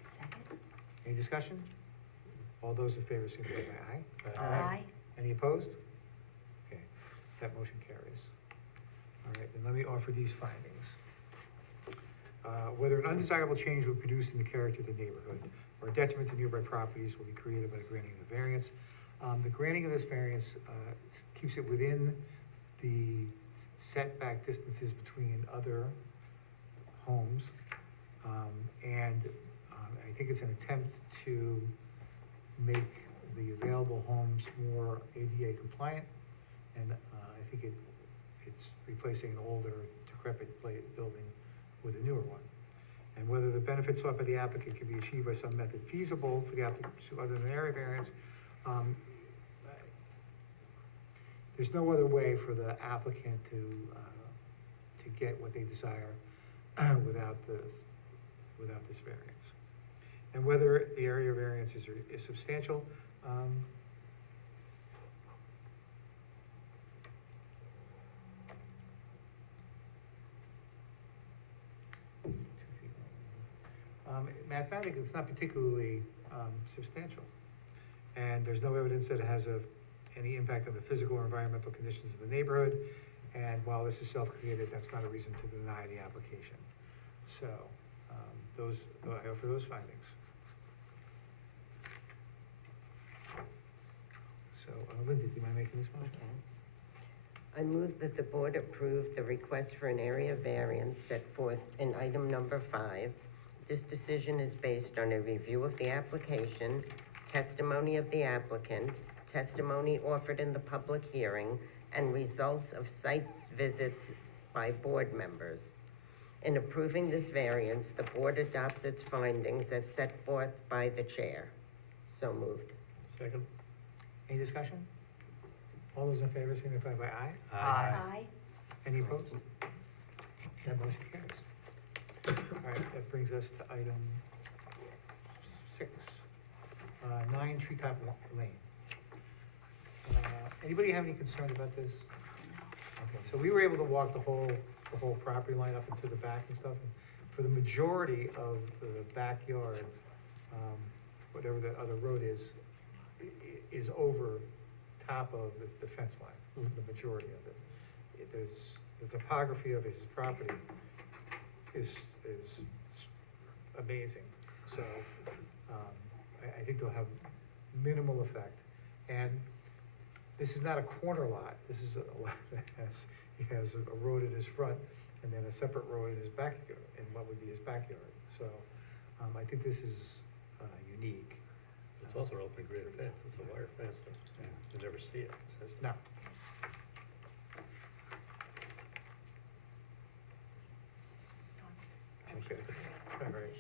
Second. Any discussion? All those in favor signify by aye. Aye. Any opposed? Okay, that motion carries. All right, then let me offer these findings. Whether an undesirable change will produce in the character of the neighborhood or a detriment to nearby properties will be created by the granting of the variance. The granting of this variance keeps it within the setback distances between other homes. And I think it's an attempt to make the available homes more ADA compliant. And I think it's replacing an older decrepit building with a newer one. And whether the benefits sought by the applicant can be achieved by some method feasible for the applicant to pursue other than area variance. There's no other way for the applicant to get what they desire without this variance. And whether the area variance is substantial, mathematically, it's not particularly substantial. And there's no evidence that it has any impact on the physical or environmental conditions of the neighborhood. And while this is self-created, that's not a reason to deny the application. So, I offer those findings. So, Linda, do you mind making this motion? I move that the board approve the request for an area variance set forth in item number 5. This decision is based on a review of the application, testimony of the applicant, testimony offered in the public hearing, and results of site visits by board members. In approving this variance, the board adopts its findings as set forth by the chair. So moved. Second? Any discussion? All those in favor signify by aye. Aye. Any opposed? That motion carries. All right, that brings us to item 6, 9 Treetop Lane. Anybody have any concern about this? Okay, so we were able to walk the whole property line up into the back and stuff. And for the majority of the backyard, whatever the other road is over top of the fence line, the majority of it. There's, the topography of his property is amazing. So, I think they'll have minimal effect. And this is not a corner lot. This is a lot that he has a road in his front and then a separate road in his backyard, in what would be his backyard. So, I think this is unique. It's also an open grid fence, it's a wire fence, you never see it. No. Okay, all right.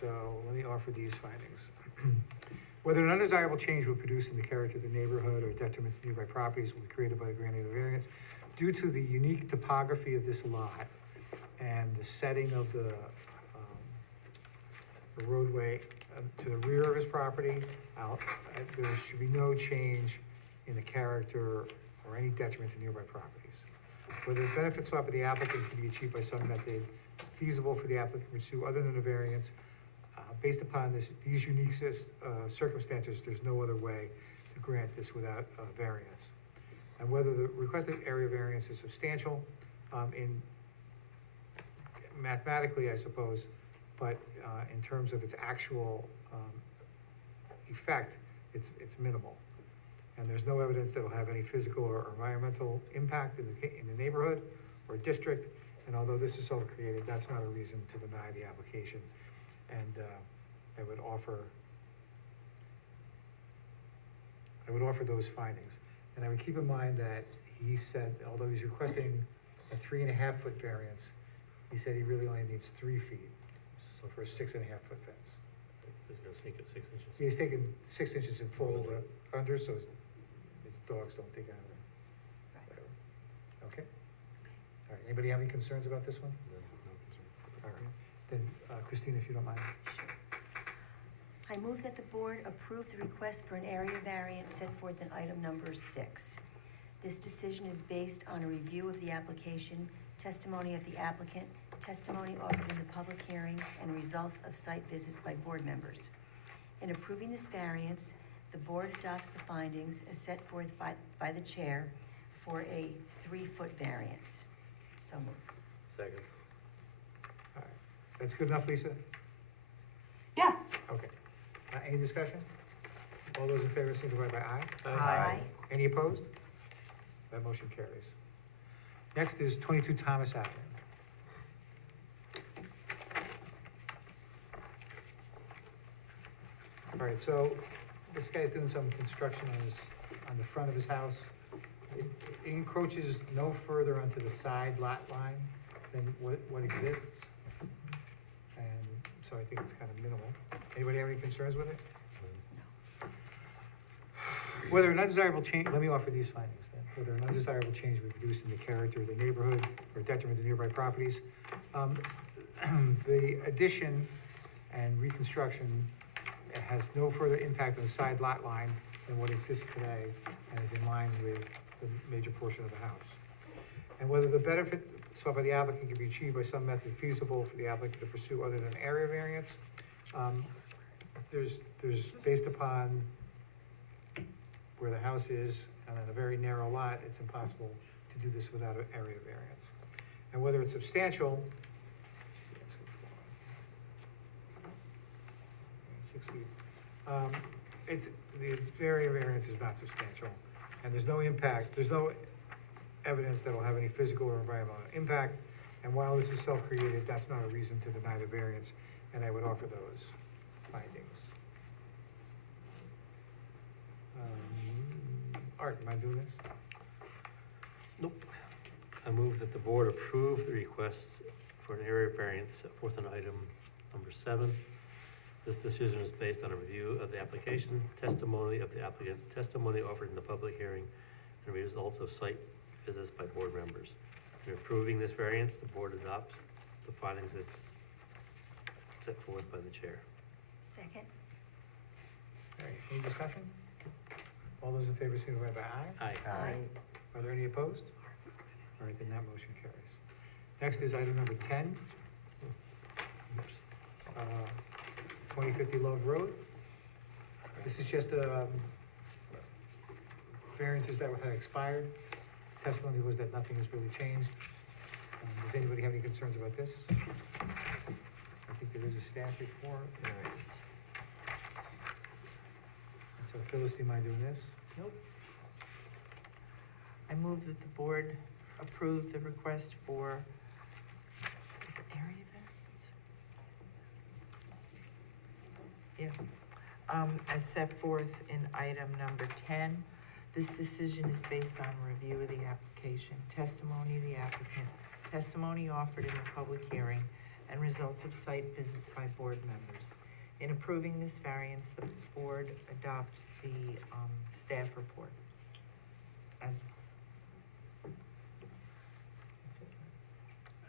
So let me offer these findings. Whether an undesirable change will produce in the character of the neighborhood or detriment to nearby properties will be created by the granting of the variance due to the unique topography of this lot and the setting of the the roadway to the rear of his property. There should be no change in the character or any detriment to nearby properties. Whether the benefits sought by the applicant can be achieved by some method feasible for the applicant to pursue other than a variance, based upon these unique circumstances, there's no other way to grant this without variance. And whether the requested area variance is substantial, in mathematically, I suppose, but in terms of its actual effect, it's minimal. And there's no evidence that will have any physical or environmental impact in the neighborhood or district. And although this is self-created, that's not a reason to deny the application. And I would offer those findings. And I would keep in mind that he said, although he's requesting a 3.5-foot variance, he said he really only needs 3 feet. So for a 6.5-foot fence. He's gonna sink it 6 inches. He's taken 6 inches and folded it under, so his dogs don't dig out of it. Whatever. Okay? All right, anybody have any concerns about this one? No concern. All right, then, Christine, if you don't mind. I move that the board approve the request for an area variance set forth in item number 6. This decision is based on a review of the application, testimony of the applicant, testimony offered in the public hearing, and results of site visits by board members. In approving this variance, the board adopts the findings as set forth by the chair for a 3-foot variance. So moved. Second. All right, that's good enough, Lisa? Yes. Okay. Any discussion? All those in favor signify by aye. Aye. Any opposed? That motion carries. Next is 22 Thomas Avenue. All right, so this guy's doing some construction on the front of his house. It encroaches no further onto the side lot line than what exists. And so I think it's kind of minimal. Anybody have any concerns with it? Whether an undesirable change, let me offer these findings then. Whether an undesirable change would reduce in the character of the neighborhood or detriment to nearby properties. The addition and reconstruction has no further impact on the side lot line than what exists today and is in line with the major portion of the house. And whether the benefit sought by the applicant can be achieved by some method feasible for the applicant to pursue other than area variance. There's based upon where the house is and on a very narrow lot, it's impossible to do this without an area variance. And whether it's substantial, 6 feet, the area variance is not substantial, and there's no impact, there's no evidence that will have any physical or environmental impact, and while this is self-created, that's not a reason to deny the variance, and I would offer those findings. Art, am I doing this? Nope. I move that the board approve the request for an area variance set forth in item number 7. This decision is based on a review of the application, testimony of the applicant, testimony offered in the public hearing, and results of site visits by board members. In approving this variance, the board adopts the findings as set forth by the chair. Second. All right, any discussion? All those in favor signify by aye. Aye. Aye. Are there any opposed? All right, then that motion carries. Next is item number 10. 2050 Love Road. This is just variances that had expired. Testimony was that nothing has really changed. Does anybody have any concerns about this? I think there is a staff report. There is. So Phyllis, do you mind doing this? Nope. I move that the board approve the request for, is it area variance? Yeah. As set forth in item number 10, this decision is based on review of the application, testimony of the applicant, testimony offered in the public hearing, and results of site visits by board members. In approving this variance, the board adopts the staff report as.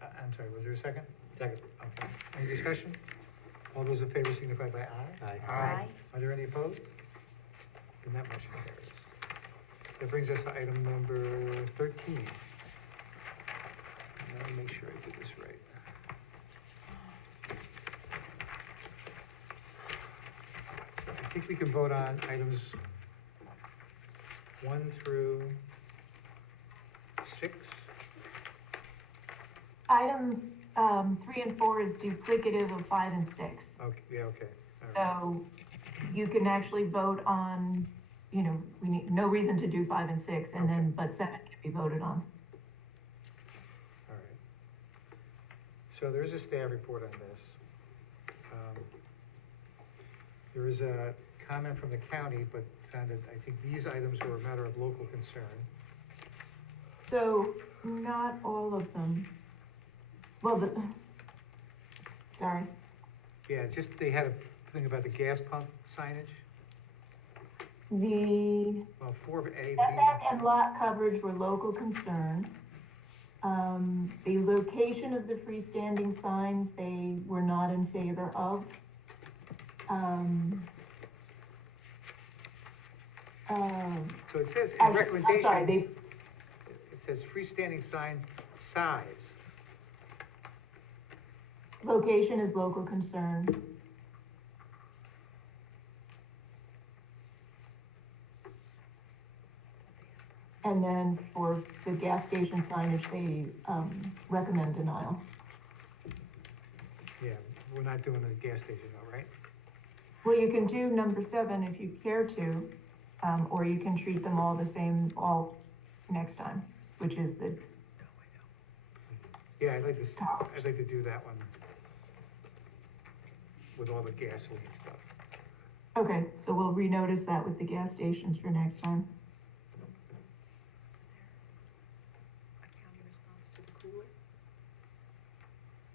I'm sorry, was there a second? Second. Okay. Any discussion? All those in favor signify by aye. Aye. Are there any opposed? Then that motion carries. That brings us to item number 13. Let me make sure I did this right. I think we can vote on items 1 through 6. Item 3 and 4 is duplicative of 5 and 6. Okay, yeah, okay. All right. So you can actually vote on, we need, no reason to do 5 and 6, and then, but 7 can be voted on. All right. So there is a staff report on this. There is a comment from the county, but found that I think these items were a matter of local concern. So not all of them. Well, sorry. Yeah, just, they had a thing about the gas pump signage. The Well, 4A, setback and lot coverage were local concern. The location of the freestanding signs, they were not in favor of. So it says in I'm sorry, recommendations, it says freestanding sign size. Location is local concern. And then for the gas station signage, they, recommend denial. Yeah, we're not doing a gas station though, right? Well, you can do number 7 if you care to, or you can treat them all the same, all next time, which is the, Yeah, I'd like to do that one with all the gasoline stuff. okay, so we'll renotice that with the gas stations for next time. A county response to the cooler?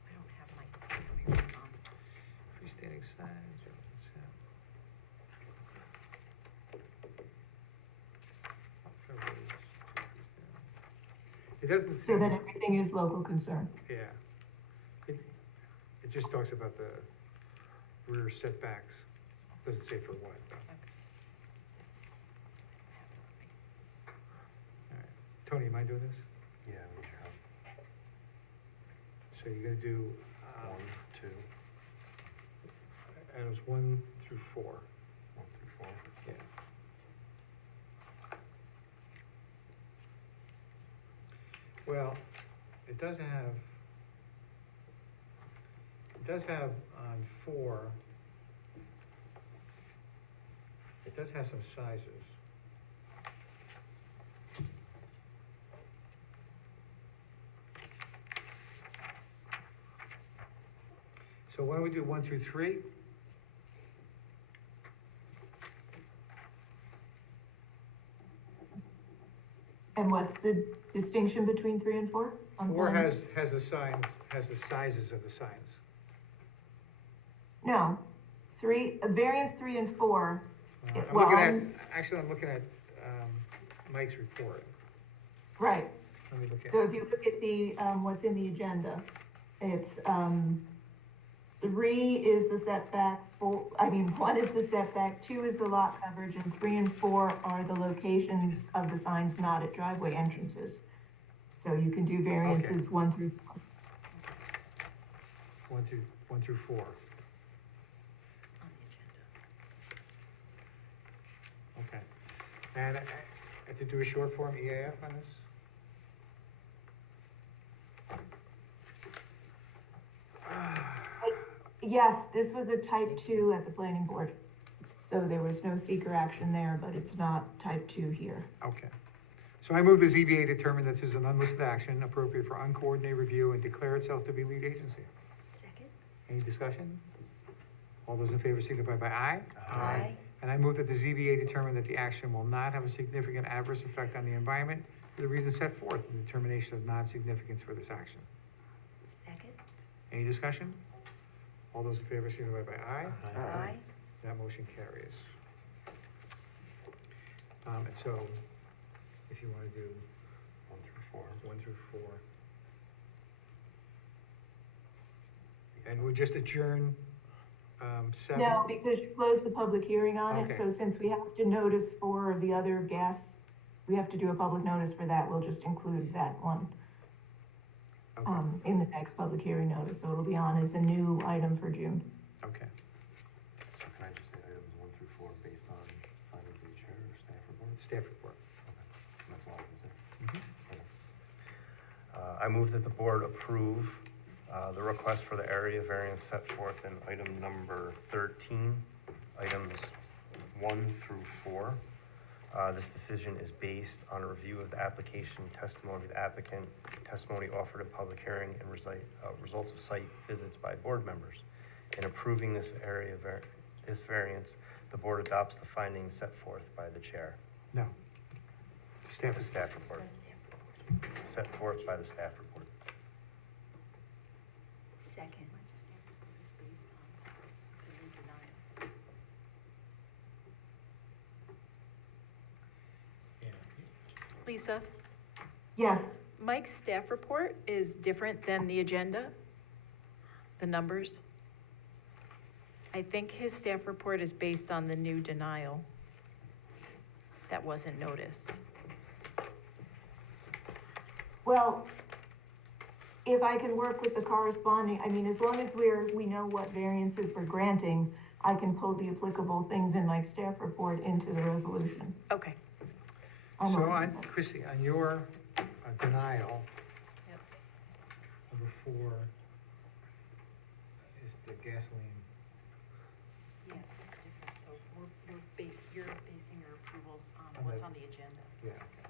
I don't have my county response. Freestanding signs. It doesn't say. So then everything is local concern. Yeah. It just talks about the rear setbacks. Doesn't say for what, though. All right. Tony, am I doing this? Yeah, we should have So you're gonna do, 1, 2, items 1 through 4. 1 through 4. Yeah. Well, it does have on 4, it does have some sizes. So why don't we do 1 through 3? And what's the distinction between 3 and 4? On 4 plan? has the signs, has the sizes of the signs. No, variance 3 and 4. I'm well, looking at, I'm- actually, I'm looking at Mike's report. Right, Let me look at. so if you look at the, what's in the agenda, it's, 3 is the setback, 1 is the setback, 2 is the lot coverage, and 3 and 4 are the locations of the signs not at driveway entrances. So you can do variances 1 through 4. 1 through 4. Okay. And I have to do a short form EAF on this? Yes, this was a type 2 at the planning board. So there was no seeker action there, but it's not type 2 here. Okay. So I move the ZBA determine this is an unlisted action appropriate for uncoordinated review and declare itself to be lead agency. Second? Any discussion? All those in favor signify by aye. Aye. And I move that the ZBA determine that the action will not have a significant adverse effect on the environment for the reasons set forth in the determination of non-significance for this action. Second? Any discussion? All those in favor signify by aye. Aye. That motion carries. And so, if you wanna do 1 through 4. 1 through 4. And we'll just adjourn, 7? No, because you closed the public hearing on it, Okay. so since we have to notice for the other gas, we have to do a public notice for that, we'll just include that one, Okay, in the next public hearing notice, so it'll be on as a new item for June. okay. So can I just say items 1 through 4 based on findings of the chair or staff report? Staff report. Okay, that's all I can say. Mhm. I move that the board approve the request for the area variance set forth in item number 13, items 1 through 4. This decision is based on a review of the application, testimony of the applicant, testimony offered at public hearing, and results of site visits by board members. In approving this this variance, the board adopts the findings set forth by the chair. No. Staff The staff report. Set forth by the staff report. Second. Lisa, Yes, Mike's staff report is different than the agenda, the numbers. I think his staff report is based on the new denial that wasn't noticed. well, if I can work with the corresponding, I mean, as long as we know what variances we're granting, I can pull the applicable things in my staff report into the resolution. Okay. I'm So okay on, with that. Chrissy, on your denial, Yep. number 4 is the gasoline. Yes, it's different, so you're basing your approvals on On what's the- on the agenda. Yeah, okay.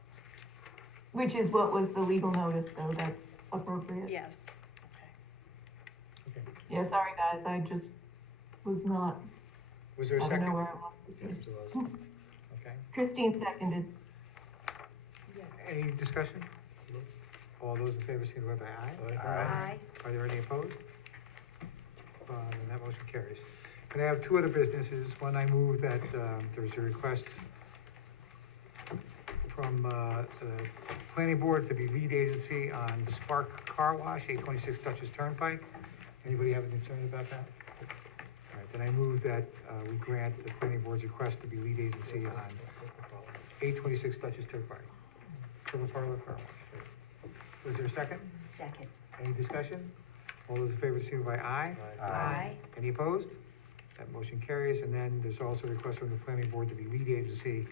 Which is what was the legal notice, so that's appropriate. Yes, okay. Okay. Yeah, sorry, guys, I just was not, Was there a I don't second? know where I was. Yes, there was. Okay. Christine seconded. Any discussion? All those in favor, signify by aye. Aye. Are there any opposed? Then that motion carries. And I have 2 other businesses. One, I move that there's a request from the planning board to be lead agency on Spark Car Wash, 826 Dutchess Turnpike. Anybody have a concern about that? All right, then I move that we grant the planning board's request to be lead agency on 826 Dutchess Turnpike. Triple parlor car wash. Was there a second? Second. Any discussion? All those in favor, signify by aye. Aye. Any opposed? That motion carries, and then there's also a request from the planning board to be lead agency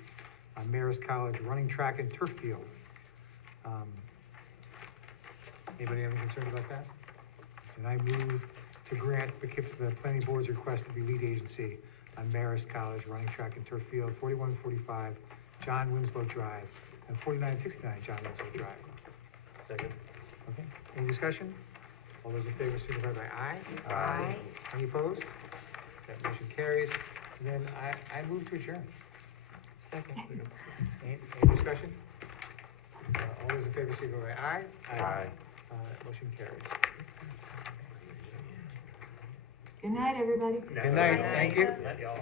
on Marist College running track and turf field. Anybody have any concern about that? And I move to grant the planning board's request to be lead agency on Marist College running track and turf field, 4145 John Winslow Drive, and 4969 John Winslow Drive. Second. Okay, any discussion? All those in favor signify by aye. Aye. Any opposed? That motion carries. And then I move to adjourn. Second. Any discussion? All those in favor signify by aye. Aye. Motion carries. Good night, everybody. Good night, thank you. Let y'all.